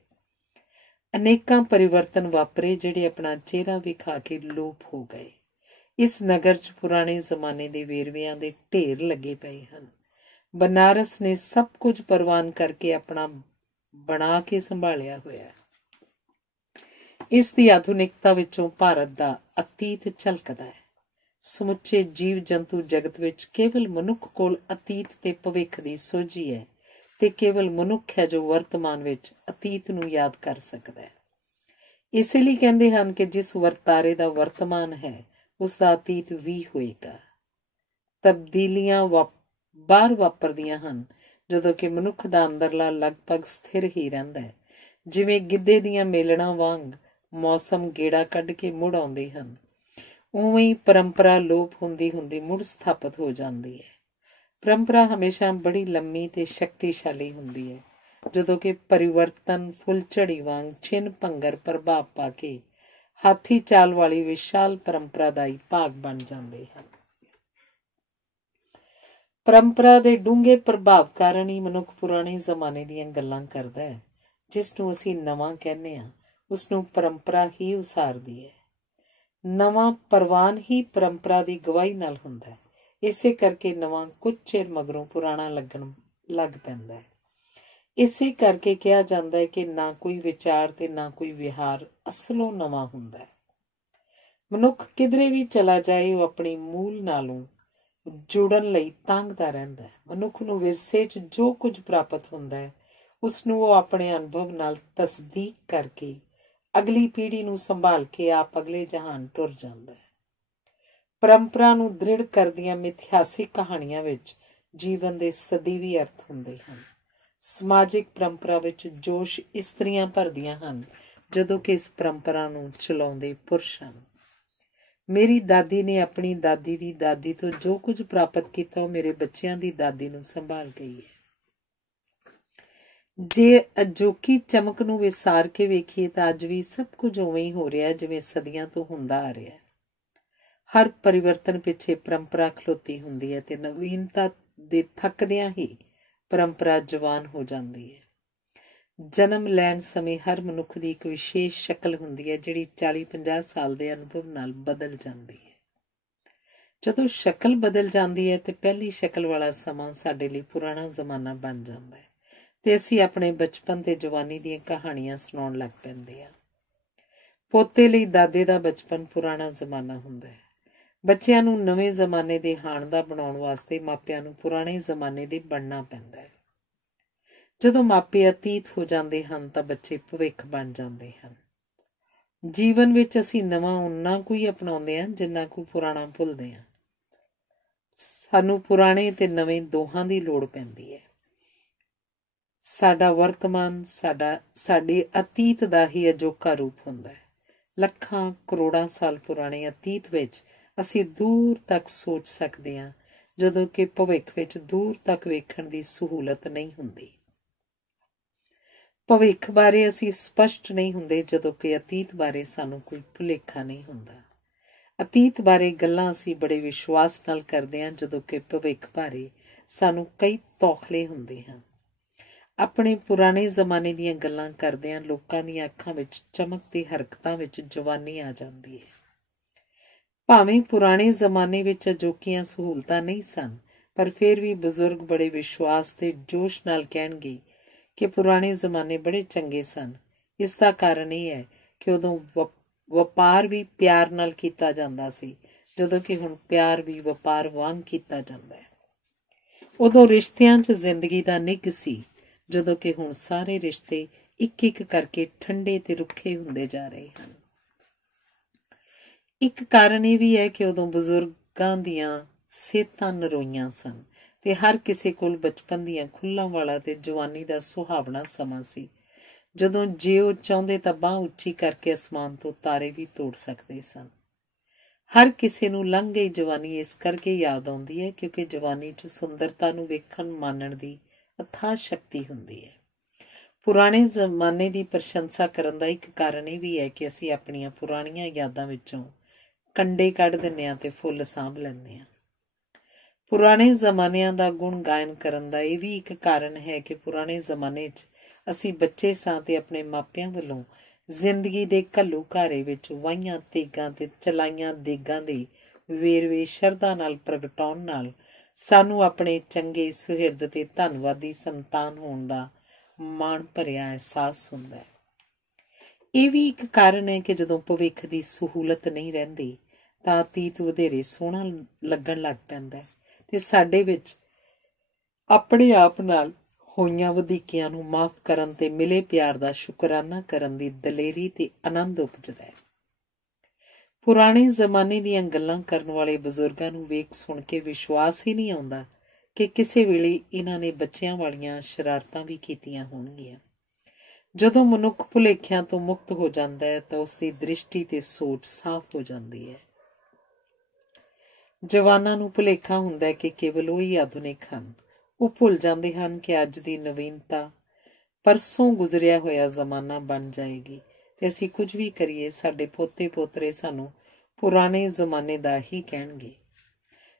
ਅਨੇਕਾਂ ਪਰਿਵਰਤਨ ਵਾਪਰੇ ਜਿਹੜੇ ਆਪਣਾ ਚਿਹਰਾ ਵਿਖਾ ਕੇ ਲੋਪ ਹੋ ਗਏ। ਇਸ ਨਗਰ 'ਚ ਪੁਰਾਣੇ ਜ਼ਮਾਨੇ ਦੇ ਵੇਰਵਿਆਂ ਦੇ ਢੇਰ ਲੱਗੇ ਪਏ ਹਨ। ਬਨਾਰਸ ਨੇ ਸਭ ਕੁਝ ਪ੍ਰਵਾਨ ਕਰਕੇ ਆਪਣਾ ਬਣਾ ਕੇ ਸੰਭਾਲਿਆ ਹੋਇਆ। ਇਸ ਦੀ ਆਧੁਨਿਕਤਾ ਵਿੱਚੋਂ ਭਾਰਤ ਦਾ ਅਤੀਤ ਝਲਕਦਾ ਹੈ। ਸਮੁੱਚੇ ਜੀਵ ਜੰਤੂ ਜਗਤ ਵਿੱਚ ਕੇਵਲ ਮਨੁੱਖ ਕੋਲ ਅਤੀਤ ਤੇ ਭਵਿੱਖ ਦੀ ਸੋਝੀ ਹੈ ਤੇ ਕੇਵਲ ਮਨੁੱਖ ਹੈ ਜੋ ਵਰਤਮਾਨ ਵਿੱਚ ਅਤੀਤ ਨੂੰ ਯਾਦ ਕਰ ਸਕਦਾ ਹੈ। ਇਸੇ ਲਈ ਕਹਿੰਦੇ ਹਨ ਕਿ ਜਿਸ ਵਰਤਾਰੇ ਦਾ ਵਰਤਮਾਨ ਹੈ ਉਸ ਦਾ ਅਤੀਤ ਵੀ ਹੋਏਗਾ। ਤਬਦੀਲੀਆਂ ਬਾਹਰ ਵਾਪਰਦੀਆਂ ਹਨ ਜਦੋਂ ਕਿ ਮਨੁੱਖ ਦਾ ਅੰਦਰਲਾ ਲਗਭਗ ਸਥਿਰ ਹੀ ਰਹਿੰਦਾ ਹੈ। ਜਿਵੇਂ ਗਿੱਧੇ ਦੀਆਂ ਮੇਲਣਾਂ ਵਾਂਗ ਮੌਸਮ ਗੇੜਾ ਕੱਢ ਕੇ ਮੁੜ ਆਉਂਦੇ ਹਨ, ਉਵੇਂ ਹੀ ਪਰੰਪਰਾ ਲੋਪ ਹੁੰਦੀ ਹੁੰਦੀ ਮੁੜ ਸਥਾਪਿਤ ਹੋ ਜਾਂਦੀ ਹੈ। ਪਰੰਪਰਾ ਹਮੇਸ਼ਾ ਬੜੀ ਲੰਮੀ ਤੇ ਸ਼ਕਤੀਸ਼ਾਲੀ ਹੁੰਦੀ ਹੈ, ਜਦੋਂ ਕਿ ਪਰਿਵਰਤਨ ਫੁੱਲਝੜੀ ਵਾਂਗ ਛਿਨ ਭੰਗਰ ਪ੍ਰਭਾਵ ਪਾ ਕੇ ਹਾਥੀ ਚਾਲ ਵਾਲੀ ਵਿਸ਼ਾਲ ਪਰੰਪਰਾ ਦਾ ਹੀ ਭਾਗ ਬਣ ਜਾਂਦੇ ਹਨ। ਪਰੰਪਰਾ ਦੇ ਡੂੰਘੇ ਪ੍ਰਭਾਵ ਕਾਰਨ ਹੀ ਮਨੁੱਖ ਪੁਰਾਣੇ ਜ਼ਮਾਨੇ ਦੀਆਂ ਗੱਲਾਂ ਕਰਦਾ ਹੈ। ਜਿਸ ਨੂੰ ਅਸੀਂ ਨਵਾਂ ਕਹਿੰਦੇ ਹਾਂ ਉਸ ਨੂੰ ਪਰੰਪਰਾ ਹੀ ਉਸਾਰਦੀ ਹੈ। ਨਵਾਂ ਪ੍ਰਵਾਨ ਹੀ ਪਰੰਪਰਾ ਦੀ ਗਵਾਹੀ ਨਾਲ ਹੁੰਦਾ ਹੈ। ਇਸੇ ਕਰਕੇ ਨਵਾਂ ਕੁਝ ਚਿਰ ਮਗਰੋਂ ਪੁਰਾਣਾ ਲੱਗਣ ਲੱਗ ਪੈਂਦਾ ਹੈ। ਇਸੇ ਕਰਕੇ ਕਿਹਾ ਜਾਂਦਾ ਹੈ ਕਿ ਨਾ ਕੋਈ ਵਿਚਾਰ ਤੇ ਨਾ ਕੋਈ ਵਿਹਾਰ ਅਸਲੋਂ ਨਵਾਂ ਹੁੰਦਾ ਹੈ। ਮਨੁੱਖ ਕਿਧਰੇ ਵੀ ਚਲਾ ਜਾਏ ਉਹ ਆਪਣੀ ਮੂਲ ਨਾਲੋਂ ਜੁੜਨ ਲਈ ਤਾਂਘਦਾ ਰਹਿੰਦਾ ਹੈ। ਮਨੁੱਖ ਨੂੰ ਵਿਰਸੇ 'ਚ ਜੋ ਕੁਝ ਪ੍ਰਾਪਤ ਹੁੰਦਾ ਹੈ ਉਸ ਨੂੰ ਉਹ ਆਪਣੇ ਅਨੁਭਵ ਨਾਲ ਤਸਦੀਕ ਕਰਕੇ ਅਗਲੀ ਪੀੜ੍ਹੀ ਨੂੰ ਸੰਭਾਲ ਕੇ ਆਪ ਅਗਲੇ ਜਹਾਨ ਟੁਰ ਜਾਂਦਾ ਹੈ। ਪਰੰਪਰਾ ਨੂੰ ਦ੍ਰਿੜ ਕਰਦੀਆਂ ਮਿਥਿਹਾਸਿਕ ਕਹਾਣੀਆਂ ਵਿੱਚ ਜੀਵਨ ਦੇ ਸਦੀਵੀ ਅਰਥ ਹੁੰਦੇ ਹਨ। ਸਮਾਜਿਕ ਪਰੰਪਰਾ ਵਿੱਚ ਜੋਸ਼ ਇਸਤਰੀਆਂ ਭਰਦੀਆਂ ਹਨ, ਜਦੋਂ ਕਿ ਇਸ ਪਰੰਪਰਾ ਨੂੰ ਚਲਾਉਂਦੇ ਪੁਰਸ਼ ਹਨ। ਮੇਰੀ ਦਾਦੀ ਨੇ ਆਪਣੀ ਦਾਦੀ ਦੀ ਦਾਦੀ ਤੋਂ ਜੋ ਕੁਝ ਪ੍ਰਾਪਤ ਕੀਤਾ ਉਹ ਮੇਰੇ ਬੱਚਿਆਂ ਦੀ ਦਾਦੀ ਨੂੰ ਸੰਭਾਲ ਗਈ ਹੈ। ਜੇ ਅਜੋਕੀ ਚਮਕ ਨੂੰ ਵਿਸਾਰ ਕੇ ਵੇਖੀਏ ਤਾਂ ਅੱਜ ਵੀ ਸਭ ਕੁਝ ਉਵੇਂ ਹੀ ਹੋ ਰਿਹਾ ਜਿਵੇਂ ਸਦੀਆਂ ਤੋਂ ਹੁੰਦਾ ਆ ਰਿਹਾ। ਹਰ ਪਰਿਵਰਤਨ ਪਿੱਛੇ ਪਰੰਪਰਾ ਖਲੋਤੀ ਹੁੰਦੀ ਹੈ ਤੇ ਨਵੀਨਤਾ ਦੇ ਥੱਕਦਿਆਂ ਹੀ ਪਰੰਪਰਾ ਜਵਾਨ ਹੋ ਜਾਂਦੀ ਹੈ। ਜਨਮ ਲੈਣ ਸਮੇਂ ਹਰ ਮਨੁੱਖ ਦੀ ਇੱਕ ਵਿਸ਼ੇਸ਼ ਸ਼ਕਲ ਹੁੰਦੀ ਹੈ ਜਿਹੜੀ 40-50 ਸਾਲ ਦੇ ਅਨੁਭਵ ਨਾਲ ਬਦਲ ਜਾਂਦੀ ਹੈ। ਜਦੋਂ ਸ਼ਕਲ ਬਦਲ ਜਾਂਦੀ ਹੈ ਤੇ ਪਹਿਲੀ ਸ਼ਕਲ ਵਾਲਾ ਸਮਾਂ ਸਾਡੇ ਲਈ ਪੁਰਾਣਾ ਜ਼ਮਾਨਾ ਬਣ ਜਾਂਦਾ ਹੈ ਤੇ ਅਸੀਂ ਆਪਣੇ ਬਚਪਨ ਤੇ ਜਵਾਨੀ ਦੀਆਂ ਕਹਾਣੀਆਂ ਸੁਣਾਉਣ ਲੱਗ ਪੈਂਦੇ ਹਾਂ। ਪੋਤੇ ਲਈ ਦਾਦੇ ਦਾ ਬਚਪਨ ਪੁਰਾਣਾ ਜ਼ਮਾਨਾ ਹੁੰਦਾ ਹੈ। ਬੱਚਿਆਂ ਨੂੰ ਨਵੇਂ ਜ਼ਮਾਨੇ ਦੇ ਹਾਣ ਦਾ ਬਣਾਉਣ ਵਾਸਤੇ ਮਾਪਿਆਂ ਨੂੰ ਪੁਰਾਣੇ ਜ਼ਮਾਨੇ ਦੇ ਬਣਨਾ ਪੈਂਦਾ ਹੈ। ਜਦੋਂ ਮਾਪੇ ਅਤੀਤ ਹੋ ਜਾਂਦੇ ਹਨ ਤਾਂ ਬੱਚੇ ਭਵਿੱਖ ਬਣ ਜਾਂਦੇ ਹਨ। ਜੀਵਨ ਵਿੱਚ ਅਸੀਂ ਨਵਾਂ ਓਨਾ ਕੁ ਅਪਣਾਉਂਦੇ ਹਾਂ ਜਿੰਨਾ ਕੁ ਪੁਰਾਣਾ ਭੁੱਲਦੇ ਹਾਂ। ਸਾਨੂੰ ਪੁਰਾਣੇ ਤੇ ਨਵੇਂ ਦੋਹਾਂ ਦੀ ਲੋੜ ਪੈਂਦੀ ਹੈ। ਸਾਡਾ ਵਰਤਮਾਨ ਸਾਡੇ ਅਤੀਤ ਦਾ ਹੀ ਅਜੋਕਾ ਰੂਪ ਹੁੰਦਾ ਹੈ। ਲੱਖਾਂ ਕਰੋੜਾਂ ਸਾਲ ਪੁਰਾਣੇ ਅਤੀਤ ਵਿੱਚ ਅਸੀਂ ਦੂਰ ਤੱਕ ਸੋਚ ਸਕਦੇ ਹਾਂ, ਜਦੋਂ ਕਿ ਭਵਿੱਖ ਵਿੱਚ ਦੂਰ ਤੱਕ ਵੇਖਣ ਦੀ ਸਹੂਲਤ ਨਹੀਂ ਹੁੰਦੀ। ਭਵਿੱਖ ਬਾਰੇ ਅਸੀਂ ਸਪਸ਼ਟ ਨਹੀਂ ਹੁੰਦੇ, ਜਦੋਂ ਕਿ ਅਤੀਤ ਬਾਰੇ ਸਾਨੂੰ ਕੋਈ ਭੁਲੇਖਾ ਨਹੀਂ ਹੁੰਦਾ। ਅਤੀਤ ਬਾਰੇ ਗੱਲਾਂ ਅਸੀਂ ਬੜੇ ਵਿਸ਼ਵਾਸ ਨਾਲ ਕਰਦੇ ਹਾਂ, ਜਦੋਂ ਕਿ ਭਵਿੱਖ ਬਾਰੇ ਸਾਨੂੰ ਕਈ ਤੌਖਲੇ ਹੁੰਦੇ ਹਨ। ਆਪਣੇ ਪੁਰਾਣੇ ਜ਼ਮਾਨੇ ਦੀਆਂ ਗੱਲਾਂ ਕਰਦਿਆਂ ਲੋਕਾਂ ਦੀਆਂ ਅੱਖਾਂ ਵਿੱਚ ਚਮਕ ਤੇ ਹਰਕਤਾਂ ਵਿੱਚ ਜਵਾਨੀ ਆ ਜਾਂਦੀ ਹੈ। ਭਾਵੇਂ ਪੁਰਾਣੇ ਜ਼ਮਾਨੇ ਵਿੱਚ ਅਜੋਕੀਆਂ ਸਹੂਲਤਾਂ ਨਹੀਂ ਸਨ, ਪਰ ਫਿਰ ਵੀ ਬਜ਼ੁਰਗ ਬੜੇ ਵਿਸ਼ਵਾਸ ਤੇ ਜੋਸ਼ ਨਾਲ ਕਹਿਣਗੇ ਕਿ ਪੁਰਾਣੇ ਜ਼ਮਾਨੇ ਬੜੇ ਚੰਗੇ ਸਨ। ਇਸ ਦਾ ਕਾਰਨ ਇਹ ਹੈ ਕਿ ਉਦੋਂ ਵਪਾਰ ਵੀ ਪਿਆਰ ਨਾਲ ਕੀਤਾ ਜਾਂਦਾ ਸੀ, ਜਦੋਂ ਕਿ ਹੁਣ ਪਿਆਰ ਵੀ ਵਪਾਰ ਵਾਂਗ ਕੀਤਾ ਜਾਂਦਾ ਹੈ। ਉਦੋਂ ਰਿਸ਼ਤਿਆਂ 'ਚ ਜ਼ਿੰਦਗੀ ਦਾ ਨਿੱਘ ਸੀ, ਜਦੋਂ ਕਿ ਹੁਣ ਸਾਰੇ ਰਿਸ਼ਤੇ ਇੱਕ ਇੱਕ ਕਰਕੇ ਠੰਡੇ ਤੇ ਰੁੱਖੇ ਹੁੰਦੇ ਜਾ ਰਹੇ ਹਨ। ਇੱਕ ਕਾਰਨ ਇਹ ਵੀ ਹੈ ਕਿ ਉਦੋਂ ਬਜ਼ੁਰਗਾਂ ਦੀਆਂ ਸਿਹਤਾਂ ਨਰੋਈਆਂ ਸਨ ਤੇ ਹਰ ਕਿਸੇ ਕੋਲ ਬਚਪਨ ਦੀਆਂ ਖੁੱਲ੍ਹਾਂ ਵਾਲਾ ਤੇ ਜਵਾਨੀ ਦਾ ਸੁਹਾਵਣਾ ਸਮਾਂ ਸੀ, ਜਦੋਂ ਜੇ ਉਹ ਚਾਹੁੰਦੇ ਤਾਂ ਬਾਂਹ ਉੱਚੀ ਕਰਕੇ ਅਸਮਾਨ ਤੋਂ ਤਾਰੇ ਵੀ ਤੋੜ ਸਕਦੇ ਸਨ। ਹਰ ਕਿਸੇ ਨੂੰ ਲੰਘ ਗਈ ਜਵਾਨੀ ਇਸ ਕਰਕੇ ਯਾਦ ਆਉਂਦੀ ਹੈ ਕਿਉਂਕਿ ਜਵਾਨੀ 'ਚ ਸੁੰਦਰਤਾ ਨੂੰ ਵੇਖਣ ਮਾਣਨ ਦੀ ਅਥਾਹ ਸ਼ਕਤੀ ਹੁੰਦੀ ਹੈ। ਪੁਰਾਣੇ ਜ਼ਮਾਨੇ ਦੀ ਪ੍ਰਸ਼ੰਸਾ ਕਰਨ ਦਾ ਇੱਕ ਕਾਰਨ ਇਹ ਵੀ ਹੈ ਕਿ ਅਸੀਂ ਆਪਣੀਆਂ ਪੁਰਾਣੀਆਂ ਯਾਦਾਂ ਵਿੱਚੋਂ ਕੰਡੇ ਕੱਢ ਦਿੰਦੇ ਹਾਂ ਤੇ ਫੁੱਲ ਸਾਂਭ ਲੈਂਦੇ ਹਾਂ। ਪੁਰਾਣੇ ਜ਼ਮਾਨਿਆਂ ਦਾ ਗੁਣ ਗਾਇਨ ਕਰਨ ਦਾ ਇਹ ਵੀ ਇੱਕ ਕਾਰਨ ਹੈ ਕਿ ਪੁਰਾਣੇ ਜ਼ਮਾਨੇ 'ਚ ਅਸੀਂ ਬੱਚੇ ਸਾਂ ਤੇ ਆਪਣੇ ਮਾਪਿਆਂ ਵੱਲੋਂ ਜ਼ਿੰਦਗੀ ਦੇ ਘੱਲੂ ਘਾਰੇ ਵਿੱਚ ਵਾਹੀਆਂ ਤੇਗਾਂ ਤੇ ਚਲਾਈਆਂ ਦੇਗਾਂ ਦੇ ਵੇਰਵੇ ਸ਼ਰਧਾ ਨਾਲ ਪ੍ਰਗਟਾਉਣ ਨਾਲ ਸਾਨੂੰ ਆਪਣੇ ਚੰਗੇ ਸੁਹਿਰਦ ਤੇ ਧੰਨਵਾਦੀ ਸੰਤਾਨ ਹੋਣ ਦਾ ਮਾਣ ਭਰਿਆ ਅਹਿਸਾਸ ਹੁੰਦਾ ਹੈ। ਇਹ ਵੀ ਇੱਕ ਕਾਰਨ ਹੈ ਕਿ ਜਦੋਂ ਭਵਿੱਖ ਦੀ ਸਹੂਲਤ ਨਹੀਂ ਰਹਿੰਦੀ ਤਾਂ ਅਤੀਤ ਵਧੇਰੇ ਸੋਹਣਾ ਲੱਗਣ ਲੱਗ ਪੈਂਦਾ ਹੈ ਤੇ ਸਾਡੇ ਵਿੱਚ ਆਪਣੇ ਆਪ ਨਾਲ ਹੋਈਆਂ ਵਧੀਕੀਆਂ ਨੂੰ ਮਾਫ਼ ਕਰਨ ਤੇ ਮਿਲੇ ਪਿਆਰ ਦਾ ਸ਼ੁਕਰਾਨਾ ਕਰਨ ਦੀ ਦਲੇਰੀ ਤੇ ਆਨੰਦ ਉਪਜਦਾ ਹੈ। ਪੁਰਾਣੇ ਜ਼ਮਾਨੇ ਦੀਆਂ ਗੱਲਾਂ ਕਰਨ ਵਾਲੇ ਬਜ਼ੁਰਗਾਂ ਨੂੰ ਵੇਖ ਸੁਣ ਕੇ ਵਿਸ਼ਵਾਸ ਹੀ ਨਹੀਂ ਆਉਂਦਾ ਕਿ ਕਿਸੇ ਵੇਲੇ ਇਹਨਾਂ ਨੇ ਬੱਚਿਆਂ ਵਾਲੀਆਂ ਸ਼ਰਾਰਤਾਂ ਵੀ ਕੀਤੀਆਂ ਹੋਣਗੀਆਂ। ਜਦੋਂ ਮਨੁੱਖ ਭੁਲੇਖਿਆਂ ਤੋਂ ਮੁਕਤ ਹੋ ਜਾਂਦਾ ਹੈ ਤਾਂ ਉਸਦੀ ਦ੍ਰਿਸ਼ਟੀ ਤੇ ਸੋਚ ਸਾਫ਼ ਹੋ ਜਾਂਦੀ ਹੈ। ਜਵਾਨਾਂ ਨੂੰ ਭੁਲੇਖਾ ਹੁੰਦਾ ਹੈ ਕਿ ਕੇਵਲ ਉਹੀ ਆਧੁਨਿਕ ਹਨ। ਉਹ ਭੁੱਲ ਜਾਂਦੇ ਹਨ ਕਿ ਅੱਜ ਦੀ ਨਵੀਨਤਾ ਪਰਸੋਂ ਗੁਜ਼ਰਿਆ ਹੋਇਆ ਜ਼ਮਾਨਾ ਬਣ ਜਾਏਗੀ ਤੇ ਅਸੀਂ ਕੁਝ ਵੀ ਕਰੀਏ ਸਾਡੇ ਪੋਤੇ ਪੋਤਰੇ ਸਾਨੂੰ ਪੁਰਾਣੇ ਜ਼ਮਾਨੇ ਦਾ ਹੀ ਕਹਿਣਗੇ।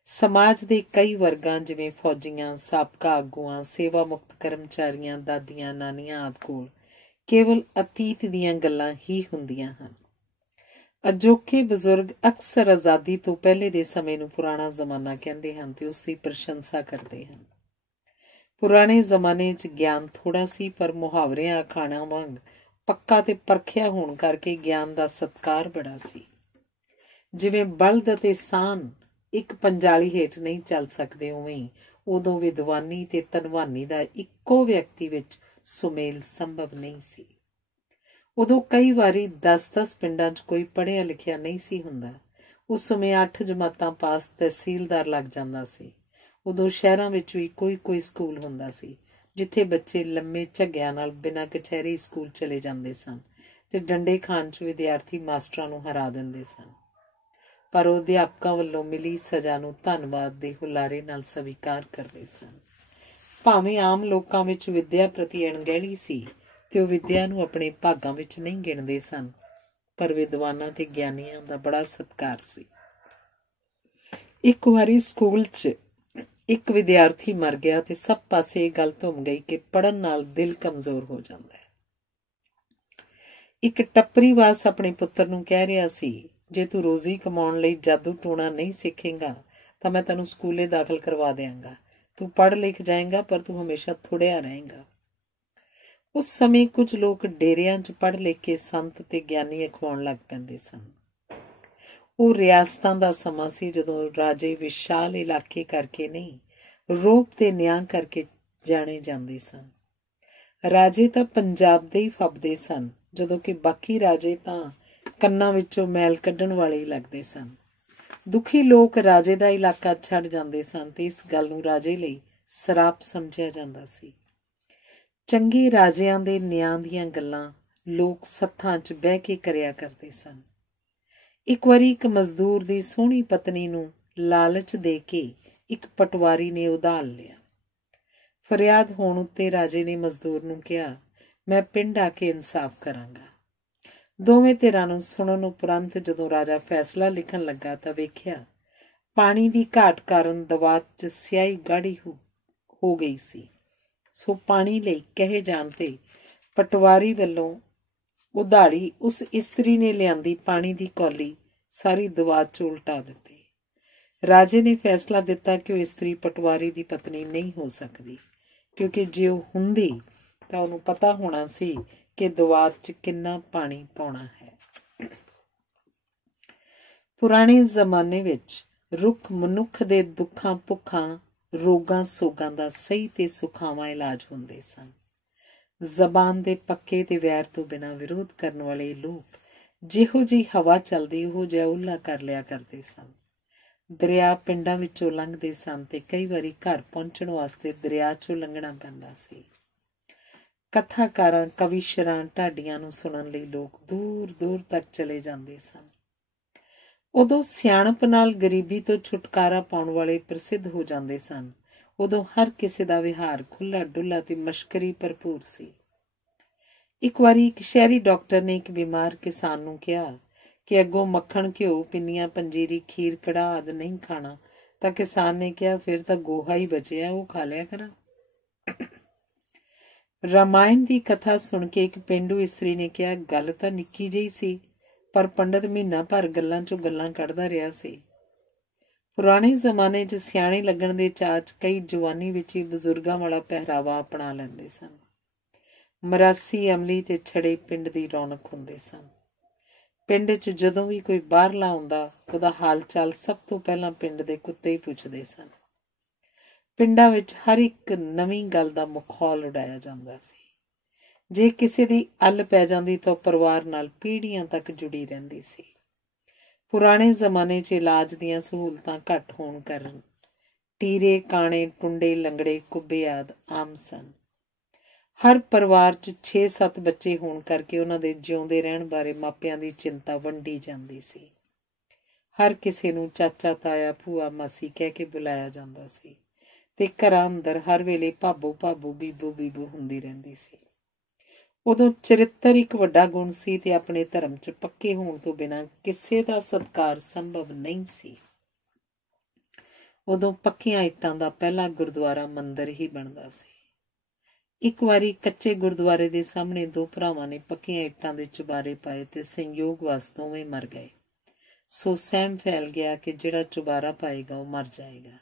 ਸਮਾਜ ਦੇ ਕਈ ਵਰਗਾਂ ਜਿਵੇਂ ਫੌਜੀਆਂ, ਸਾਬਕਾ ਆਗੂਆਂ, ਸੇਵਾ ਮੁਕਤ ਕਰਮਚਾਰੀਆਂ, ਦਾਦੀਆਂ, ਨਾਨੀਆਂ ਆਦਿ ਕੋਲ ਕੇਵਲ ਅਤੀਤ ਦੀਆਂ ਗੱਲਾਂ ਹੀ ਹੁੰਦੀਆਂ ਹਨ। ਅਜੋਕੇ ਬਜ਼ੁਰਗ ਅਕਸਰ ਆਜ਼ਾਦੀ ਤੋਂ ਪਹਿਲੇ ਦੇ ਸਮੇਂ ਨੂੰ ਪੁਰਾਣਾ ਜ਼ਮਾਨਾ ਕਹਿੰਦੇ ਹਨ ਤੇ ਉਸ ਦੀ ਪ੍ਰਸ਼ੰਸਾ ਕਰਦੇ ਹਨ। ਪੁਰਾਣੇ ਜ਼ਮਾਨੇ 'ਚ ਗਿਆਨ ਥੋੜ੍ਹਾ ਸੀ ਪਰ ਮੁਹਾਵਰਿਆਂ ਅਖਾਣਾਂ ਵਾਂਗ ਪੱਕਾ ਤੇ ਪਰਖਿਆ ਹੋਣ ਕਰਕੇ ਗਿਆਨ ਦਾ ਸਤਿਕਾਰ ਬੜਾ ਸੀ। ਜਿਵੇਂ ਬਲਦ ਅਤੇ ਸਾਨ ਇੱਕ ਪੰਜਾਲੀ ਹੇਠ ਨਹੀਂ ਚੱਲ ਸਕਦੇ, ਉਵੇਂ ਹੀ ਉਦੋਂ ਵਿਦਵਾਨੀ ਤੇ ਧਨਵਾਨੀ ਦਾ ਇੱਕੋ ਵਿਅਕਤੀ ਵਿੱਚ ਸੁਮੇਲ ਸੰਭਵ ਨਹੀਂ ਸੀ। ਉਦੋਂ ਕਈ ਵਾਰੀ 10-10 ਪਿੰਡਾਂ 'ਚ ਕੋਈ ਪੜ੍ਹਿਆ ਲਿਖਿਆ ਨਹੀਂ ਸੀ ਹੁੰਦਾ। ਉਸ ਸਮੇਂ 8 ਜਮਾਤਾਂ ਪਾਸ ਤਹਿਸੀਲਦਾਰ ਲੱਗ ਜਾਂਦਾ ਸੀ। ਉਦੋਂ ਸ਼ਹਿਰਾਂ ਵਿੱਚ ਵੀ ਕੋਈ ਸਕੂਲ ਹੁੰਦਾ ਸੀ ਜਿੱਥੇ ਬੱਚੇ ਲੰਮੇ ਝੱਗਿਆਂ ਨਾਲ ਬਿਨਾਂ ਕਚਹਿਰੀ ਸਕੂਲ ਚਲੇ ਜਾਂਦੇ ਸਨ ਤੇ ਡੰਡੇ ਖਾਣ 'ਚ ਵਿਦਿਆਰਥੀ ਮਾਸਟਰਾਂ ਨੂੰ ਹਰਾ ਦਿੰਦੇ ਸਨ। ਪਰ ਉਹ ਅਧਿਆਪਕਾਂ ਵੱਲੋਂ ਮਿਲੀ ਸਜ਼ਾ ਨੂੰ ਧੰਨਵਾਦ ਦੇ ਹੁਲਾਰੇ ਨਾਲ ਸਵੀਕਾਰ ਕਰਦੇ ਸਨ। ਭਾਵੇਂ ਆਮ ਲੋਕਾਂ ਵਿੱਚ ਵਿੱਦਿਆ ਪ੍ਰਤੀ ਅਣਗਹਿਲੀ ਸੀ ਤੇ ਉਹ ਵਿੱਦਿਆ ਨੂੰ ਆਪਣੇ ਭਾਗਾਂ ਵਿੱਚ ਨਹੀਂ ਗਿਣਦੇ ਸਨ, ਪਰ ਵਿਦਵਾਨਾਂ ਤੇ ਗਿਆਨੀਆਂ ਦਾ ਬੜਾ ਸਤਿਕਾਰ ਸੀ। ਇੱਕ ਵਾਰੀ ਸਕੂਲ 'ਚ ਇੱਕ ਵਿਦਿਆਰਥੀ ਮਰ ਗਿਆ ਤੇ ਸਭ ਪਾਸੇ ਇਹ ਗੱਲ ਧੁੰਮ ਗਈ ਕਿ ਪੜ੍ਹਨ ਨਾਲ ਦਿਲ ਕਮਜ਼ੋਰ ਹੋ ਜਾਂਦਾ ਹੈ। ਇੱਕ ਟੱਪਰੀਵਾਸ ਆਪਣੇ ਪੁੱਤਰ ਨੂੰ ਕਹਿ ਰਿਹਾ ਸੀ, ਜੇ ਤੂੰ ਰੋਜ਼ੀ ਕਮਾਉਣ ਲਈ ਜਾਦੂ ਟੂਣਾ ਨਹੀਂ ਸਿੱਖੇਂਗਾ ਤਾਂ ਮੈਂ ਤੈਨੂੰ ਸਕੂਲੇ ਦਾਖਲ ਕਰਵਾ ਦਿਆਂਗਾ। ਤੂੰ ਪੜ੍ਹ ਲਿਖ ਜਾਏਂਗਾ ਪਰ ਤੂੰ ਹਮੇਸ਼ਾ ਥੁੜਿਆ ਰਹੇਂਗਾ। ਉਸ ਸਮੇਂ ਕੁਝ ਲੋਕ ਡੇਰਿਆਂ 'ਚ ਪੜ੍ਹ ਲਿਖ ਕੇ ਸੰਤ ਤੇ ਗਿਆਨੀ ਅਖਵਾਉਣ ਲੱਗ ਪੈਂਦੇ ਸਨ। ਉਹ ਰਿਆਸਤਾਂ ਦਾ ਸਮਾਂ ਸੀ ਜਦੋਂ ਰਾਜੇ ਵਿਸ਼ਾਲ ਇਲਾਕੇ ਕਰਕੇ ਨਹੀਂ, ਰੋਹਬ ਤੇ ਨਿਆਂ ਕਰਕੇ ਜਾਣੇ ਜਾਂਦੇ ਸਨ। ਰਾਜੇ ਤਾਂ ਪੰਜਾਬ ਦੇ ਹੀ ਫੱਬਦੇ ਸਨ, ਜਦੋਂ ਕਿ ਬਾਕੀ ਰਾਜੇ ਤਾਂ ਕੰਨਾਂ ਵਿੱਚੋਂ ਮੈਲ ਕੱਢਣ ਵਾਲੇ ਹੀ ਲੱਗਦੇ ਸਨ। ਦੁਖੀ ਲੋਕ ਰਾਜੇ ਦਾ ਇਲਾਕਾ ਛੱਡ ਜਾਂਦੇ ਸਨ ਤੇ ਇਸ ਗੱਲ ਨੂੰ ਰਾਜੇ ਲਈ ਸਰਾਪ ਸਮਝਿਆ ਜਾਂਦਾ ਸੀ। ਚੰਗੇ ਰਾਜਿਆਂ ਦੇ ਨਿਆਂ ਦੀਆਂ ਗੱਲਾਂ ਲੋਕ ਸੱਥਾਂ 'ਚ ਬਹਿ ਕੇ ਕਰਿਆ ਕਰਦੇ ਸਨ। ਇੱਕ ਵਾਰੀ ਇੱਕ ਮਜ਼ਦੂਰ ਦੀ ਸੋਹਣੀ ਪਤਨੀ ਨੂੰ ਲਾਲਚ ਦੇ ਕੇ ਇੱਕ ਪਟਵਾਰੀ ਨੇ ਉਧਾਲ ਲਿਆ। ਫਰਿਆਦ ਹੋਣ ਉੱਤੇ ਰਾਜੇ ਨੇ ਮਜ਼ਦੂਰ ਨੂੰ ਕਿਹਾ, ਮੈਂ ਪਿੰਡ ਆ ਕੇ ਇਨਸਾਫ ਕਰਾਂਗਾ। ਦੋਵੇਂ ਧਿਰਾਂ ਨੂੰ ਸੁਣਨ ਉਪਰੰਤ ਜਦੋਂ ਰਾਜਾ ਫੈਸਲਾ ਲਿਖਣ ਲੱਗਾ ਤਾਂ ਵੇਖਿਆ ਪਾਣੀ ਦੀ ਘਾਟ ਕਾਰਨ ਦਵਾਤ 'ਚ ਸਿਆਹੀ ਗਾੜੀ ਹੋ ਗਈ ਸੀ। ਸੋ ਪਾਣੀ ਲਈ ਕਹੇ ਜਾਣ ਤੇ ਪਟਵਾਰੀ ਵੱਲੋਂ ਉਧਾੜੀ ਉਸ ਇਸਤਰੀ ਨੇ ਲਿਆਂਦੀ ਪਾਣੀ ਦੀ ਕੌਲੀ ਸਾਰੀ ਦਵਾਤ 'ਚ ਉਲਟਾ ਦਿੱਤੀ। ਰਾਜੇ ਨੇ ਫੈਸਲਾ ਦਿੱਤਾ ਕਿ ਉਹ ਇਸਤਰੀ ਪਟਵਾਰੀ ਦੀ ਪਤਨੀ ਨਹੀਂ ਹੋ ਸਕਦੀ, ਕਿਉਂਕਿ ਜੇ ਉਹ ਹੁੰਦੀ ਤਾਂ ਉਹਨੂੰ ਪਤਾ ਹੋਣਾ ਸੀ ਕਿ ਦਵਾਤ 'ਚ ਕਿੰਨਾ ਪਾਣੀ ਪਾਉਣਾ ਹੈ। ਪੁਰਾਣੇ ਜ਼ਮਾਨੇ ਵਿੱਚ ਰੁੱਖ ਮਨੁੱਖ ਦੇ ਦੁੱਖਾਂ ਭੁੱਖਾਂ, ਰੋਗਾਂ ਸੋਗਾਂ ਦਾ ਸਹੀ ਤੇ ਸੁਖਾਵਾਂ ਇਲਾਜ ਹੁੰਦੇ ਸਨ। ਜ਼ਬਾਨ ਦੇ ਪੱਕੇ ਤੇ ਵੈਰ ਤੋਂ ਬਿਨਾਂ ਵਿਰੋਧ ਕਰਨ ਵਾਲੇ ਲੋਕ ਜਿਹੋ ਜਿਹੀ ਹਵਾ ਚੱਲਦੀ ਉਹੋ ਜਿਹਾ ਓਹਲਾ ਕਰ ਲਿਆ ਕਰਦੇ ਸਨ। ਦਰਿਆ ਪਿੰਡਾਂ ਵਿੱਚੋਂ ਲੰਘਦੇ ਸਨ ਤੇ ਕਈ ਵਾਰੀ ਘਰ ਪਹੁੰਚਣ ਵਾਸਤੇ ਦਰਿਆ 'ਚੋਂ ਲੰਘਣਾ ਪੈਂਦਾ ਸੀ। ਕਥਾਕਾਰਾਂ, ਕਵੀਸ਼ਰਾਂ, ਢਾਡੀਆਂ ਨੂੰ ਸੁਣਨ ਲਈ ਲੋਕ ਦੂਰ ਦੂਰ ਤੱਕ ਚਲੇ ਜਾਂਦੇ ਸਨ। ਉਦੋਂ ਸਿਆਣਪ ਨਾਲ ਗਰੀਬੀ ਤੋਂ ਛੁਟਕਾਰਾ ਪਾਉਣ ਵਾਲੇ ਪ੍ਰਸਿੱਧ ਹੋ ਜਾਂਦੇ ਸਨ। ਉਦੋਂ ਹਰ ਕਿਸੇ ਦਾ ਵਿਹਾਰ ਖੁੱਲ੍ਹਾ ਡੁੱਲਾ ਤੇ ਮਸ਼ਕਰੀ ਭਰਪੂਰ ਸੀ। ਇੱਕ ਵਾਰੀ ਇੱਕ ਸ਼ਹਿਰੀ ਡਾਕਟਰ ਨੇ ਇੱਕ ਬਿਮਾਰ ਕਿਸਾਨ ਨੂੰ ਕਿਹਾ ਕਿ ਅੱਗੋਂ ਮੱਖਣ, ਘਿਓ, ਪਿੰਨੀਆਂ, ਪੰਜੀਰੀ, ਖੀਰ, ਕੜਾਹ ਆਦਿ ਨਹੀਂ ਖਾਣਾ। ਤਾਂ ਕਿਸਾਨ ਨੇ ਕਿਹਾ, ਫਿਰ ਤਾਂ ਗੋਹਾ ਹੀ ਬਚਿਆ, ਉਹ ਖਾ ਲਿਆ ਕਰਾਂ। ਰਾਮਾਇਣ ਦੀ ਕਥਾ ਸੁਣ ਕੇ ਇੱਕ ਪੇਂਡੂ ਇਸਤਰੀ ਨੇ ਕਿਹਾ, ਗੱਲ ਤਾਂ ਨਿੱਕੀ ਜਿਹੀ ਸੀ, ਪਰ ਪੰਡਤ ਮਹੀਨਾ ਭਰ ਗੱਲਾਂ 'ਚੋਂ ਗੱਲਾਂ ਕੱਢਦਾ ਰਿਹਾ ਸੀ। ਪੁਰਾਣੇ ਜ਼ਮਾਨੇ 'ਚ ਸਿਆਣੇ ਲੱਗਣ ਦੇ ਚਾਅ 'ਚ ਕਈ ਜਵਾਨੀ ਵਿੱਚ ਹੀ ਬਜ਼ੁਰਗਾਂ ਵਾਲਾ ਪਹਿਰਾਵਾ ਅਪਣਾ ਲੈਂਦੇ ਸਨ। ਮਰਾਸੀ, ਅਮਲੀ ਤੇ ਛੜੇ ਪਿੰਡ ਦੀ ਰੌਣਕ ਹੁੰਦੇ ਸਨ। ਪਿੰਡ 'ਚ ਜਦੋਂ ਵੀ ਕੋਈ ਬਾਹਰਲਾ ਆਉਂਦਾ, ਉਹਦਾ ਹਾਲ ਚਾਲ ਸਭ ਤੋਂ ਪਹਿਲਾਂ ਪਿੰਡ ਦੇ ਕੁੱਤੇ ਹੀ ਪੁੱਛਦੇ ਸਨ। ਪਿੰਡਾਂ ਵਿੱਚ ਹਰ ਇੱਕ ਨਵੀਂ ਗੱਲ ਦਾ ਮਖੌਲ ਉਡਾਇਆ ਜਾਂਦਾ ਸੀ। ਜੇ ਕਿਸੇ ਦੀ ਅੱਲ ਪੈ ਜਾਂਦੀ ਤਾਂ ਪਰਿਵਾਰ ਨਾਲ ਪੀੜ੍ਹੀਆਂ ਤੱਕ ਜੁੜੀ ਰਹਿੰਦੀ ਸੀ। ਪੁਰਾਣੇ ਜ਼ਮਾਨੇ 'ਚ ਇਲਾਜ ਦੀਆਂ ਸਹੂਲਤਾਂ ਘੱਟ ਹੋਣ ਕਾਰਨ ਟੀਰੇ, ਕਾਣੇ, ਟੁੰਡੇ, ਲੰਗੜੇ, ਕੁੱਬੇ ਆਦਿ ਆਮ ਸਨ। ਹਰ ਪਰਿਵਾਰ 'ਚ 6-7 ਬੱਚੇ ਹੋਣ ਕਰਕੇ ਉਹਨਾਂ ਦੇ ਜਿਉਂਦੇ ਰਹਿਣ ਬਾਰੇ ਮਾਪਿਆਂ ਦੀ ਚਿੰਤਾ ਵੰਡੀ ਜਾਂਦੀ ਸੀ। ਹਰ ਕਿਸੇ ਨੂੰ ਚਾਚਾ, ਤਾਇਆ, ਭੂਆ, ਮਾਸੀ ਕਹਿ ਕੇ ਬੁਲਾਇਆ ਜਾਂਦਾ ਸੀ ਤੇ ਘਰਾਂ ਅੰਦਰ ਹਰ ਵੇਲੇ ਭਾਬੋ ਭਾਬੋ, ਬੀਬੋ ਬੀਬੋ ਹੁੰਦੀ ਰਹਿੰਦੀ ਸੀ। ਉਦੋਂ ਚਰਿੱਤਰ ਇੱਕ ਵੱਡਾ ਗੁਣ ਸੀ ਤੇ ਆਪਣੇ ਧਰਮ 'ਚ ਪੱਕੇ ਹੋਣ ਤੋਂ ਬਿਨਾਂ ਕਿਸੇ ਦਾ ਸਤਿਕਾਰ ਸੰਭਵ ਨਹੀਂ ਸੀ। ਉਦੋਂ ਪੱਕੀਆਂ ਇੱਟਾਂ ਦਾ ਪਹਿਲਾ ਗੁਰਦੁਆਰਾ ਮੰਦਿਰ ਹੀ ਬਣਦਾ ਸੀ। ਇੱਕ ਵਾਰੀ ਕੱਚੇ ਗੁਰਦੁਆਰੇ ਦੇ ਸਾਹਮਣੇ ਦੋ ਭਰਾਵਾਂ ਨੇ ਪੱਕੀਆਂ ਇੱਟਾਂ ਦੇ ਚੁਬਾਰੇ ਪਾਏ ਤੇ ਸੰਯੋਗ ਵਸ ਦੋਵੇਂ ਮਰ ਗਏ। ਸੋ ਸਹਿਮ ਫੈਲ ਗਿਆ ਕਿ ਜਿਹੜਾ ਚੁਬਾਰਾ ਪਾਏਗਾ ਉਹ ਮਰ ਜਾਏਗਾ।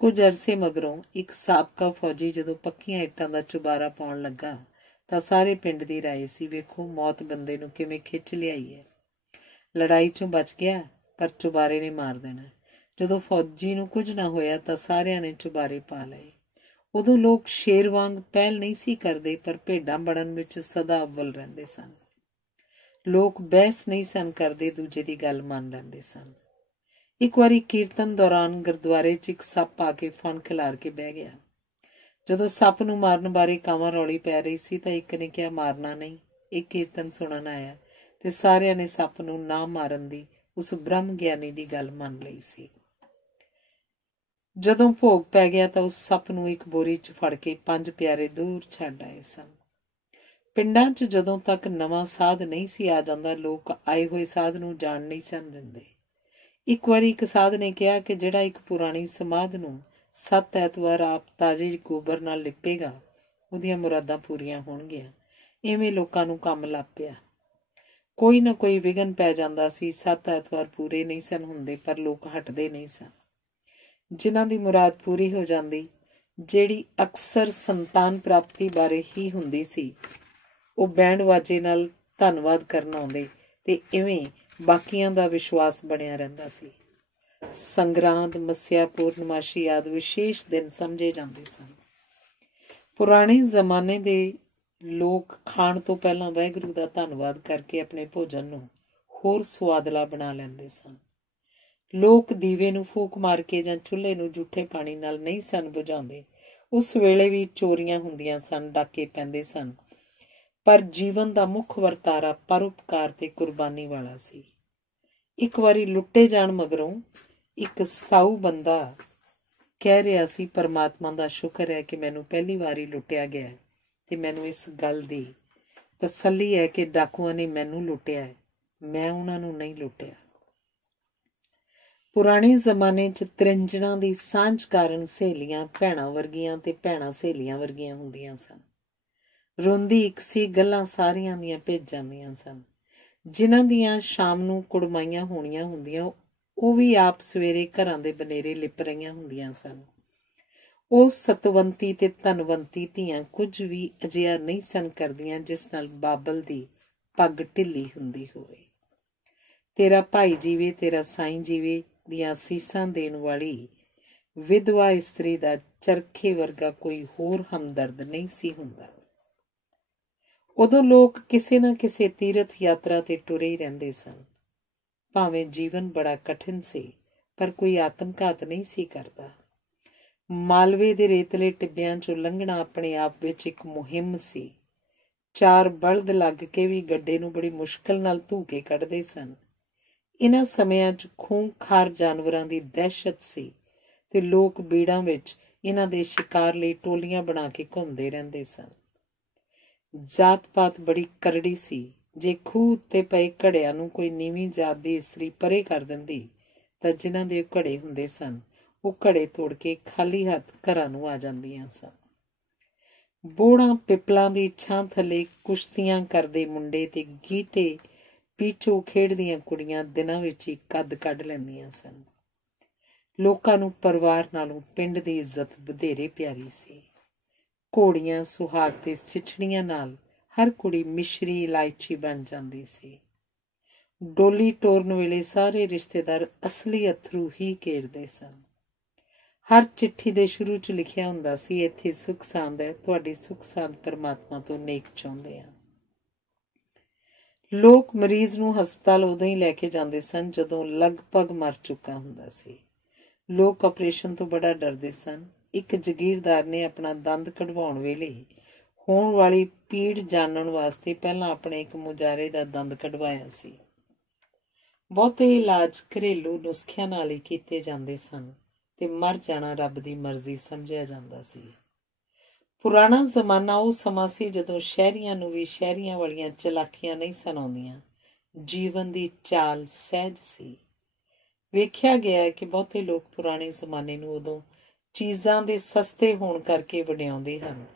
ਕੁਝ ਅਰਸੇ ਮਗਰੋਂ ਇੱਕ ਸਾਬਕਾ ਫੌਜੀ ਜਦੋਂ ਪੱਕੀਆਂ ਇੱਟਾਂ ਦਾ ਚੁਬਾਰਾ ਪਾਉਣ ਲੱਗਾ ਤਾਂ ਸਾਰੇ ਪਿੰਡ ਦੀ ਰਾਏ ਸੀ, ਵੇਖੋ ਮੌਤ ਬੰਦੇ ਨੂੰ ਕਿਵੇਂ ਖਿੱਚ ਲਿਆਈ ਹੈ। ਲੜਾਈ 'ਚੋਂ ਬਚ ਗਿਆ ਪਰ ਚੁਬਾਰੇ ਨੇ ਮਾਰ ਦੇਣਾ। ਜਦੋਂ ਫੌਜੀ ਨੂੰ ਕੁਝ ਨਾ ਹੋਇਆ ਤਾਂ ਸਾਰਿਆਂ ਨੇ ਚੁਬਾਰੇ ਪਾ ਲਏ। ਉਦੋਂ ਲੋਕ ਸ਼ੇਰ ਵਾਂਗ ਪਹਿਲ ਨਹੀਂ ਸੀ ਕਰਦੇ, ਪਰ ਭੇਡਾਂ ਬਣਨ ਵਿੱਚ ਸਦਾ ਅੱਵਲ ਰਹਿੰਦੇ ਸਨ। ਲੋਕ ਬਹਿਸ ਨਹੀਂ ਸਨ ਕਰਦੇ, ਦੂਜੇ ਦੀ ਗੱਲ ਮੰਨ ਲੈਂਦੇ ਸਨ। ਇੱਕ ਵਾਰੀ ਕੀਰਤਨ ਦੌਰਾਨ ਗੁਰਦੁਆਰੇ 'ਚ ਇੱਕ ਸੱਪ ਆ ਕੇ ਫਣ ਖਿਲਾਰ ਕੇ ਬਹਿ ਗਿਆ। ਜਦੋਂ ਸੱਪ ਨੂੰ ਮਾਰਨ ਬਾਰੇ ਕਾਵਾਂ ਰੌਲੀ ਪੈ ਰਹੀ ਸੀ ਤਾਂ ਇੱਕ ਨੇ ਕਿਹਾ, ਮਾਰਨਾ ਨਹੀਂ, ਇਹ ਕੀਰਤਨ ਸੁਣਨ ਆਇਆ, ਤੇ ਸਾਰਿਆਂ ਨੇ ਸੱਪ ਨੂੰ ਨਾ ਮਾਰਨ ਦੀ ਉਸ ਬ੍ਰਹਮ ਗਿਆਨੀ ਦੀ ਗੱਲ ਮੰਨ ਲਈ ਸੀ। ਜਦੋਂ ਭੋਗ ਪੈ ਗਿਆ ਤਾਂ ਉਸ ਸੱਪ ਨੂੰ ਇੱਕ ਬੋਰੀ 'ਚ ਫੜ ਕੇ 5 ਪਿਆਰੇ ਦੂਰ ਛੱਡ ਆਏ ਸਨ। ਪਿੰਡਾਂ 'ਚ ਜਦੋਂ ਤੱਕ ਨਵਾਂ ਸਾਧ ਨਹੀਂ ਸੀ ਆ ਜਾਂਦਾ, ਲੋਕ ਆਏ ਹੋਏ ਸਾਧ ਨੂੰ ਜਾਣ ਨਹੀਂ ਸਨ ਦਿੰਦੇ। ਇੱਕ ਵਾਰੀ ਇੱਕ ਸਾਧ ਨੇ ਕਿਹਾ ਕਿ ਜਿਹੜਾ ਇੱਕ ਪੁਰਾਣੀ ਸਮਾਧ ਨੂੰ 7 ਐਤਵਾਰ ਆਪ ਤਾਜ਼ੇ ਗੋਬਰ ਨਾਲ ਲਿਪੇਗਾ, ਉਹਦੀਆਂ ਮੁਰਾਦਾਂ ਪੂਰੀਆਂ ਹੋਣਗੀਆਂ। ਇਵੇਂ ਲੋਕਾਂ ਨੂੰ ਕੰਮ ਲੱਗ ਪਿਆ। ਕੋਈ ਨਾ ਕੋਈ ਵਿਘਨ ਪੈ ਜਾਂਦਾ ਸੀ। 7 ਐਤਵਾਰ ਪੂਰੇ ਨਹੀਂ ਸਨ ਹੁੰਦੇ, ਪਰ ਲੋਕ ਹਟਦੇ ਨਹੀਂ ਸਨ। ਜਿਨ੍ਹਾਂ ਦੀ ਮੁਰਾਦ ਪੂਰੀ ਹੋ ਜਾਂਦੀ, ਜਿਹੜੀ ਅਕਸਰ ਸੰਤਾਨ ਪ੍ਰਾਪਤੀ ਬਾਰੇ ਹੀ ਹੁੰਦੀ ਸੀ, ਉਹ ਬੈਂਡ ਵਾਜੇ ਨਾਲ ਧੰਨਵਾਦ ਕਰਨ ਆਉਂਦੇ ਤੇ ਇਵੇਂ ਬਾਕੀਆਂ ਦਾ ਵਿਸ਼ਵਾਸ ਬਣਿਆ ਰਹਿੰਦਾ ਸੀ। ਸੰਗਰਾਂਦ, ਮੱਸਿਆ, ਪੂਰਨਮਾਸ਼ੀ ਆਦਿ ਵਿਸ਼ੇਸ਼ ਦਿਨ ਸਮਝੇ ਜਾਂਦੇ ਸਨ। ਪੁਰਾਣੇ ਜ਼ਮਾਨੇ ਦੇ ਲੋਕ ਖਾਣ ਤੋਂ ਪਹਿਲਾਂ ਵਾਹਿਗੁਰੂ ਦਾ ਧੰਨਵਾਦ ਕਰਕੇ ਆਪਣੇ ਭੋਜਨ ਨੂੰ ਹੋਰ ਸੁਆਦਲਾ ਬਣਾ ਲੈਂਦੇ ਸਨ। ਲੋਕ ਦੀਵੇ ਨੂੰ ਫੂਕ ਮਾਰ ਕੇ ਜਾਂ ਚੁੱਲ੍ਹੇ ਨੂੰ ਜੂਠੇ ਪਾਣੀ ਨਾਲ ਨਹੀਂ ਸਨ ਬੁਝਾਉਂਦੇ। ਉਸ ਵੇਲੇ ਵੀ ਚੋਰੀਆਂ ਹੁੰਦੀਆਂ ਸਨ, ਡਾਕੇ ਪੈਂਦੇ ਸਨ, ਪਰ ਜੀਵਨ ਦਾ ਮੁੱਖ ਵਰਤਾਰਾ ਪਰਉਪਕਾਰ ਤੇ ਕੁਰਬਾਨੀ ਵਾਲਾ ਸੀ। ਇੱਕ ਵਾਰੀ ਲੁੱਟੇ ਜਾਣ ਮਗਰੋਂ ਇੱਕ ਸਾਊ ਬੰਦਾ ਕਹਿ ਰਿਹਾ ਸੀ, ਪਰਮਾਤਮਾ ਦਾ ਸ਼ੁਕਰ ਹੈ ਕਿ ਮੈਨੂੰ ਪਹਿਲੀ ਵਾਰੀ ਲੁੱਟਿਆ ਗਿਆ ਤੇ ਮੈਨੂੰ ਇਸ ਗੱਲ ਦੀ ਤਸੱਲੀ ਹੈ ਕਿ ਡਾਕੂਆਂ ਨੇ ਮੈਨੂੰ ਲੁੱਟਿਆ ਹੈ, ਮੈਂ ਉਹਨਾਂ ਨੂੰ ਨਹੀਂ ਲੁੱਟਿਆ। ਪੁਰਾਣੇ ਜ਼ਮਾਨੇ 'ਚ ਤ੍ਰਿੰਜਣਾਂ ਦੀ ਸਾਂਝ ਕਾਰਨ ਸਹੇਲੀਆਂ ਭੈਣਾਂ ਵਰਗੀਆਂ ਤੇ ਭੈਣਾਂ ਸਹੇਲੀਆਂ ਵਰਗੀਆਂ ਹੁੰਦੀਆਂ ਸਨ। ਰੋਂਦੀ ਇੱਕ ਸੀ, ਗੱਲਾਂ ਸਾਰੀਆਂ ਦੀਆਂ ਭਿੱਜ ਜਾਂਦੀਆਂ ਸਨ। ਜਿਨ੍ਹਾਂ ਦੀਆਂ ਸ਼ਾਮ ਨੂੰ ਕੁੜਮਾਈਆਂ ਹੋਣੀਆਂ ਹੁੰਦੀਆਂ, ਉਹ ਵੀ ਆਪ ਸਵੇਰੇ ਘਰਾਂ ਦੇ ਬਨੇਰੇ ਲਿਪ ਰਹੀਆਂ ਹੁੰਦੀਆਂ ਸਨ। ਉਹ ਸਤਵੰਤੀ ਤੇ ਧਨਵੰਤੀ ਧੀਆਂ ਕੁਝ ਵੀ ਅਜਿਹਾ ਨਹੀਂ ਸਨ ਕਰਦੀਆਂ ਜਿਸ ਨਾਲ ਬਾਬਲ ਦੀ ਪੱਗ ਢਿੱਲੀ ਹੁੰਦੀ ਹੋਵੇ। ਤੇਰਾ ਭਾਈ ਜੀਵੇ, ਤੇਰਾ ਸਾਈਂ ਜੀਵੇ ਦੀਆਂ ਅਸੀਸਾਂ ਦੇਣ ਵਾਲੀ ਵਿਧਵਾ ਇਸਤਰੀ ਦਾ ਚਰਖੇ ਵਰਗਾ ਕੋਈ ਹੋਰ ਹਮਦਰਦ ਨਹੀਂ ਸੀ ਹੁੰਦਾ। ਉਦੋਂ ਲੋਕ ਕਿਸੇ ਨਾ ਕਿਸੇ ਤੀਰਥ ਯਾਤਰਾ ਤੇ ਟੁਰੇ ਹੀ ਰਹਿੰਦੇ ਸਨ। ਭਾਵੇਂ ਜੀਵਨ ਬੜਾ ਕਠਿਨ ਸੀ, ਪਰ ਕੋਈ ਆਤਮਘਾਤ ਨਹੀਂ ਸੀ ਕਰਦਾ। ਮਾਲਵੇ ਦੇ ਰੇਤਲੇ ਟਿੱਬਿਆਂ 'ਚੋਂ ਲੰਘਣਾ ਆਪਣੇ ਆਪ ਵਿੱਚ ਇੱਕ ਮੁਹਿੰਮ ਸੀ। 4 ਬਲਦ ਲੱਗ ਕੇ ਵੀ ਗੱਡੇ ਨੂੰ ਬੜੀ ਮੁਸ਼ਕਲ ਨਾਲ ਧੂ ਕੇ ਕੱਢਦੇ ਸਨ। ਇਹਨਾਂ ਸਮਿਆਂ 'ਚ ਖੂੰਖਾਰ ਜਾਨਵਰਾਂ ਦੀ ਦਹਿਸ਼ਤ ਸੀ ਤੇ ਲੋਕ ਬੀੜਾਂ ਵਿੱਚ ਇਹਨਾਂ ਦੇ ਸ਼ਿਕਾਰ ਲਈ ਟੋਲੀਆਂ ਬਣਾ ਕੇ ਘੁੰਮਦੇ ਰਹਿੰਦੇ ਸਨ। ਜਾਤ ਪਾਤ ਬੜੀ ਕਰੜੀ ਸੀ। ਜੇ ਖੂਹ ਉੱਤੇ ਪਏ ਘੜਿਆਂ ਨੂੰ ਕੋਈ ਨੀਵੀਂ ਜਾਤ ਦੀ ਇਸਤਰੀ ਪਰੇ ਕਰ ਦਿੰਦੀ ਤਾਂ ਜਿਨ੍ਹਾਂ ਦੇ ਘੜੇ ਹੁੰਦੇ ਸਨ ਉਹ ਘੜੇ ਤੋੜ ਕੇ ਖਾਲੀ ਹੱਥ ਘਰਾਂ ਨੂੰ ਆ ਜਾਂਦੀਆਂ ਸਨ। ਬੋੜਾਂ ਪਿੱਪਲਾਂ ਦੀ ਛਾਂ ਥੱਲੇ ਕੁਸ਼ਤੀਆਂ ਕਰਦੇ ਮੁੰਡੇ ਤੇ ਗੀਟੇ ਪੀਚੋ ਖੇਡਦੀਆਂ ਕੁੜੀਆਂ ਦਿਨਾਂ ਵਿੱਚ ਹੀ ਕੱਦ ਕੱਢ ਲੈਂਦੀਆਂ ਸਨ। ਲੋਕਾਂ ਨੂੰ ਪਰਿਵਾਰ ਨਾਲੋਂ ਪਿੰਡ ਦੀ ਇੱਜ਼ਤ ਵਧੇਰੇ ਪਿਆਰੀ ਸੀ। ਘੋੜੀਆਂ, ਸੁਹਾਗ ਤੇ ਸਿੱਠਣੀਆਂ ਨਾਲ ਹਰ ਕੁੜੀ ਮਿਸ਼ਰੀ ਇਲਾਇਚੀ ਬਣ ਜਾਂਦੀ ਸੀ। ਡੋਲੀ ਟੋਰਨ ਵੇਲੇ ਸਾਰੇ ਰਿਸ਼ਤੇਦਾਰ ਅਸਲੀ ਅਥਰੂ ਹੀ ਕੇਰਦੇ ਸਨ। ਹਰ ਚਿੱਠੀ ਦੇ ਸ਼ੁਰੂ 'ਚ ਲਿਖਿਆ ਹੁੰਦਾ ਸੀ, ਇੱਥੇ ਸੁੱਖ ਸਾਂਦ ਹੈ, ਤੁਹਾਡੀ ਸੁੱਖ ਸਾਂਦ ਪਰਮਾਤਮਾ ਤੋਂ ਨੇਕ ਚਾਹੁੰਦੇ ਹਾਂ। ਲੋਕ ਮਰੀਜ਼ ਨੂੰ ਹਸਪਤਾਲ ਉਦੋਂ ਹੀ ਲੈ ਕੇ ਜਾਂਦੇ ਸਨ ਜਦੋਂ ਲਗਭਗ ਮਰ ਚੁੱਕਾ ਹੁੰਦਾ ਸੀ। ਲੋਕ ਆਪਰੇਸ਼ਨ ਤੋਂ ਬੜਾ ਡਰਦੇ ਸਨ। ਇੱਕ ਜਗੀਰਦਾਰ ਨੇ ਆਪਣਾ ਦੰਦ ਕਢਵਾਉਣ ਵੇਲੇ ਹੋਣ ਵਾਲੀ ਪੀੜ ਜਾਣਨ ਵਾਸਤੇ ਪਹਿਲਾਂ ਆਪਣੇ ਇੱਕ ਮੁਜਾਰੇ ਦਾ ਦੰਦ ਕਢਵਾਇਆ ਸੀ। ਬਹੁਤੇ ਇਲਾਜ ਘਰੇਲੂ ਨੁਸਖਿਆਂ ਨਾਲ ਹੀ ਕੀਤੇ ਜਾਂਦੇ ਸਨ ਤੇ ਮਰ ਜਾਣਾ ਰੱਬ ਦੀ ਮਰਜ਼ੀ ਸਮਝਿਆ ਜਾਂਦਾ ਸੀ। ਪੁਰਾਣਾ ਜ਼ਮਾਨਾ ਉਹ ਸਮਾਂ ਸੀ ਜਦੋਂ ਸ਼ਹਿਰੀਆਂ ਨੂੰ ਵੀ ਸ਼ਹਿਰੀਆਂ ਵਾਲੀਆਂ ਚਲਾਕੀਆਂ ਨਹੀਂ ਸਨ ਆਉਂਦੀਆਂ। ਜੀਵਨ ਦੀ ਚਾਲ ਸਹਿਜ ਸੀ। ਵੇਖਿਆ ਗਿਆ ਹੈ ਕਿ ਬਹੁਤੇ ਲੋਕ ਪੁਰਾਣੇ ਜ਼ਮਾਨੇ ਨੂੰ ਉਦੋਂ ਚੀਜ਼ਾਂ ਦੇ ਸਸਤੇ ਹੋਣ ਕਰਕੇ ਵਡਿਆਉਂਦੇ ਹਨ,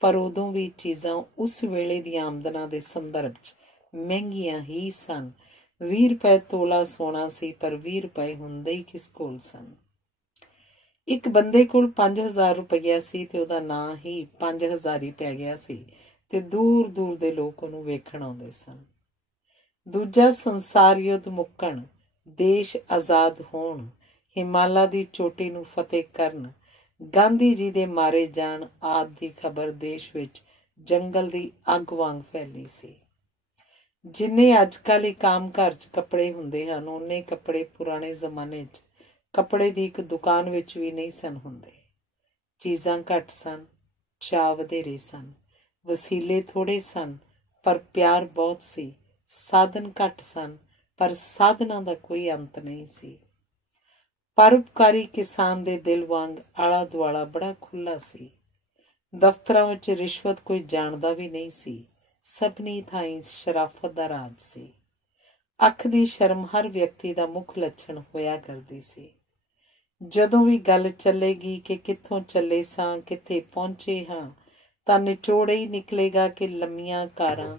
ਪਰ ਉਦੋਂ ਵੀ ਚੀਜ਼ਾਂ ਉਸ ਵੇਲੇ ਦੀਆਂ ਆਮਦਨਾਂ ਦੇ ਸੰਦਰਭ 'ਚ ਮਹਿੰਗੀਆਂ ਹੀ ਸਨ। 20 ਰੁਪਏ ਤੋਲਾ ਸੋਨਾ ਸੀ, ਪਰ 20 ਰੁਪਏ ਹੁੰਦੇ ਹੀ ਕਿਸ ਕੋਲ ਸਨ। ਇੱਕ ਬੰਦੇ ਕੋਲ 5000 ਰੁਪਈਆ ਸੀ ਤੇ ਉਹਦਾ ਨਾਂ ਹੀ 5000 ਹੀ ਪੈ ਗਿਆ ਸੀ ਤੇ ਦੂਰ ਦੂਰ ਦੇ ਲੋਕ ਉਹਨੂੰ ਵੇਖਣ ਆਉਂਦੇ ਸਨ। ਦੂਜਾ ਸੰਸਾਰ ਯੁੱਧ ਮੁੱਕਣ, ਦੇਸ਼ ਆਜ਼ਾਦ ਹੋਣ, ਹਿਮਾਲਾ ਦੀ ਚੋਟੀ ਨੂੰ ਫਤਿਹ ਕਰਨ, ਗਾਂਧੀ ਜੀ ਦੇ ਮਾਰੇ ਜਾਣ ਆਦਿ ਦੀ ਖਬਰ ਦੇਸ਼ ਵਿੱਚ ਜੰਗਲ ਦੀ ਅੱਗ ਵਾਂਗ ਫੈਲੀ ਸੀ। ਜਿੰਨੇ ਅੱਜ ਕੱਲ੍ਹ ਇੱਕ ਆਮ ਘਰ 'ਚ ਕੱਪੜੇ ਹੁੰਦੇ ਹਨ, ਓਨੇ ਕੱਪੜੇ ਪੁਰਾਣੇ ਜ਼ਮਾਨੇ 'ਚ ਕੱਪੜੇ ਦੀ ਇੱਕ ਦੁਕਾਨ ਵਿੱਚ ਵੀ ਨਹੀਂ ਸਨ ਹੁੰਦੇ। ਚੀਜ਼ਾਂ ਘੱਟ ਸਨ, ਚਾਅ ਵਧੇਰੇ ਸਨ, ਵਸੀਲੇ ਥੋੜ੍ਹੇ ਸਨ ਪਰ ਪਿਆਰ ਬਹੁਤ ਸੀ। ਸਾਧਨ ਘੱਟ ਸਨ ਪਰ ਸਾਧਨਾਂ ਦਾ ਕੋਈ ਅੰਤ ਨਹੀਂ ਸੀ। ਪਰਉਪਕਾਰੀ ਕਿਸਾਨ ਦੇ ਦਿਲ ਵਾਂਗ ਆਲਾ ਦੁਆਲਾ ਬੜਾ ਖੁੱਲ੍ਹਾ ਸੀ। ਦਫ਼ਤਰਾਂ ਵਿੱਚ ਰਿਸ਼ਵਤ ਕੋਈ ਜਾਣਦਾ ਵੀ ਨਹੀਂ ਸੀ। ਸਭਨੀ ਥਾਈਂ ਸ਼ਰਾਫਤ ਦਾ ਰਾਜ ਸੀ। ਅੱਖ ਦੀ ਸ਼ਰਮ ਹਰ ਵਿਅਕਤੀ ਦਾ ਮੁੱਖ ਲੱਛਣ ਹੋਇਆ ਕਰਦੀ ਸੀ। ਜਦੋਂ ਵੀ ਗੱਲ ਚੱਲੇਗੀ ਕਿ ਕਿੱਥੋਂ ਚੱਲੇ ਸਾਂ, ਕਿੱਥੇ ਪਹੁੰਚੇ ਹਾਂ, ਤਾਂ ਨਿਚੋੜ ਹੀ ਨਿਕਲੇਗਾ ਕਿ ਲੰਮੀਆਂ ਕਾਰਾਂ,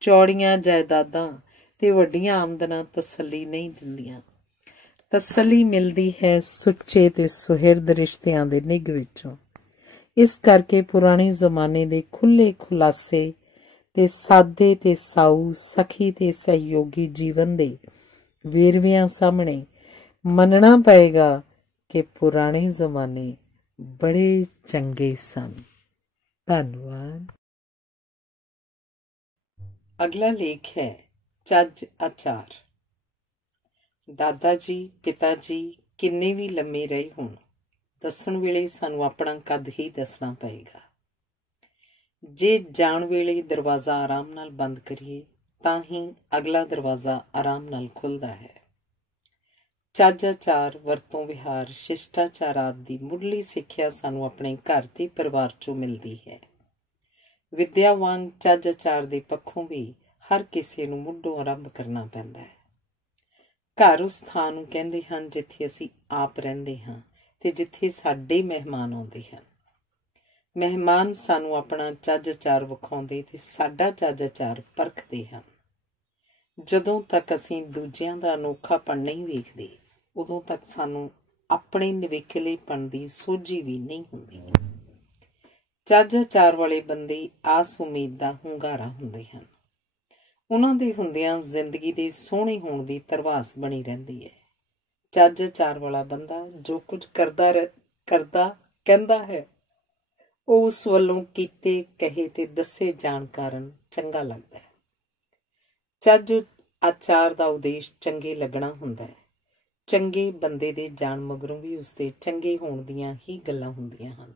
ਚੌੜੀਆਂ ਜਾਇਦਾਦਾਂ ਤੇ ਵੱਡੀਆਂ ਆਮਦਨਾਂ ਤਸੱਲੀ ਨਹੀਂ ਦਿੰਦੀਆਂ। ਤਸੱਲੀ ਮਿਲਦੀ ਹੈ ਸੁੱਚੇ ਤੇ ਸੁਹਿਰਦ ਰਿਸ਼ਤਿਆਂ ਦੇ ਨਿੱਘ ਵਿੱਚੋਂ। ਇਸ ਕਰਕੇ ਪੁਰਾਣੇ ਜ਼ਮਾਨੇ ਦੇ ਖੁੱਲ੍ਹੇ ਖੁਲਾਸੇ ਤੇ ਸਾਦੇ ਤੇ ਸਾਊ, ਸਖੀ ਤੇ ਸਹਿਯੋਗੀ ਜੀਵਨ ਦੇ ਵੇਰਵਿਆਂ ਸਾਹਮਣੇ ਮੰਨਣਾ ਪਏਗਾ ਕਿ ਪੁਰਾਣੇ ਜ਼ਮਾਨੇ ਬੜੇ ਚੰਗੇ ਸਨ। ਧੰਨਵਾਦ। ਅਗਲਾ ਲੇਖ ਹੈ ਚੱਜ ਆਚਾਰ। ਦਾਦਾ ਜੀ, ਪਿਤਾ ਜੀ ਕਿੰਨੇ ਵੀ ਲੰਮੇ ਰਹੇ ਹੋਣ, ਦੱਸਣ ਵੇਲੇ ਸਾਨੂੰ ਆਪਣਾ ਕੱਦ ਹੀ ਦੱਸਣਾ ਪਏਗਾ। ਜੇ ਜਾਣ ਵੇਲੇ ਦਰਵਾਜ਼ਾ ਆਰਾਮ ਨਾਲ ਬੰਦ ਕਰੀਏ ਤਾਂ ਹੀ ਅਗਲਾ ਦਰਵਾਜ਼ਾ ਆਰਾਮ ਨਾਲ ਖੁੱਲ੍ਹਦਾ ਹੈ। ਚੱਜ ਆਚਾਰ, ਵਰਤੋਂ ਵਿਹਾਰ, ਸ਼ਿਸ਼ਟਾਚਾਰ ਆਦਿ ਦੀ ਮੁੱਢਲੀ ਸਿੱਖਿਆ ਸਾਨੂੰ ਆਪਣੇ ਘਰ ਤੇ ਪਰਿਵਾਰ 'ਚੋਂ ਮਿਲਦੀ ਹੈ। ਵਿੱਦਿਆ ਵਾਂਗ ਚੱਜ ਆਚਾਰ ਦੇ ਪੱਖੋਂ ਵੀ ਹਰ ਕਿਸੇ ਨੂੰ ਮੁੱਢੋਂ ਆਰੰਭ ਕਰਨਾ ਪੈਂਦਾ ਹੈ। ਘਰ ਉਸ ਥਾਂ ਨੂੰ ਕਹਿੰਦੇ ਹਨ ਜਿੱਥੇ ਅਸੀਂ ਆਪ ਰਹਿੰਦੇ ਹਾਂ ਤੇ ਜਿੱਥੇ ਸਾਡੇ ਮਹਿਮਾਨ ਆਉਂਦੇ ਹਨ। ਮਹਿਮਾਨ ਸਾਨੂੰ ਆਪਣਾ ਚੱਜ ਆਚਾਰ ਵਿਖਾਉਂਦੇ ਤੇ ਸਾਡਾ ਚੱਜ ਆਚਾਰ ਪਰਖਦੇ ਹਨ। ਜਦੋਂ ਤੱਕ ਅਸੀਂ ਦੂਜਿਆਂ ਦਾ ਅਨੋਖਾਪਣ ਨਹੀਂ ਵੇਖਦੇ, ਉਦੋਂ ਤੱਕ ਸਾਨੂੰ ਆਪਣੇ ਨਿਵੇਕਲੇਪਣ ਦੀ ਸੋਝੀ ਵੀ ਨਹੀਂ ਹੁੰਦੀ। ਚੱਜ ਆਚਾਰ ਵਾਲੇ ਬੰਦੇ ਆਸ ਉਮੀਦ ਦਾ ਹੁੰਗਾਰਾ ਹੁੰਦੇ ਹਨ। ਉਹਨਾਂ ਦੇ ਹੁੰਦਿਆਂ ਜ਼ਿੰਦਗੀ ਦੇ ਸੋਹਣੇ ਹੋਣ ਦੀ ਧਰਵਾਸ ਬਣੀ ਰਹਿੰਦੀ ਹੈ। ਚੱਜ ਆਚਾਰ ਵਾਲਾ ਬੰਦਾ ਜੋ ਕੁਝ ਕਹਿੰਦਾ ਹੈ ਉਹ ਉਸ ਵੱਲੋਂ ਕੀਤੇ, ਕਹੇ ਤੇ ਦੱਸੇ ਜਾਣ ਕਾਰਨ ਚੰਗਾ ਲੱਗਦਾ ਹੈ। ਚੱਜ ਆਚਾਰ ਦਾ ਉਦੇਸ਼ ਚੰਗੇ ਲੱਗਣਾ ਹੁੰਦਾ ਹੈ। ਚੰਗੇ ਬੰਦੇ ਦੇ ਜਾਣ ਮਗਰੋਂ ਵੀ ਉਸਦੇ ਚੰਗੇ ਹੋਣ ਦੀਆਂ ਹੀ ਗੱਲਾਂ ਹੁੰਦੀਆਂ ਹਨ।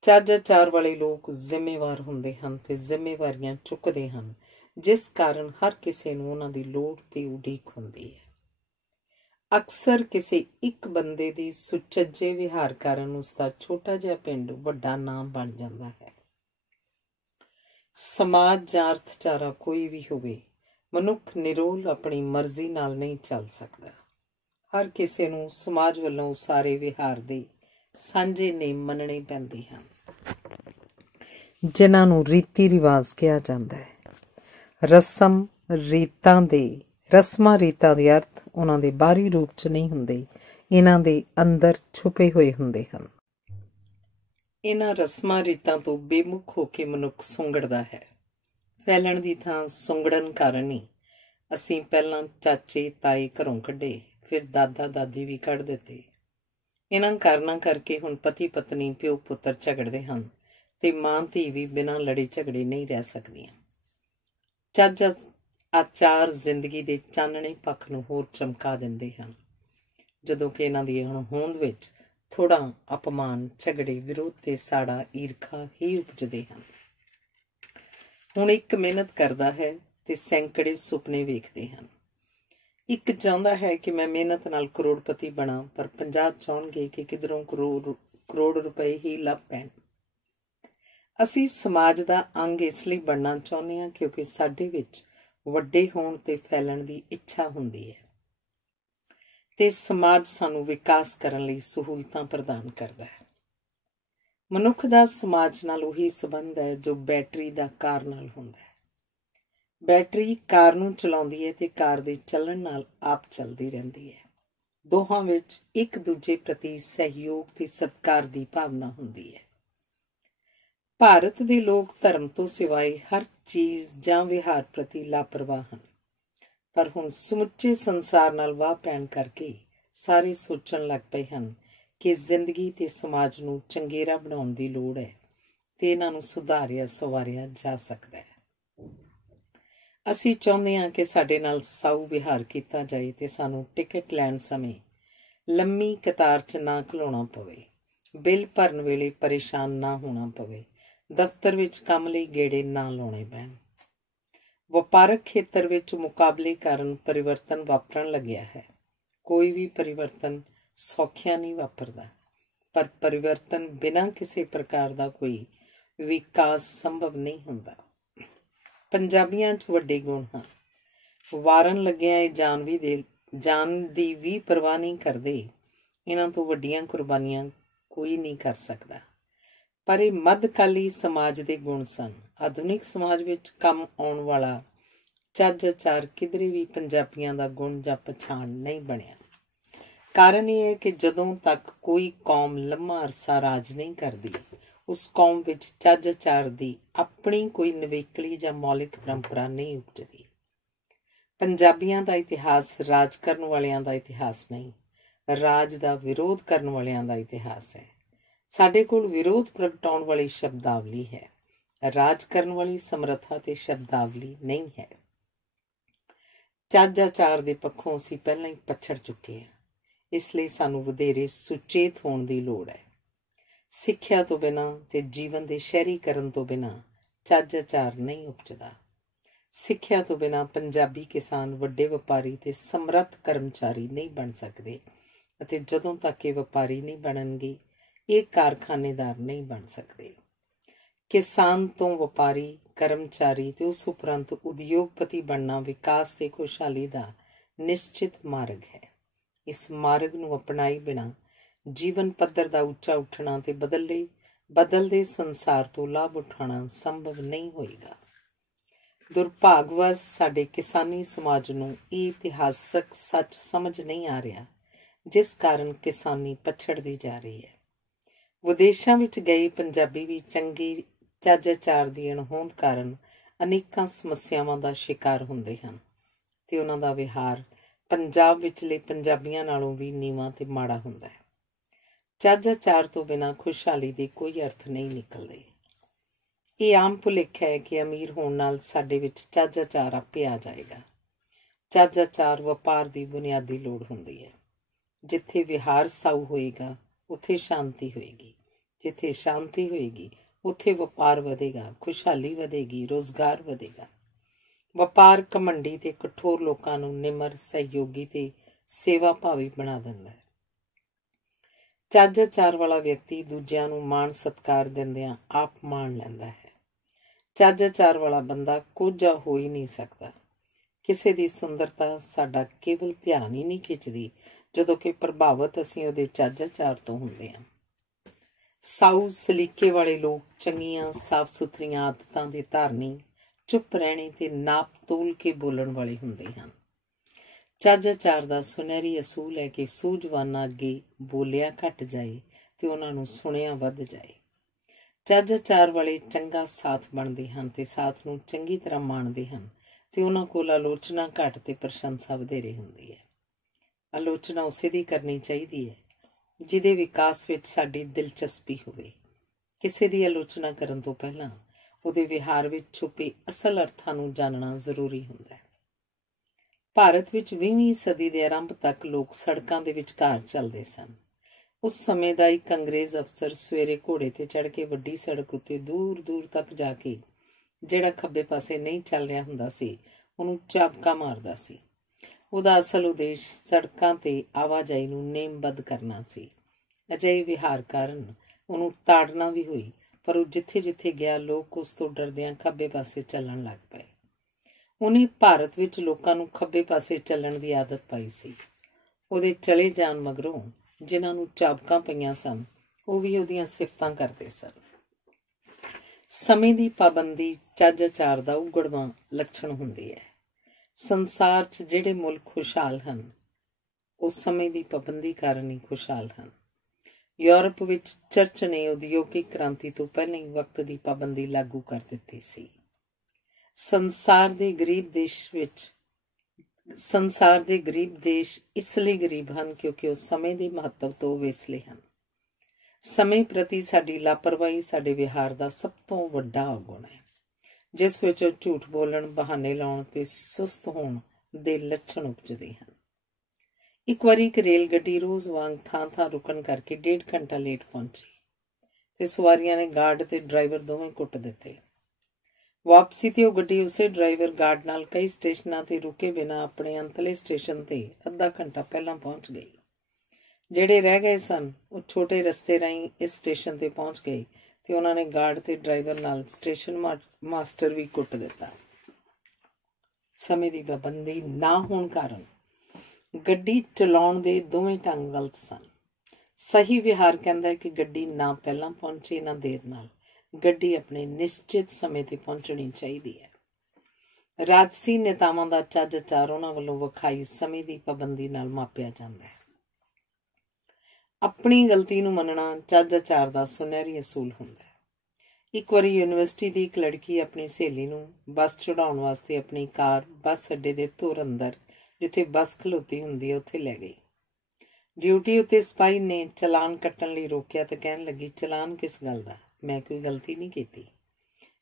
ਚੱਜ ਆਚਾਰ ਵਾਲੇ ਲੋਕ ਜ਼ਿੰਮੇਵਾਰ ਹੁੰਦੇ ਹਨ ਤੇ ਜ਼ਿੰਮੇਵਾਰੀਆਂ ਚੁੱਕਦੇ ਹਨ। जिस कारण हर किसी नूं उन्हां दी लोड़ ते उਡੀਕ हुंदी है। अक्सर किसी एक बंदे दी सुचज्जे विहार कारण उसका छोटा जिहा पिंड वड्डा नाम बन जाता है। समाज जां अर्थचारा कोई भी होवे, मनुख निरोल अपनी मर्जी नाल नहीं चल सकता। हर किसी नूं समाज वल्लों सारे विहार दे सांझे नेम मनने पैंदे हन, जिन्हां नूं रीति रिवाज कहा जाता है। रस्मां रीतां दे अर्थ उन्हां दे बाहरी रूप च नहीं हुंदे, इन्हां दे अंदर छुपे होए हुंदे हन। इन्हां रस्मां रीतां तो बेमुख हो के मनुख सुंगड़दा है। फैलण दी थां सुंगड़न कारण ही असीं पहलां चाचे ताए घरों कढे, फिर दादा दादी भी कढ दित्ते। इन्हां कारणां करके हुण पति पत्नी प्यो पुत्तर झगड़दे हन ते मां धी भी बिना लड़े झगड़े नहीं रह सकदियां। ਚੱਜ ਆਚਾਰ ਜ਼ਿੰਦਗੀ ਦੇ ਚਾਨਣੇ ਪੱਖ ਨੂੰ ਹੋਰ ਚਮਕਾ ਦਿੰਦੇ ਹਨ, ਜਦੋਂ ਕਿ ਇਹਨਾਂ ਦੀ ਅਣਹੋਂਦ ਵਿੱਚ ਥੋੜਾ ਅਪਮਾਨ, ਝਗੜੇ, ਵਿਰੋਧ ਤੇ ਸਾੜਾ, ਈਰਖਾ ਹੀ ਉਪਜਦੇ ਹਨ। ਹੁਣ ਇੱਕ ਮਿਹਨਤ ਕਰਦਾ ਹੈ ਤੇ ਸੈਂਕੜੇ ਸੁਪਨੇ ਵੇਖਦੇ ਹਨ। ਇੱਕ ਚਾਹੁੰਦਾ ਹੈ ਕਿ ਮੈਂ ਮਿਹਨਤ ਨਾਲ ਕਰੋੜਪਤੀ ਬਣਾ, ਪਰ 50 ਚਾਹੁੰਣਗੇ ਕਿ ਕਿਧਰੋਂ ਕਰੋੜ ਰੁਪਏ ਹੀ ਲੱਭ ਪੈਣ। ਅਸੀਂ ਸਮਾਜ ਦਾ ਅੰਗ ਇਸ ਲਈ ਬਣਨਾ ਚਾਹੁੰਦੇ ਹਾਂ ਕਿਉਂਕਿ ਸਾਡੇ ਵਿੱਚ ਵੱਡੇ ਹੋਣ ਤੇ ਫੈਲਣ ਦੀ ਇੱਛਾ ਹੁੰਦੀ ਹੈ ਤੇ ਸਮਾਜ ਸਾਨੂੰ ਵਿਕਾਸ ਕਰਨ ਲਈ ਸਹੂਲਤਾਂ ਪ੍ਰਦਾਨ ਕਰਦਾ ਹੈ। ਮਨੁੱਖ ਦਾ ਸਮਾਜ ਨਾਲ ਉਹੀ ਸੰਬੰਧ ਹੈ ਜੋ ਬੈਟਰੀ ਦਾ ਕਾਰ ਨਾਲ ਹੁੰਦਾ ਹੈ। ਬੈਟਰੀ ਕਾਰ ਨੂੰ ਚਲਾਉਂਦੀ ਹੈ ਤੇ ਕਾਰ ਦੇ ਚੱਲਣ ਨਾਲ ਆਪ ਚੱਲਦੀ ਰਹਿੰਦੀ ਹੈ। ਦੋਹਾਂ ਵਿੱਚ ਇੱਕ ਦੂਜੇ ਪ੍ਰਤੀ ਸਹਿਯੋਗ ਤੇ ਸਤਿਕਾਰ ਦੀ ਭਾਵਨਾ ਹੁੰਦੀ ਹੈ। ਭਾਰਤ ਦੇ ਲੋਕ ਧਰਮ ਤੋਂ ਸਿਵਾਏ ਹਰ ਚੀਜ਼ ਜਾਂ ਵਿਹਾਰ ਪ੍ਰਤੀ ਲਾਪਰਵਾਹ ਹਨ, ਪਰ ਹੁਣ ਸਮੁੱਚੇ ਸੰਸਾਰ ਨਾਲ ਵਾਹ ਪੈਣ ਕਰਕੇ ਸਾਰੇ ਸੋਚਣ ਲੱਗ ਪਏ ਹਨ ਕਿ ਜ਼ਿੰਦਗੀ ਤੇ ਸਮਾਜ ਨੂੰ ਚੰਗੇਰਾ ਬਣਾਉਣ ਦੀ ਲੋੜ ਹੈ ਤੇ ਇਹਨਾਂ ਨੂੰ ਸੁਧਾਰਿਆ ਸੰਵਾਰਿਆ ਜਾ ਸਕਦਾ ਹੈ। ਅਸੀਂ ਚਾਹੁੰਦੇ ਹਾਂ ਕਿ ਸਾਡੇ ਨਾਲ ਸਾਊ ਵਿਹਾਰ ਕੀਤਾ ਜਾਏ ਤੇ ਸਾਨੂੰ ਟਿਕਟ ਲੈਣ ਸਮੇਂ ਲੰਮੀ ਕਤਾਰ 'ਚ ਨਾ ਖਲੋਣਾ ਪਵੇ, ਬਿੱਲ ਭਰਨ ਵੇਲੇ ਪਰੇਸ਼ਾਨ ਨਾ ਹੋਣਾ ਪਵੇ, ਦਫ਼ਤਰ ਵਿੱਚ ਕੰਮ ਲਈ ਗੇੜੇ ਨਾ ਲਾਉਣੇ ਪੈਣ। ਵਪਾਰਕ ਖੇਤਰ ਵਿੱਚ ਮੁਕਾਬਲੇ ਕਾਰਨ ਪਰਿਵਰਤਨ ਵਾਪਰਨ ਲੱਗਿਆ ਹੈ। ਕੋਈ ਵੀ ਪਰਿਵਰਤਨ ਸੌਖਿਆਂ ਨਹੀਂ ਵਾਪਰਦਾ, ਪਰ ਪਰਿਵਰਤਨ ਬਿਨਾਂ ਕਿਸੇ ਪ੍ਰਕਾਰ ਦਾ ਕੋਈ ਵਿਕਾਸ ਸੰਭਵ ਨਹੀਂ ਹੁੰਦਾ। ਪੰਜਾਬੀਆਂ 'ਚ ਵੱਡੇ ਗੁਣ ਹਨ। ਵਾਰਨ ਲੱਗਿਆ ਇਹ ਜਾਨ ਦੀ ਵੀ ਪਰਵਾਹ ਨਹੀਂ ਕਰਦੇ। ਇਹਨਾਂ ਤੋਂ ਵੱਡੀਆਂ ਕੁਰਬਾਨੀਆਂ ਕੋਈ ਨਹੀਂ ਕਰ ਸਕਦਾ, ਪਰ ਇਹ ਮੱਧਕਾਲੀ ਸਮਾਜ ਦੇ ਗੁਣ ਸਨ। ਆਧੁਨਿਕ ਸਮਾਜ ਵਿੱਚ ਕੰਮ ਆਉਣ ਵਾਲਾ ਚੱਜ ਆਚਾਰ ਕਿਧਰੇ ਵੀ ਪੰਜਾਬੀਆਂ ਦਾ ਗੁਣ ਜਾਂ ਪਛਾਣ ਨਹੀਂ ਬਣਿਆ। ਕਾਰਨ ਇਹ ਹੈ ਕਿ ਜਦੋਂ ਤੱਕ ਕੋਈ ਕੌਮ ਲੰਮਾ ਅਰਸਾ ਰਾਜ ਨਹੀਂ ਕਰਦੀ, ਉਸ ਕੌਮ ਵਿੱਚ ਚੱਜ ਆਚਾਰ ਦੀ ਆਪਣੀ ਕੋਈ ਨਿਵੇਕਲੀ ਜਾਂ ਮੌਲਿਕ ਪਰੰਪਰਾ ਨਹੀਂ ਉਪਜਦੀ। ਪੰਜਾਬੀਆਂ ਦਾ ਇਤਿਹਾਸ ਰਾਜ ਕਰਨ ਵਾਲਿਆਂ ਦਾ ਇਤਿਹਾਸ ਨਹੀਂ, ਰਾਜ ਦਾ ਵਿਰੋਧ ਕਰਨ ਵਾਲਿਆਂ ਦਾ ਇਤਿਹਾਸ ਹੈ। ਸਾਡੇ ਕੋਲ ਵਿਰੋਧ ਪ੍ਰਗਟਾਉਣ ਵਾਲੀ ਸ਼ਬਦਾਵਲੀ ਹੈ, ਰਾਜ ਕਰਨ ਵਾਲੀ ਸਮਰੱਥਾ ਤੇ ਸ਼ਬਦਾਵਲੀ ਨਹੀਂ ਹੈ। ਚੱਜ ਆਚਾਰ ਦੇ ਪੱਖੋਂ ਅਸੀਂ ਪਹਿਲਾਂ ਹੀ ਪਛੜ ਚੁੱਕੇ ਹਾਂ, ਇਸ ਲਈ ਸਾਨੂੰ ਵਧੇਰੇ ਸੁਚੇਤ ਹੋਣ ਦੀ ਲੋੜ ਹੈ। ਸਿੱਖਿਆ ਤੋਂ ਬਿਨਾਂ ਤੇ ਜੀਵਨ ਦੇ ਸ਼ਹਿਰੀਕਰਨ ਤੋਂ ਬਿਨਾਂ ਚੱਜ ਆਚਾਰ ਨਹੀਂ ਉਪਜਦਾ। ਸਿੱਖਿਆ ਤੋਂ ਬਿਨਾਂ ਪੰਜਾਬੀ ਕਿਸਾਨ ਵੱਡੇ ਵਪਾਰੀ ਤੇ ਸਮਰੱਥ ਕਰਮਚਾਰੀ ਨਹੀਂ ਬਣ ਸਕਦੇ, ਅਤੇ ਜਦੋਂ ਤੱਕ ਇਹ ਵਪਾਰੀ ਨਹੀਂ ਬਣਨਗੇ, ਇਹ ਕਾਰਖਾਨੇਦਾਰ ਨਹੀਂ ਬਣ ਸਕਦੇ। ਕਿਸਾਨ ਤੋਂ ਵਪਾਰੀ, ਕਰਮਚਾਰੀ ਤੇ ਉਸ ਉਪਰੰਤ ਉਦਯੋਗਪਤੀ ਬਣਨਾ ਵਿਕਾਸ ਤੇ ਖੁਸ਼ਹਾਲੀ ਦਾ ਨਿਸ਼ਚਿਤ ਮਾਰਗ ਹੈ। ਇਸ ਮਾਰਗ ਨੂੰ ਅਪਣਾਏ ਬਿਨਾਂ ਜੀਵਨ ਪੱਧਰ ਦਾ ਉੱਚਾ ਉੱਠਣਾ ਤੇ ਬਦਲਦੇ ਸੰਸਾਰ ਤੋਂ ਲਾਭ ਉਠਾਉਣਾ ਸੰਭਵ ਨਹੀਂ ਹੋਏਗਾ। ਦੁਰਭਾਗਵਸ਼ ਸਾਡੇ ਕਿਸਾਨੀ ਸਮਾਜ ਨੂੰ ਇਹ ਇਤਿਹਾਸਕ ਸੱਚ ਸਮਝ ਨਹੀਂ ਆ ਰਿਹਾ, ਜਿਸ ਕਾਰਨ ਕਿਸਾਨੀ ਪਛੜਦੀ ਜਾ ਰਹੀ ਹੈ। ਵਿਦੇਸ਼ਾਂ ਵਿੱਚ ਗਏ ਪੰਜਾਬੀ ਵੀ ਚੰਗੀ ਚੱਜ ਆਚਾਰ ਦੀ ਅਣਹੋਂਦ ਕਾਰਨ ਅਨੇਕਾਂ ਸਮੱਸਿਆਵਾਂ ਦਾ ਸ਼ਿਕਾਰ ਹੁੰਦੇ ਹਨ ਤੇ ਉਹਨਾਂ ਦਾ ਵਿਹਾਰ ਪੰਜਾਬ ਵਿਚਲੇ ਪੰਜਾਬੀਆਂ ਨਾਲੋਂ ਵੀ ਨੀਵਾਂ ਤੇ ਮਾੜਾ ਹੁੰਦਾ ਹੈ। ਚੱਜ ਆਚਾਰ ਤੋਂ ਬਿਨਾਂ ਖੁਸ਼ਹਾਲੀ ਦੇ ਕੋਈ ਅਰਥ ਨਹੀਂ ਨਿਕਲਦੇ। ਇਹ ਆਮ ਭੁਲੇਖਾ ਹੈ ਕਿ ਅਮੀਰ ਹੋਣ ਨਾਲ ਸਾਡੇ ਵਿੱਚ ਚੱਜ ਆਚਾਰ ਆਪੇ ਆ ਜਾਏਗਾ। ਚੱਜ ਆਚਾਰ ਵਪਾਰ ਦੀ ਬੁਨਿਆਦੀ ਲੋੜ ਹੁੰਦੀ ਹੈ। ਜਿੱਥੇ ਵਿਹਾਰ ਸਾਊ ਹੋਏਗਾ, ਉੱਥੇ ਸ਼ਾਂਤੀ ਹੋਏਗੀ। ਜਿੱਥੇ ਸ਼ਾਂਤੀ ਹੋਏਗੀ, ਉੱਥੇ ਵਪਾਰ ਵਧੇਗਾ, ਖੁਸ਼ਹਾਲੀ ਵਧੇਗੀ, ਰੁਜ਼ਗਾਰ ਵਧੇਗਾ। ਵਪਾਰ ਘਮੰਡੀ ਤੇ ਕਠੋਰ ਲੋਕਾਂ ਨੂੰ ਨਿਮਰ, ਸਹਿਯੋਗੀ ਤੇ ਸੇਵਾ ਭਾਵੀ ਬਣਾ ਦਿੰਦਾ ਹੈ। ਚੱਜ ਆਚਾਰ ਵਾਲਾ ਵਿਅਕਤੀ ਦੂਜਿਆਂ ਨੂੰ ਮਾਣ ਸਤਿਕਾਰ ਦਿੰਦਿਆਂ ਆਪ ਮਾਣ ਲੈਂਦਾ ਹੈ। ਚੱਜ ਆਚਾਰ ਵਾਲਾ ਬੰਦਾ ਕੋਝਾ ਹੋ ਹੀ ਨਹੀਂ ਸਕਦਾ। ਕਿਸੇ ਦੀ ਸੁੰਦਰਤਾ ਸਾਡਾ ਕੇਵਲ ਧਿਆਨ ਹੀ ਨਹੀਂ ਖਿੱਚਦੀ, ਜਦੋਂ ਕਿ ਪ੍ਰਭਾਵਿਤ ਅਸੀਂ ਉਹਦੇ ਚੱਜ ਆਚਾਰ ਤੋਂ ਹੁੰਦੇ ਹਾਂ। ਸਾਊ ਸਲੀਕੇ ਵਾਲੇ ਲੋਕ ਚੰਗੀਆਂ ਸਾਫ਼ ਸੁਥਰੀਆਂ ਆਦਤਾਂ ਦੇ ਧਾਰਨੀ, ਚੁੱਪ ਰਹਿਣੇ ਤੇ ਨਾਪ ਤੋਲ ਕੇ ਬੋਲਣ ਵਾਲੇ ਹੁੰਦੇ ਹਨ। ਚੱਜ ਆਚਾਰ ਦਾ ਸੁਨਹਿਰੀ ਅਸੂਲ ਹੈ ਕਿ ਸੂਝਵਾਨਾਂ ਅੱਗੇ ਬੋਲਿਆ ਘੱਟ ਜਾਏ ਤੇ ਉਹਨਾਂ ਨੂੰ ਸੁਣਿਆ ਵੱਧ ਜਾਏ। ਚੱਜ ਆਚਾਰ ਵਾਲੇ ਚੰਗਾ ਸਾਥ ਬਣਦੇ ਹਨ ਤੇ ਸਾਥ ਨੂੰ ਚੰਗੀ ਤਰ੍ਹਾਂ ਮਾਣਦੇ ਹਨ ਤੇ ਉਹਨਾਂ ਕੋਲ ਆਲੋਚਨਾ ਘੱਟ ਤੇ ਪ੍ਰਸ਼ੰਸਾ ਵਧੇਰੇ ਹੁੰਦੀ ਹੈ। ਆਲੋਚਨਾ ਉਸੇ ਦੀ ਕਰਨੀ ਚਾਹੀਦੀ ਹੈ ਜਿਹਦੇ ਵਿਕਾਸ ਵਿੱਚ ਸਾਡੀ ਦਿਲਚਸਪੀ ਹੋਵੇ। ਕਿਸੇ ਦੀ ਆਲੋਚਨਾ ਕਰਨ ਤੋਂ ਪਹਿਲਾਂ ਉਹਦੇ ਵਿਹਾਰ ਵਿੱਚ ਛੁਪੇ ਅਸਲ ਅਰਥਾਂ ਨੂੰ ਜਾਣਨਾ ਜ਼ਰੂਰੀ ਹੁੰਦਾ ਹੈ। ਭਾਰਤ ਵਿੱਚ 20ਵੀਂ ਸਦੀ ਦੇ ਆਰੰਭ ਤੱਕ ਲੋਕ ਸੜਕਾਂ ਦੇ ਵਿਚਕਾਰ ਚੱਲਦੇ ਸਨ। ਉਸ ਸਮੇਂ ਦਾ ਇੱਕ ਅੰਗਰੇਜ਼ ਅਫਸਰ ਸਵੇਰੇ ਘੋੜੇ ਤੇ ਚੜ੍ਹ ਕੇ ਵੱਡੀ ਸੜਕ ਉੱਤੇ ਦੂਰ ਦੂਰ ਤੱਕ ਜਾ ਕੇ ਜਿਹੜਾ ਖੱਬੇ ਪਾਸੇ ਨਹੀਂ ਚੱਲ ਰਿਹਾ ਹੁੰਦਾ ਸੀ ਉਹਨੂੰ ਝਾਬਕਾ ਮਾਰਦਾ ਸੀ। ਉਹਦਾ ਅਸਲ ਉਦੇਸ਼ ਸੜਕਾਂ ਤੇ ਆਵਾਜਾਈ ਨੂੰ ਨੇਮਬੱਧ ਕਰਨਾ ਸੀ। ਅਜਿਹੇ ਵਿਹਾਰ ਕਾਰਨ ਉਹਨੂੰ ਤਾੜਨਾ ਵੀ ਹੋਈ, ਪਰ ਉਹ ਜਿੱਥੇ ਜਿੱਥੇ ਗਿਆ ਲੋਕ ਉਸ ਤੋਂ ਡਰਦਿਆਂ ਖੱਬੇ ਪਾਸੇ ਚੱਲਣ ਲੱਗ ਪਏ। ਉਹਨੇ ਭਾਰਤ ਵਿੱਚ ਲੋਕਾਂ ਨੂੰ ਖੱਬੇ ਪਾਸੇ ਚੱਲਣ ਦੀ ਆਦਤ ਪਾਈ ਸੀ। ਉਹਦੇ ਚਲੇ ਜਾਣ ਮਗਰੋਂ ਜਿਨ੍ਹਾਂ ਨੂੰ ਝਾਬਕਾਂ ਪਈਆਂ ਸਨ ਉਹ ਵੀ ਉਹਦੀਆਂ ਸਿਫਤਾਂ ਕਰਦੇ ਸਨ। ਸਮੇਂ ਦੀ ਪਾਬੰਦੀ ਚੱਜ ਆਚਾਰ ਦਾ ਉਘੜਵਾਂ ਲੱਛਣ ਹੁੰਦੀ ਹੈ। ਸੰਸਾਰ 'ਚ ਜਿਹੜੇ ਮੁਲਕ ਖੁਸ਼ਹਾਲ ਹਨ ਉਹ ਸਮੇਂ ਦੀ ਪਾਬੰਦੀ ਕਾਰਨ ਹੀ ਖੁਸ਼ਹਾਲ ਹਨ। ਯੂਰਪ ਵਿੱਚ ਚਰਚ ਨੇ ਉਦਯੋਗਿਕ ਕ੍ਰਾਂਤੀ ਤੋਂ ਪਹਿਲਾਂ ਹੀ ਵਕਤ ਦੀ ਪਾਬੰਦੀ ਲਾਗੂ ਕਰ ਦਿੱਤੀ ਸੀ। ਸੰਸਾਰ ਦੇ ਗਰੀਬ ਦੇਸ਼ ਇਸ ਲਈ ਗਰੀਬ ਹਨ ਕਿਉਂਕਿ ਉਹ ਸਮੇਂ ਦੇ ਮਹੱਤਵ ਤੋਂ ਵਿਸਲੇ ਹਨ। ਸਮੇਂ ਪ੍ਰਤੀ ਸਾਡੀ ਲਾਪਰਵਾਹੀ ਸਾਡੇ ਵਿਹਾਰ ਦਾ ਸਭ ਤੋਂ ਵੱਡਾ ਔਗੁਣ ਹੈ, ਜਿਸ ਵਿੱਚ ਝੂਠ ਬੋਲਣ, ਬਹਾਨੇ ਲਾਉਣ ਤੇ ਸੁਸਤ ਹੋਣ ਦੇ ਲੱਛਣ ਉਪਜਦੇ ਹਨ। ਇੱਕ ਵਾਰੀ ਇੱਕ ਰੇਲ ਗੱਡੀ ਰੋਜ਼ ਵਾਂਗ ਥਾਂ ਰੁਕਣ ਕਰਕੇ 1.5 ਘੰਟਾ ਲੇਟ ਪਹੁੰਚੀ ਤੇ ਸਵਾਰੀਆਂ ਨੇ ਗਾਰਡ ਤੇ ਡਰਾਈਵਰ ਦੋਵੇਂ ਕੁੱਟ ਦਿੱਤੇ। ਵਾਪਸੀ ਤੇ ਉਹ ਗੱਡੀ ਉਸੇ ਡਰਾਈਵਰ ਗਾਰਡ ਨਾਲ ਕਈ ਸਟੇਸ਼ਨਾਂ ਤੇ ਰੁਕੇ ਬਿਨਾਂ ਆਪਣੇ ਅੰਤਲੇ ਸਟੇਸ਼ਨ ਤੇ ਅੱਧਾ ਘੰਟਾ ਪਹਿਲਾਂ ਪਹੁੰਚ ਗਈ। ਜਿਹੜੇ ਰਹਿ ਗਏ ਸਨ ਉਹ ਛੋਟੇ ਰਸਤੇ ਰਾਹੀਂ ਇਸ ਸਟੇਸ਼ਨ ਤੇ ਪਹੁੰਚ ਗਏ ਤੇ ਉਹਨਾਂ ਨੇ ਗਾਰਡ ਤੇ ਡਰਾਈਵਰ ਨਾਲ ਸਟੇਸ਼ਨ ਮਾਸਟਰ ਵੀ ਕੁੱਟ ਦਿੱਤਾ। ਸਮੇਂ ਦੀ ਪਾਬੰਦੀ ਨਾ ਹੋਣ ਕਾਰਨ ਗੱਡੀ ਚਲਾਉਣ ਦੇ ਦੋਵੇਂ ਢੰਗ ਗਲਤ ਸਨ। ਸਹੀ ਵਿਹਾਰ ਕਹਿੰਦਾ ਹੈ ਕਿ ਗੱਡੀ ਨਾ ਪਹਿਲਾਂ ਪਹੁੰਚੇ ਨਾ ਦੇਰ ਨਾਲ, ਗੱਡੀ ਆਪਣੇ ਨਿਸ਼ਚਿਤ ਸਮੇਂ ਤੇ ਪਹੁੰਚਣੀ ਚਾਹੀਦੀ ਹੈ। ਰਾਜਸੀ ਨੇਤਾਵਾਂ ਦਾ ਚੱਜ ਆਚਾਰ ਉਹਨਾਂ ਵੱਲੋਂ ਵਿਖਾਈ ਸਮੇਂ ਦੀ ਪਾਬੰਦੀ ਨਾਲ ਮਾਪਿਆ ਜਾਂਦਾ ਹੈ। ਆਪਣੀ ਗਲਤੀ ਨੂੰ ਮੰਨਣਾ ਚੱਜ ਆਚਾਰ ਦਾ ਸੁਨਹਿਰੀ ਅਸੂਲ ਹੁੰਦਾ ਹੈ। ਇੱਕ ਵਾਰੀ ਯੂਨੀਵਰਸਿਟੀ ਦੀ ਇੱਕ ਲੜਕੀ ਆਪਣੀ ਸਹੇਲੀ ਨੂੰ ਬੱਸ ਚੜਾਉਣ ਵਾਸਤੇ ਆਪਣੀ ਕਾਰ ਬੱਸ ਅੱਡੇ ਦੇ ਧੁਰ ਅੰਦਰ, ਜਿੱਥੇ ਬੱਸ ਖਲੋਤੀ ਹੁੰਦੀ ਹੈ, ਉੱਥੇ ਲੈ ਗਈ। ਡਿਊਟੀ ਉੱਤੇ ਸਿਪਾਹੀ ਨੇ ਚਲਾਨ ਕੱਟਣ ਲਈ ਰੋਕਿਆ ਤੇ ਕਹਿਣ ਲੱਗੀ, ਚਲਾਨ ਕਿਸ ਗੱਲ ਦਾ? ਮੈਂ ਕੋਈ ਗਲਤੀ ਨਹੀਂ ਕੀਤੀ।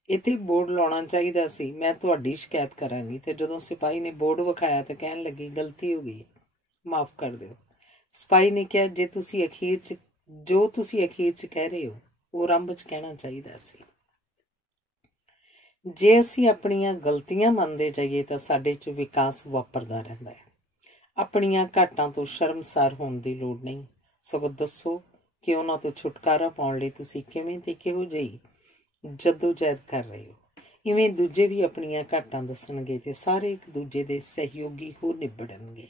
ਇੱਥੇ ਬੋਰਡ ਲਾਉਣਾ ਚਾਹੀਦਾ ਸੀ, ਮੈਂ ਤੁਹਾਡੀ ਸ਼ਿਕਾਇਤ ਕਰਾਂਗੀ। ਤੇ ਜਦੋਂ ਸਿਪਾਹੀ ਨੇ ਬੋਰਡ ਵਿਖਾਇਆ ਤੇ ਕਹਿਣ ਲੱਗੀ, ਗਲਤੀ ਹੋ ਗਈ, ਮਾਫ਼ ਕਰ ਦਿਓ। ਸਿਪਾਹੀ ਨੇ ਕਿਹਾ, ਜੋ ਤੁਸੀਂ ਅਖੀਰ 'ਚ ਕਹਿ ਰਹੇ ਹੋ ਉਹ ਆਰੰਭ 'ਚ ਕਹਿਣਾ ਚਾਹੀਦਾ ਸੀ। ਜੇ ਅਸੀਂ ਆਪਣੀਆਂ ਗਲਤੀਆਂ ਮੰਨਦੇ ਜਾਈਏ ਤਾਂ ਸਾਡੇ 'ਚ ਵਿਕਾਸ ਵਾਪਰਦਾ ਰਹਿੰਦਾ ਹੈ। ਆਪਣੀਆਂ ਘਾਟਾਂ ਤੋਂ ਸ਼ਰਮਸਾਰ ਹੋਣ ਦੀ ਲੋੜ ਨਹੀਂ, ਸਗੋਂ ਦੱਸੋ ਕਿ ਉਹਨਾਂ ਤੋਂ ਛੁਟਕਾਰਾ ਪਾਉਣ ਲਈ ਤੁਸੀਂ ਕਿਵੇਂ ਤੇ ਕਿਹੋ ਜਿਹੀ ਜੱਦੋ-ਜਹਿਦ ਕਰ ਰਹੇ ਹੋ। ਇਵੇਂ ਦੂਜੇ ਵੀ ਆਪਣੀਆਂ ਘਾਟਾਂ ਦੱਸਣਗੇ ਤੇ ਸਾਰੇ ਇੱਕ ਦੂਜੇ ਦੇ ਸਹਿਯੋਗੀ ਹੋ ਨਿਬੜਨਗੇ।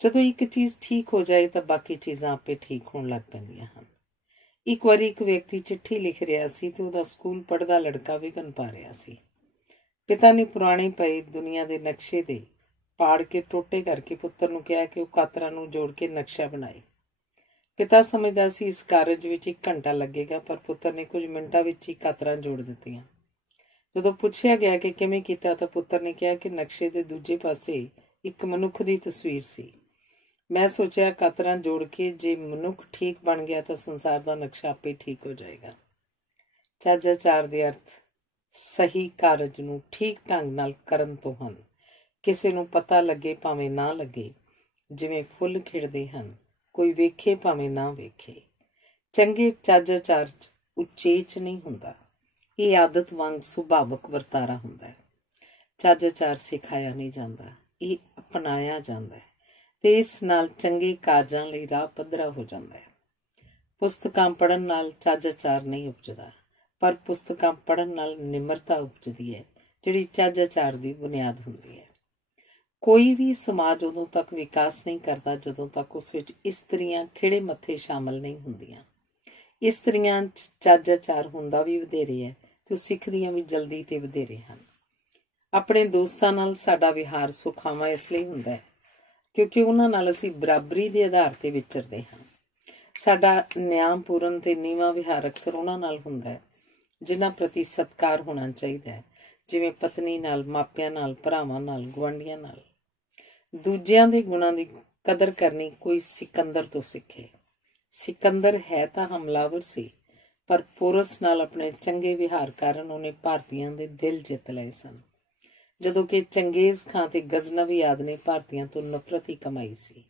ਜਦੋਂ ਇੱਕ ਚੀਜ਼ ਠੀਕ ਹੋ ਜਾਏ ਤਾਂ ਬਾਕੀ ਚੀਜ਼ਾਂ ਆਪੇ ਠੀਕ ਹੋਣ ਲੱਗ ਪੈਂਦੀਆਂ ਹਨ। ਇੱਕ ਵਾਰੀ ਇੱਕ ਵਿਅਕਤੀ ਚਿੱਠੀ ਲਿਖ ਰਿਹਾ ਸੀ ਤੇ ਉਹਦਾ ਸਕੂਲ ਪੜ੍ਹਦਾ ਲੜਕਾ ਵਿਘਨ ਪਾ ਰਿਹਾ ਸੀ। ਪਿਤਾ ਨੇ ਪੁਰਾਣੇ ਪਏ ਦੁਨੀਆ ਦੇ ਨਕਸ਼ੇ ਦੇ ਪਾੜ ਕੇ ਟੋਟੇ ਕਰਕੇ ਪੁੱਤਰ ਨੂੰ ਕਿਹਾ ਕਿ ਉਹ ਕਾਤਰਾਂ ਨੂੰ ਜੋੜ ਕੇ ਨਕਸ਼ਾ ਬਣਾਏ। ਪਿਤਾ ਸਮਝਦਾ ਸੀ ਇਸ ਕਾਰਜ ਵਿੱਚ 1 ਘੰਟਾ ਲੱਗੇਗਾ, ਪਰ ਪੁੱਤਰ ਨੇ ਕੁਝ ਮਿੰਟਾਂ ਵਿੱਚ ਹੀ ਕਾਤਰਾਂ ਜੋੜ ਦਿੱਤੀਆਂ। ਜਦੋਂ ਪੁੱਛਿਆ ਗਿਆ ਕਿ ਕਿਵੇਂ ਕੀਤਾ ਤਾਂ ਪੁੱਤਰ ਨੇ ਕਿਹਾ ਕਿ ਨਕਸ਼ੇ ਦੇ ਦੂਜੇ ਪਾਸੇ ਇੱਕ ਮਨੁੱਖ ਦੀ ਤਸਵੀਰ ਸੀ। ਮੈਂ ਸੋਚਿਆ ਕਾਤਰਾਂ ਜੋੜ ਕੇ ਜੇ ਮਨੁੱਖ ਠੀਕ ਬਣ ਗਿਆ ਤਾਂ ਸੰਸਾਰ ਦਾ ਨਕਸ਼ਾ ਆਪੇ ਠੀਕ ਹੋ ਜਾਏਗਾ। ਚੱਜ ਆਚਾਰ ਦੇ ਅਰਥ ਸਹੀ ਕਾਰਜ ਨੂੰ ਠੀਕ ਢੰਗ ਨਾਲ ਕਰਨ ਤੋਂ ਹਨ। ਕਿਸੇ ਨੂੰ ਪਤਾ ਲੱਗੇ ਭਾਵੇਂ ਨਾ ਲੱਗੇ, ਜਿਵੇਂ ਫੁੱਲ ਖਿੜਦੇ ਹਨ, ਕੋਈ ਵੇਖੇ ਭਾਵੇਂ ਨਾ ਵੇਖੇ। ਚੰਗੇ ਚੱਜ ਆਚਾਰ 'ਚ ਉਚੇਚ ਨਹੀਂ ਹੁੰਦਾ, ਇਹ ਆਦਤ ਵਾਂਗ ਸੁਭਾਵਕ ਵਰਤਾਰਾ ਹੁੰਦਾ ਹੈ। ਚੱਜ ਆਚਾਰ ਸਿਖਾਇਆ ਨਹੀਂ ਜਾਂਦਾ, ਇਹ ਅਪਣਾਇਆ ਜਾਂਦਾ ਹੈ ਤੇ ਇਸ ਨਾਲ ਚੰਗੇ ਕਾਰਜਾਂ ਲਈ ਰਾਹ ਪੱਧਰਾ ਹੋ ਜਾਂਦਾ ਹੈ। ਪੁਸਤਕਾਂ ਪੜ੍ਹਨ ਨਾਲ ਚੱਜ ਆਚਾਰ ਨਹੀਂ ਉਪਜਦਾ, ਪਰ ਪੁਸਤਕਾਂ ਪੜ੍ਹਨ ਨਾਲ ਨਿਮਰਤਾ ਉਪਜਦੀ ਹੈ, ਜਿਹੜੀ ਚੱਜ ਆਚਾਰ ਦੀ ਬੁਨਿਆਦ ਹੁੰਦੀ ਹੈ। ਕੋਈ ਵੀ ਸਮਾਜ ਉਦੋਂ ਤੱਕ ਵਿਕਾਸ ਨਹੀਂ ਕਰਦਾ ਜਦੋਂ ਤੱਕ ਉਸ ਵਿੱਚ ਇਸਤਰੀਆਂ ਖਿੜੇ ਮੱਥੇ ਸ਼ਾਮਲ ਨਹੀਂ ਹੁੰਦੀਆਂ। ਇਸਤਰੀਆਂ 'ਚ ਚੱਜ ਆਚਾਰ ਹੁੰਦਾ ਵੀ ਵਧੇਰੇ ਹੈ ਤੇ ਉਹ ਸਿੱਖਦੀਆਂ ਵੀ ਜਲਦੀ ਤੇ ਵਧੇਰੇ ਹਨ। ਆਪਣੇ ਦੋਸਤਾਂ ਨਾਲ ਸਾਡਾ ਵਿਹਾਰ ਸੁਖਾਵਾਂ ਇਸ ਲਈ ਹੁੰਦਾ ਹੈ ਕਿਉਂਕਿ ਉਹਨਾਂ ਨਾਲ ਅਸੀਂ ਬਰਾਬਰੀ ਦੇ ਆਧਾਰ ਤੇ ਵਿਚਰਦੇ ਹਾਂ। ਸਾਡਾ ਨਿਆਂਪੂਰਨ ਤੇ ਨੀਵਾਂ ਵਿਹਾਰ ਅਕਸਰ ਉਹਨਾਂ ਨਾਲ ਹੁੰਦਾ ਹੈ ਜਿਨ੍ਹਾਂ ਪ੍ਰਤੀ ਸਤਿਕਾਰ ਹੋਣਾ ਚਾਹੀਦਾ ਹੈ, ਜਿਵੇਂ ਪਤਨੀ ਨਾਲ, ਮਾਪਿਆਂ ਨਾਲ, ਭਰਾਵਾਂ ਨਾਲ, ਗੁਆਂਢੀਆਂ ਨਾਲ। ਦੂਜਿਆਂ ਦੇ ਗੁਣਾਂ ਦੀ ਕਦਰ ਕਰਨੀ ਕੋਈ ਸਿਕੰਦਰ ਤੋਂ ਸਿੱਖੇ। ਸਿਕੰਦਰ ਹੈ ਤਾਂ ਹਮਲਾਵਰ ਸੀ, ਪਰ ਪੋਰਸ ਨਾਲ ਆਪਣੇ ਚੰਗੇ ਵਿਹਾਰ ਕਾਰਨ ਉਹਨੇ ਭਾਰਤੀਆਂ ਦੇ ਦਿਲ ਜਿੱਤ ਲਏ ਸਨ, ਜਦੋਂ ਕਿ ਚੰਗੇਜ਼ ਖਾਂ ਤੇ ਗਜ਼ਨਵੀ ਆਦਿ ਨੇ ਭਾਰਤੀਆਂ ਤੋਂ ਨਫ਼ਰਤ ਹੀ ਕਮਾਈ ਸੀ।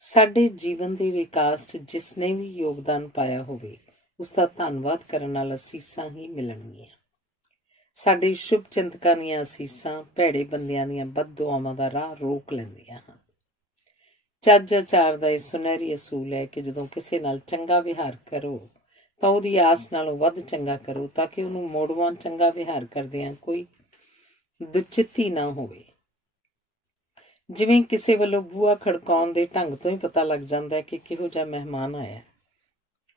ਸਾਡੇ ਜੀਵਨ ਦੇ ਵਿਕਾਸ 'ਚ ਜਿਸ ਨੇ ਵੀ ਯੋਗਦਾਨ ਪਾਇਆ ਹੋਵੇ ਉਸ ਦਾ ਧੰਨਵਾਦ ਕਰਨ ਨਾਲ ਅਸੀਸਾਂ ਹੀ ਮਿਲਣਗੀਆਂ। ਸਾਡੇ ਸ਼ੁਭ ਚਿੰਤਕਾਂ ਦੀਆਂ ਅਸੀਸਾਂ ਭੈੜੇ ਬੰਦਿਆਂ ਦੀਆਂ ਬਦਦੁਆਵਾਂ ਦਾ ਰਾਹ ਰੋਕ ਲੈਂਦੀਆਂ ਹਨ। ਚੱਜ ਆਚਾਰ ਦਾ ਇਹ ਸੁਨਹਿਰੀ ਅਸੂਲ ਹੈ ਕਿ ਜਦੋਂ ਕਿਸੇ ਨਾਲ ਚੰਗਾ ਵਿਹਾਰ ਕਰੋ ਤਾਂ ਉਹਦੀ ਆਸ ਨਾਲੋਂ ਵੱਧ ਚੰਗਾ ਕਰੋ, ਤਾਂ ਕਿ ਉਹਨੂੰ ਮੋੜਵਾਂ ਚੰਗਾ ਵਿਹਾਰ ਕਰਦਿਆਂ ਕੋਈ ਦੁਚਿੱਤੀ ਨਾ ਹੋਵੇ। ਜਿਵੇਂ ਕਿਸੇ ਵੱਲੋਂ ਬੂਹਾ ਖੜਕਾਉਣ ਦੇ ਢੰਗ ਤੋਂ ਹੀ ਪਤਾ ਲੱਗ ਜਾਂਦਾ ਹੈ ਕਿ ਕਿਹੋ ਜਿਹਾ ਮਹਿਮਾਨ ਆਇਆ,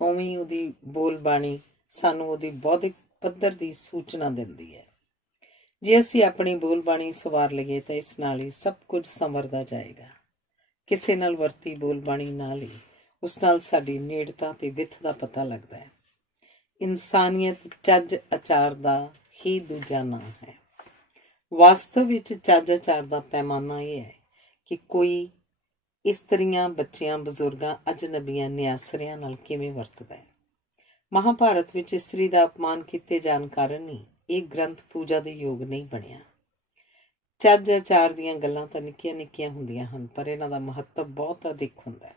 ਉਵੇਂ ਉਹਦੀ ਬੋਲਬਾਣੀ ਸਾਨੂੰ ਉਹਦੀ ਬੌਧਿਕ ਪੱਧਰ ਦੀ ਸੂਚਨਾ ਦਿੰਦੀ ਹੈ। ਜੇ ਅਸੀਂ ਆਪਣੀ ਬੋਲਬਾਣੀ ਸੰਵਾਰ ਲਈਏ ਤਾਂ ਇਸ ਨਾਲ ਹੀ ਸਭ ਕੁਝ ਸੰਵਰਦਾ ਜਾਏਗਾ। ਕਿਸੇ ਨਾਲ ਵਰਤੀ ਬੋਲਬਾਣੀ ਨਾਲ ਹੀ ਉਸ ਨਾਲ ਸਾਡੀ ਨੇੜਤਾ ਤੇ ਵਿੱਥ ਦਾ ਪਤਾ ਲੱਗਦਾ ਹੈ। ਇਨਸਾਨੀਅਤ ਚੱਜ ਆਚਾਰ ਦਾ ਹੀ ਦੂਜਾ ਨਾਂ ਹੈ। ਵਾਸਤਵ ਵਿੱਚ ਚੱਜ ਆਚਾਰ ਦਾ ਪੈਮਾਨਾ ਇਹ ਹੈ ਕਿ ਕੋਈ ਇਸਤਰੀਆਂ, ਬੱਚਿਆਂ, ਬਜ਼ੁਰਗਾਂ, ਅਜਨਬੀਆਂ, ਨਿਆਸਰਿਆਂ ਨਾਲ ਕਿਵੇਂ ਵਰਤਦਾ ਹੈ। ਮਹਾਂਭਾਰਤ ਵਿੱਚ ਇਸਤਰੀ ਦਾ ਅਪਮਾਨ ਕੀਤੇ ਜਾਣ ਕਾਰਨ ਹੀ ਇਹ ਗ੍ਰੰਥ ਪੂਜਾ ਦੇ ਯੋਗ ਨਹੀਂ ਬਣਿਆ। ਚੱਜ ਆਚਾਰ ਦੀਆਂ ਗੱਲਾਂ ਤਾਂ ਨਿੱਕੀਆਂ ਨਿੱਕੀਆਂ ਹੁੰਦੀਆਂ ਹਨ, ਪਰ ਇਹਨਾਂ ਦਾ ਮਹੱਤਵ ਬਹੁਤ ਅਧਿਕ ਹੁੰਦਾ ਹੈ।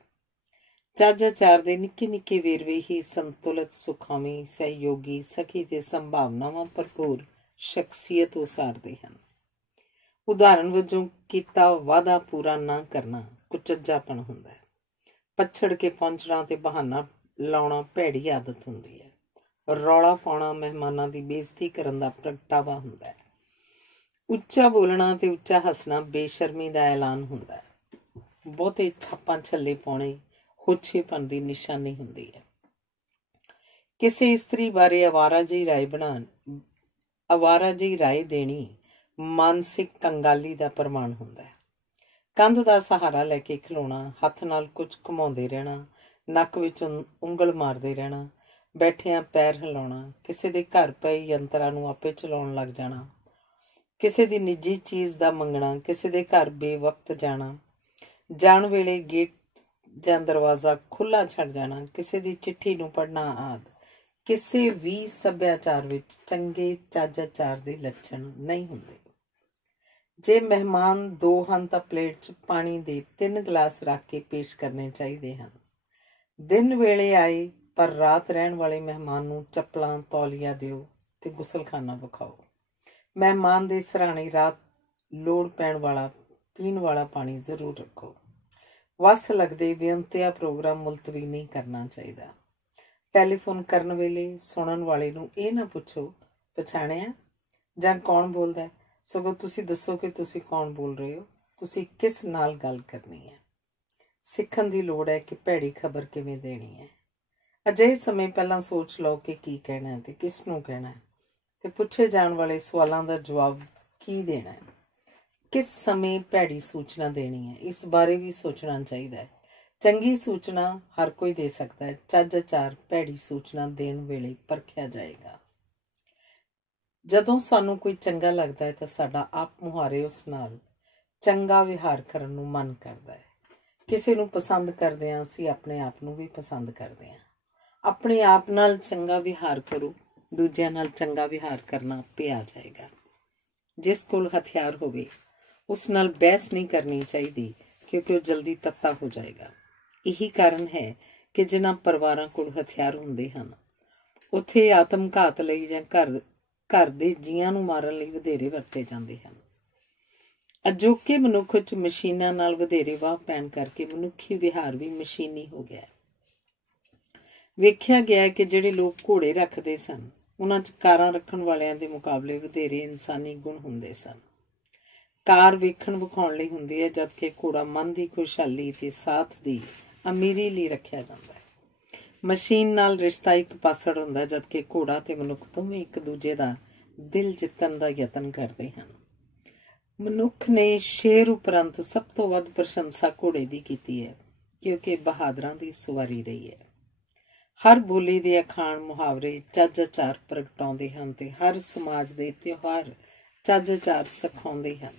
ਚੱਜ ਆਚਾਰ ਦੇ ਨਿੱਕੇ ਨਿੱਕੇ ਵੇਰਵੇ ਹੀ ਸੰਤੁਲਿਤ, ਸੁਖਾਵੀਂ, ਸਹਿਯੋਗੀ, ਸਖੀ ਤੇ ਸੰਭਾਵਨਾਵਾਂ ਭਰਪੂਰ ਸ਼ਖਸੀਅਤ ਉਸਾਰਦੇ ਹਨ। ਉਦਾਹਰਨ ਵਜੋਂ ਕੀਤਾ ਵਾਅਦਾ ਪੂਰਾ ਨਾ ਕਰਨਾ ਕੁਚੱਜਾਪਣ ਹੁੰਦਾ ਹੈ। ਪੱਛੜ ਕੇ ਪਹੁੰਚਣਾ ਤੇ ਬਹਾਨਾ ਲਾਉਣਾ ਭੈੜੀ ਆਦਤ ਹੁੰਦੀ ਹੈ। ਰੌਲਾ ਪਾਉਣਾ ਮਹਿਮਾਨਾਂ ਦੀ ਬੇਇੱਜ਼ਤੀ ਕਰਨ ਦਾ ਪ੍ਰਗਟਾਵਾ ਹੁੰਦਾ ਹੈ। ਉੱਚਾ ਬੋਲਣਾ ਤੇ ਉੱਚਾ ਹੱਸਣਾ ਬੇਸ਼ਰਮੀ ਦਾ ਐਲਾਨ ਹੁੰਦਾ ਹੈ। ਬਹੁਤੇ ਛਾਪਾਂ ਛੱਲੇ ਪਾਉਣੇ ਹੋਛੇਪਣ ਦੀ ਨਿਸ਼ਾਨੀ ਹੁੰਦੀ ਹੈ। ਕਿਸੇ ਇਸਤਰੀ ਬਾਰੇ ਆਵਾਰਾਜੀ ਰਾਏ ਦੇਣੀ ਮਾਨਸਿਕ ਕੰਗਾਲੀ ਦਾ ਪ੍ਰਮਾਣ ਹੁੰਦਾ ਹੈ। ਕੰਧ ਦਾ ਸਹਾਰਾ ਲੈ ਕੇ ਖਲੋਣਾ, ਹੱਥ ਨਾਲ ਕੁਝ ਘੁਮਾਉਂਦੇ ਰਹਿਣਾ, ਨੱਕ ਵਿੱਚ ਉਂਗਲ ਮਾਰਦੇ ਰਹਿਣਾ, ਬੈਠਿਆਂ ਪੈਰ ਹਿਲਾਉਣਾ, ਕਿਸੇ ਦੇ ਘਰ ਪਏ ਯੰਤਰਾਂ ਨੂੰ ਆਪੇ ਚਲਾਉਣ ਲੱਗ ਜਾਣਾ, ਕਿਸੇ ਦੀ ਨਿੱਜੀ ਚੀਜ਼ ਦਾ ਮੰਗਣਾ, ਕਿਸੇ ਦੇ ਘਰ ਬੇਵਕਤ ਜਾਣਾ, ਜਾਣ ਵੇਲੇ ਗੇਟ ਜਾਂ ਦਰਵਾਜ਼ਾ ਖੁੱਲ੍ਹਾ ਛੱਡ ਜਾਣਾ, ਕਿਸੇ ਦੀ ਚਿੱਠੀ ਨੂੰ ਪੜ੍ਹਨਾ ਆਦਿ ਕਿਸੇ ਵੀ ਸੱਭਿਆਚਾਰ ਵਿੱਚ ਚੰਗੇ ਚੱਜ ਆਚਾਰ ਦੇ ਲੱਛਣ ਨਹੀਂ ਹੁੰਦੇ। ਜੇ ਮਹਿਮਾਨ 2 ਹਨ ਤਾਂ ਪਲੇਟ 'ਚ ਪਾਣੀ ਦੇ 3 ਗਲਾਸ ਰੱਖ ਕੇ ਪੇਸ਼ ਕਰਨੇ ਚਾਹੀਦੇ ਹਨ। ਦਿਨ ਵੇਲੇ ਆਏ ਪਰ ਰਾਤ ਰਹਿਣ ਵਾਲੇ ਮਹਿਮਾਨ ਨੂੰ ਚੱਪਲਾਂ, ਤੌਲੀਆ ਦਿਓ ਤੇ ਗੁਸਲਖਾਨਾ ਵਿਖਾਓ। ਮਹਿਮਾਨ ਦੇ ਸਿਰਹਾਣੇ ਰਾਤ ਲੋੜ ਪੈਣ ਵਾਲਾ ਪੀਣ ਵਾਲਾ ਪਾਣੀ ਜ਼ਰੂਰ ਰੱਖੋ। ਵੱਸ ਲੱਗਦੇ ਬੇਅੰਤਿਆ ਪ੍ਰੋਗਰਾਮ ਮੁਲਤਵੀ ਨਹੀਂ ਕਰਨਾ ਚਾਹੀਦਾ। ਟੈਲੀਫੋਨ ਕਰਨ ਵੇਲੇ ਸੁਣਨ ਵਾਲੇ ਨੂੰ ਇਹ ਨਾ ਪੁੱਛੋ ਪਛਾਣਿਆ ਜਾਂ ਕੌਣ ਬੋਲਦਾ, ਸਗੋਂ ਤੁਸੀਂ ਦੱਸੋ ਕਿ ਤੁਸੀਂ ਕੌਣ ਬੋਲ ਰਹੇ ਹੋ, ਤੁਸੀਂ ਕਿਸ ਨਾਲ ਗੱਲ ਕਰਨੀ ਹੈ। ਸਿੱਖਣ ਦੀ ਲੋੜ ਹੈ ਕਿ ਭੈੜੀ ਖਬਰ ਕਿਵੇਂ ਦੇਣੀ ਹੈ। ਅਜਿਹੇ ਸਮੇਂ ਪਹਿਲਾਂ ਸੋਚ ਲਓ ਕਿ ਕੀ ਕਹਿਣਾ ਤੇ ਕਿਸ ਨੂੰ ਕਹਿਣਾ, ਤੇ ਪੁੱਛੇ ਜਾਣ ਵਾਲੇ ਸਵਾਲਾਂ ਦਾ ਜਵਾਬ ਕੀ ਦੇਣਾ ਹੈ। ਕਿਸ ਸਮੇਂ ਭੈੜੀ ਸੂਚਨਾ ਦੇਣੀ ਹੈ, ਇਸ ਬਾਰੇ ਵੀ ਸੋਚਣਾ ਚਾਹੀਦਾ ਹੈ। ਚੰਗੀ ਸੂਚਨਾ ਹਰ ਕੋਈ ਦੇ ਸਕਦਾ ਹੈ, ਚੱਜ ਆਚਾਰ ਭੈੜੀ ਸੂਚਨਾ ਦੇਣ ਵੇਲੇ ਪਰਖਿਆ ਜਾਏਗਾ। ਜਦੋਂ ਸਾਨੂੰ ਕੋਈ ਚੰਗਾ ਲੱਗਦਾ ਹੈ ਤਾਂ ਸਾਡਾ ਆਪ ਮੁਹਾਰੇ ਉਸ ਨਾਲ ਚੰਗਾ ਵਿਹਾਰ ਕਰਨ ਨੂੰ ਮਨ ਕਰਦਾ ਹੈ। ਕਿਸੇ ਨੂੰ ਪਸੰਦ ਕਰਦੇ ਹਾਂ ਅਸੀਂ ਆਪਣੇ ਆਪ ਨੂੰ ਵੀ ਪਸੰਦ ਕਰਦੇ ਹਾਂ। ਆਪਣੇ ਆਪ ਨਾਲ ਚੰਗਾ ਵਿਹਾਰ ਕਰੋ, ਦੂਜਿਆਂ ਨਾਲ ਚੰਗਾ ਵਿਹਾਰ ਕਰਨਾ ਆਪੇ ਆ ਜਾਏਗਾ। ਜਿਸ ਕੋਲ ਹਥਿਆਰ ਹੋਵੇ ਉਸ ਨਾਲ ਬਹਿਸ ਨਹੀਂ ਕਰਨੀ ਚਾਹੀਦੀ, ਕਿਉਂਕਿ ਉਹ ਜਲਦੀ ਤੱਤਾ ਹੋ ਜਾਏਗਾ। ਇਹੀ ਕਾਰਨ ਹੈ ਕਿ ਜਿਨ੍ਹਾਂ ਪਰਿਵਾਰਾਂ ਕੋਲ ਹਥਿਆਰ ਹੁੰਦੇ ਹਨ ਉੱਥੇ ਆਤਮ ਘਾਤ ਲਈ ਜਾਂ ਘਰ ਦੇ ਜੀਆਂ ਨੂੰ ਮਾਰਨ ਲਈ ਵਧੇਰੇ ਵਰਤੇ ਜਾਂਦੇ ਹਨ। ਅਜੋਕੇ ਮਨੁੱਖ 'ਚ ਮਸ਼ੀਨਾਂ ਨਾਲ ਵਧੇਰੇ ਵਾਹ ਪੈਣ ਕਰਕੇ ਮਨੁੱਖੀ ਵਿਹਾਰ ਵੀ ਮਸ਼ੀਨੀ ਹੋ ਗਿਆ। ਵੇਖਿਆ ਗਿਆ ਕਿ ਜਿਹੜੇ ਲੋਕ ਘੋੜੇ ਰੱਖਦੇ ਸਨ ਉਹਨਾਂ 'ਚ ਕਾਰਾਂ ਰੱਖਣ ਵਾਲਿਆਂ ਦੇ ਮੁਕਾਬਲੇ ਵਧੇਰੇ ਇਨਸਾਨੀ ਗੁਣ ਹੁੰਦੇ ਸਨ। ਕਾਰ ਵੇਖਣ ਵਿਖਾਉਣ ਲਈ ਹੁੰਦੀ ਹੈ, ਜਦਕਿ ਘੋੜਾ ਮਨ ਦੀ ਖੁਸ਼ਹਾਲੀ ਤੇ ਸਾਥ ਦੀ ਅਮੀਰੀ ਲਈ ਰੱਖਿਆ ਜਾਂਦਾ ਹੈ। ਮਸ਼ੀਨ ਨਾਲ ਰਿਸ਼ਤਾ ਇੱਕ ਪਾਸੜ ਹੁੰਦਾ, ਜਦਕਿ ਘੋੜਾ ਤੇ ਮਨੁੱਖ ਦੋਵੇਂ ਇੱਕ ਦੂਜੇ ਦਾ ਦਿਲ ਜਿੱਤਣ ਦਾ ਯਤਨ ਕਰਦੇ ਹਨ। ਮਨੁੱਖ ਨੇ ਸ਼ੇਰ ਉਪਰੰਤ ਸਭ ਤੋਂ ਵੱਧ ਪ੍ਰਸ਼ੰਸਾ ਘੋੜੇ ਦੀ ਕੀਤੀ ਹੈ, ਕਿਉਂਕਿ ਬਹਾਦਰਾਂ ਦੀ ਸਵਾਰੀ ਰਹੀ ਹੈ। ਹਰ ਬੋਲੀ ਦੇ ਅਖਾਣ, ਮੁਹਾਵਰੇ ਚੱਜ ਆਚਾਰ ਪ੍ਰਗਟਾਉਂਦੇ ਹਨ ਤੇ ਹਰ ਸਮਾਜ ਦੇ ਤਿਉਹਾਰ ਚੱਜ ਆਚਾਰ ਸਿਖਾਉਂਦੇ ਹਨ।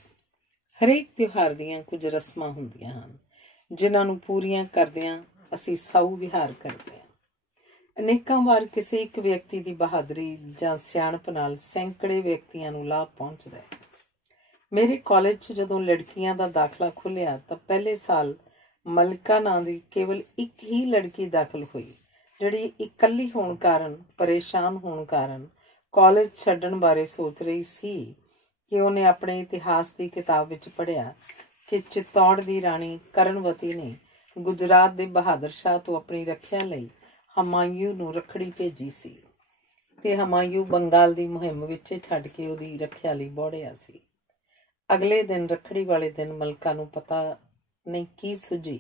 ਹਰੇਕ ਤਿਉਹਾਰ ਦੀਆਂ ਕੁਝ ਰਸਮਾਂ ਹੁੰਦੀਆਂ ਹਨ ਜਿਨ੍ਹਾਂ ਨੂੰ ਪੂਰੀਆਂ ਕਰਦਿਆਂ ਅਸੀਂ ਸਹੁ ਵਿਹਾਰ ਕਰਦੇ ਹਾਂ। ਅਨੇਕਾਂ ਵਾਰ ਕਿਸੇ ਇੱਕ ਵਿਅਕਤੀ ਦੀ ਬਹਾਦਰੀ ਜਾਂ ਸਿਆਣਪ ਨਾਲ ਸੈਂਕੜੇ ਵਿਅਕਤੀਆਂ ਨੂੰ ਲਾਭ ਪਹੁੰਚਦਾ ਹੈ। ਮੇਰੇ ਕਾਲਜ 'ਚ ਜਦੋਂ ਲੜਕੀਆਂ ਦਾ ਦਾਖਲਾ ਖੁੱਲ੍ਹਿਆ ਤਾਂ ਪਹਿਲੇ ਸਾਲ ਮਲਕਾ ਨਾਂ ਦੀ ਕੇਵਲ ਇੱਕ ਹੀ ਲੜਕੀ ਦਾਖਲ ਹੋਈ, ਜਿਹੜੀ ਇਕੱਲੀ ਹੋਣ ਕਾਰਨ, ਪਰੇਸ਼ਾਨ ਹੋਣ ਕਾਰਨ ਕਾਲਜ ਛੱਡਣ ਬਾਰੇ ਸੋਚ ਰਹੀ ਸੀ ਕਿ ਉਹਨੇ ਆਪਣੇ ਇਤਿਹਾਸ ਦੀ ਕਿਤਾਬ ਵਿੱਚ ਪੜ੍ਹਿਆ ਕਿ ਚਿੱਤੌੜ ਦੀ ਰਾਣੀ ਕਰਨਵਤੀ ਨੇ ਗੁਜਰਾਤ ਦੇ ਬਹਾਦਰ ਸ਼ਾਹ ਤੋਂ ਆਪਣੀ ਰੱਖਿਆ ਲਈ ਹਮਾਯੂ ਨੂੰ ਰੱਖੜੀ ਭੇਜੀ ਸੀ ਤੇ ਹਮਾਯੂ ਬੰਗਾਲ ਦੀ ਮੁਹਿੰਮ ਵਿੱਚ ਛੱਡ ਕੇ ਉਹਦੀ ਰੱਖਿਆ ਲਈ ਦੌੜਿਆ ਸੀ। ਅਗਲੇ ਦਿਨ ਰੱਖੜੀ ਵਾਲੇ ਦਿਨ ਮਲਕਾ ਨੂੰ ਪਤਾ ਨਹੀਂ ਕੀ ਸੁੱਝੀ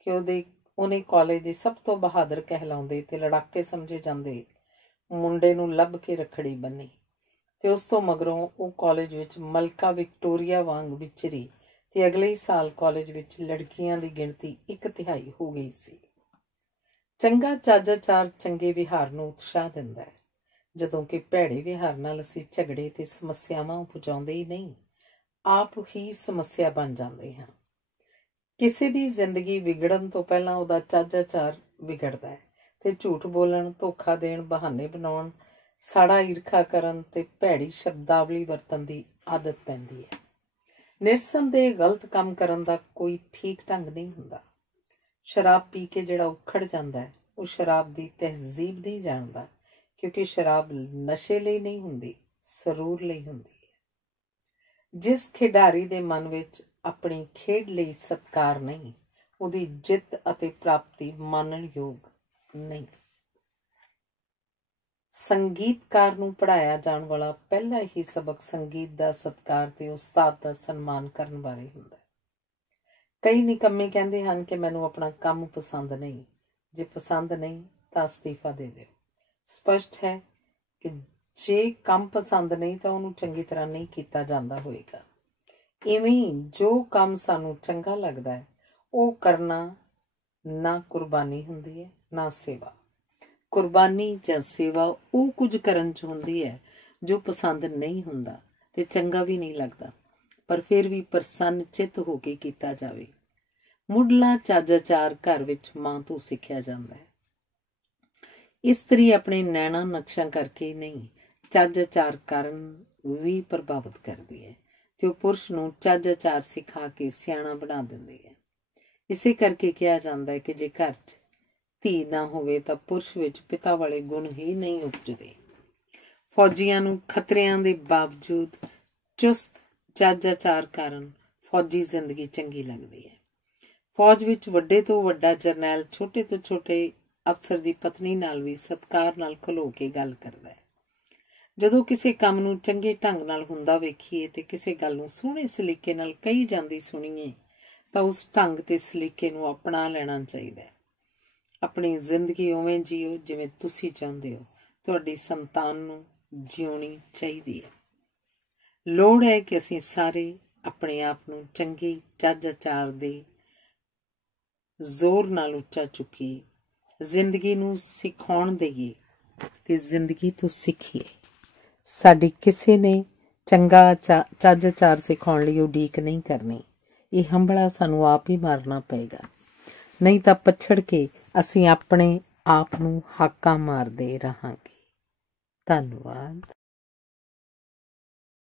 ਕਿ ਉਹਨੇ ਕਾਲਜ ਦੇ ਸਭ ਤੋਂ ਬਹਾਦਰ ਕਹਿਲਾਉਂਦੇ ਤੇ ਲੜਾਕੇ ਸਮਝੇ ਜਾਂਦੇ ਮੁੰਡੇ ਨੂੰ ਲੱਭ ਕੇ ਰੱਖੜੀ ਬੰਨੀ ਤੇ ਉਸ ਤੋਂ ਮਗਰੋਂ ਉਹ ਕਾਲਜ ਵਿੱਚ ਮਲਕਾ ਵਿਕਟੋਰੀਆ ਵਾਂਗ ਵਿਚਰੀ ਤੇ ਅਗਲੇ ਹੀ ਸਾਲ ਕਾਲਜ ਵਿੱਚ ਲੜਕੀਆਂ ਦੀ ਗਿਣਤੀ 1/3 ਹੋ ਗਈ ਸੀ। ਚੰਗਾ ਚੱਜ ਆਚਾਰ ਚੰਗੇ ਵਿਹਾਰ ਨੂੰ ਉਤਸ਼ਾਹ ਦਿੰਦਾ ਹੈ, ਜਦੋਂ ਕਿ ਭੈੜੇ ਵਿਹਾਰ ਨਾਲ ਅਸੀਂ ਝਗੜੇ ਤੇ ਸਮੱਸਿਆਵਾਂ ਉਪਜਾਉਂਦੇ ਹੀ ਨਹੀਂ, ਆਪ ਹੀ ਸਮੱਸਿਆ ਬਣ ਜਾਂਦੇ ਹਾਂ। ਕਿਸੇ ਦੀ ਜ਼ਿੰਦਗੀ ਵਿਗੜਨ ਤੋਂ ਪਹਿਲਾਂ ਉਹਦਾ ਚੱਜ ਆਚਾਰ ਵਿਗੜਦਾ ਹੈ ਤੇ ਝੂਠ ਬੋਲਣ, ਧੋਖਾ ਦੇਣ, ਬਹਾਨੇ ਬਣਾਉਣ, ਸਾੜਾ ਈਰਖਾ ਕਰਨ ਤੇ ਭੈੜੀ ਸ਼ਬਦਾਵਲੀ ਵਰਤਣ ਦੀ ਆਦਤ ਪੈਂਦੀ ਹੈ। ਨਿਰਸੰਦੇਹ ਗਲਤ ਕੰਮ ਕਰਨ ਦਾ ਕੋਈ ਠੀਕ ਢੰਗ ਨਹੀਂ ਹੁੰਦਾ। ਸ਼ਰਾਬ ਪੀ ਕੇ ਜਿਹੜਾ ਉਖੜ ਜਾਂਦਾ ਹੈ ਉਹ ਸ਼ਰਾਬ ਦੀ ਤਹਿਜ਼ੀਬ ਨਹੀਂ ਜਾਣਦਾ, ਕਿਉਂਕਿ ਸ਼ਰਾਬ ਨਸ਼ੇ ਲਈ ਨਹੀਂ ਹੁੰਦੀ, ਸਰੂਰ ਲਈ ਹੁੰਦੀ ਹੈ। ਜਿਸ ਖਿਡਾਰੀ ਦੇ ਮਨ ਵਿੱਚ ਆਪਣੀ ਖੇਡ ਲਈ ਸਤਿਕਾਰ ਨਹੀਂ, ਉਹਦੀ ਜਿੱਤ ਅਤੇ ਪ੍ਰਾਪਤੀ ਮਾਨਣ ਯੋਗ ਨਹੀਂ। ਸੰਗੀਤਕਾਰ ਨੂੰ ਪੜ੍ਹਾਇਆ ਜਾਣ ਵਾਲਾ ਪਹਿਲਾ ਹੀ ਸਬਕ ਸੰਗੀਤ ਦਾ ਸਤਿਕਾਰ ਤੇ ਉਸਤਾਦ ਦਾ ਸਨਮਾਨ ਕਰਨ ਬਾਰੇ ਹੁੰਦਾ ਹੈ। ਕਈ ਨਿਕੰਮੇ ਕਹਿੰਦੇ ਹਨ ਕਿ ਮੈਨੂੰ ਆਪਣਾ ਕੰਮ ਪਸੰਦ ਨਹੀਂ, ਜੇ ਪਸੰਦ ਨਹੀਂ ਤਾਂ ਅਸਤੀਫਾ ਦੇ ਦਿਓ। ਸਪਸ਼ਟ ਹੈ ਕਿ ਜੇ ਕੰਮ ਪਸੰਦ ਨਹੀਂ ਤਾਂ ਉਹਨੂੰ ਚੰਗੀ ਤਰ੍ਹਾਂ ਨਹੀਂ ਕੀਤਾ ਜਾਂਦਾ ਹੋਏਗਾ। ਇਵੇਂ ਜੋ ਕੰਮ ਸਾਨੂੰ ਚੰਗਾ ਲੱਗਦਾ ਹੈ ਉਹ ਕਰਨਾ ਨਾ ਕੁਰਬਾਨੀ ਹੁੰਦੀ ਹੈ ਨਾ ਸੇਵਾ। ਕੁਰਬਾਨੀ ਜਾਂ ਸੇਵਾ ਉਹ ਕੁਝ ਕਰਨ 'ਚ ਹੁੰਦੀ ਹੈ ਜੋ ਪਸੰਦ ਨਹੀਂ ਹੁੰਦਾ ਤੇ ਚੰਗਾ ਵੀ ਨਹੀਂ ਲੱਗਦਾ, ਪਰ ਫਿਰ ਵੀ ਪ੍ਰਸੰਨ ਚਿੱਤ ਹੋ ਕੇ ਕੀਤਾ ਜਾਵੇ। ਮੁੱਢਲਾ ਚੱਜ ਆਚਾਰ ਘਰ ਵਿੱਚ ਮਾਂ ਤੋਂ ਸਿੱਖਿਆ ਜਾਂਦਾ ਹੈ। ਇਸਤਰੀ ਆਪਣੇ ਨੈਣਾ ਨਕਸ਼ਾਂ ਕਰਕੇ ਨਹੀਂ, ਚੱਜ ਆਚਾਰ ਕਾਰਨ ਵੀ ਪ੍ਰਭਾਵਿਤ ਕਰਦੀ ਹੈ ਤੇ ਉਹ ਪੁਰਸ਼ ਨੂੰ ਚੱਜ ਆਚਾਰ ਸਿਖਾ ਕੇ ਸਿਆਣਾ ਬਣਾ ਦਿੰਦੀ ਹੈ। ਇਸੇ ਕਰਕੇ ਕਿਹਾ ਜਾਂਦਾ ਹੈ ਕਿ ਜੇ ਘਰ 'ਚ ਧੀ ਨਾ ਹੋਵੇ ਤਾਂ ਪੁਰਸ਼ ਵਿੱਚ ਪਿਤਾ ਵਾਲੇ ਗੁਣ ਹੀ ਨਹੀਂ ਉਪਜਦੇ। ਫੌਜੀਆਂ ਨੂੰ ਖਤਰਿਆਂ ਦੇ ਬਾਵਜੂਦ ਚੁਸਤ ਚੱਜ ਆਚਾਰ ਕਾਰਨ ਫੌਜੀ ਜ਼ਿੰਦਗੀ ਚੰਗੀ ਲੱਗਦੀ ਹੈ। ਫੌਜ ਵਿੱਚ ਵੱਡੇ ਤੋਂ ਵੱਡਾ ਜਰਨੈਲ ਛੋਟੇ ਤੋਂ ਛੋਟੇ ਅਫਸਰ ਦੀ ਪਤਨੀ ਨਾਲ ਵੀ ਸਤਿਕਾਰ ਨਾਲ ਖਲੋ ਕੇ ਗੱਲ ਕਰਦਾ ਹੈ। ਜਦੋਂ ਕਿਸੇ ਕੰਮ ਨੂੰ ਚੰਗੇ ਢੰਗ ਨਾਲ ਹੁੰਦਾ ਵੇਖੀਏ ਤੇ ਕਿਸੇ ਗੱਲ ਨੂੰ ਸੋਹਣੇ ਸਲੀਕੇ ਨਾਲ ਕਹੀ ਜਾਂਦੀ ਸੁਣੀਏ ਤਾਂ ਉਸ ਢੰਗ ਤੇ ਸਲੀਕੇ ਨੂੰ ਅਪਣਾ ਲੈਣਾ ਚਾਹੀਦਾ ਹੈ। ਆਪਣੀ ਜ਼ਿੰਦਗੀ ਉਵੇਂ ਜੀਓ ਜਿਵੇਂ ਤੁਸੀਂ ਚਾਹੁੰਦੇ ਹੋ। ਤੁਹਾਡੀ ਸੰਤਾਨ ਨੂੰ ਜਿਉਣੀ ਚਾਹੀਦੀ ਹੈ। ਲੋੜ ਹੈ ਕਿ ਅਸੀਂ ਸਾਰੇ ਆਪਣੇ ਆਪ ਨੂੰ ਚੰਗੇ ਚੱਜ ਆਚਾਰ ਦੇ ਜ਼ੋਰ ਨਾਲ ਉੱਚਾ ਚੁੱਕੀਏ, ਜ਼ਿੰਦਗੀ ਨੂੰ ਸਿਖਾਉਣ ਦੇਈਏ ਤੇ ਜ਼ਿੰਦਗੀ ਤੋਂ ਸਿੱਖੀਏ। ਸਾਡੀ ਕਿਸੇ ਨੇ ਚੰਗਾ ਚੱਜ ਆਚਾਰ ਸਿਖਾਉਣ ਲਈ ਉਡੀਕ ਨਹੀਂ ਕਰਨੀ। ਇਹ ਹੰਭਲਾ ਸਾਨੂੰ ਆਪ ਹੀ ਮਾਰਨਾ ਪਏਗਾ, ਨਹੀਂ ਤਾਂ ਪਛੜ ਕੇ ਅਸੀਂ ਆਪਣੇ ਆਪ ਨੂੰ ਹਾਕਾਂ ਮਾਰਦੇ ਰਹਾਂਗੇ। ਧੰਨਵਾਦ।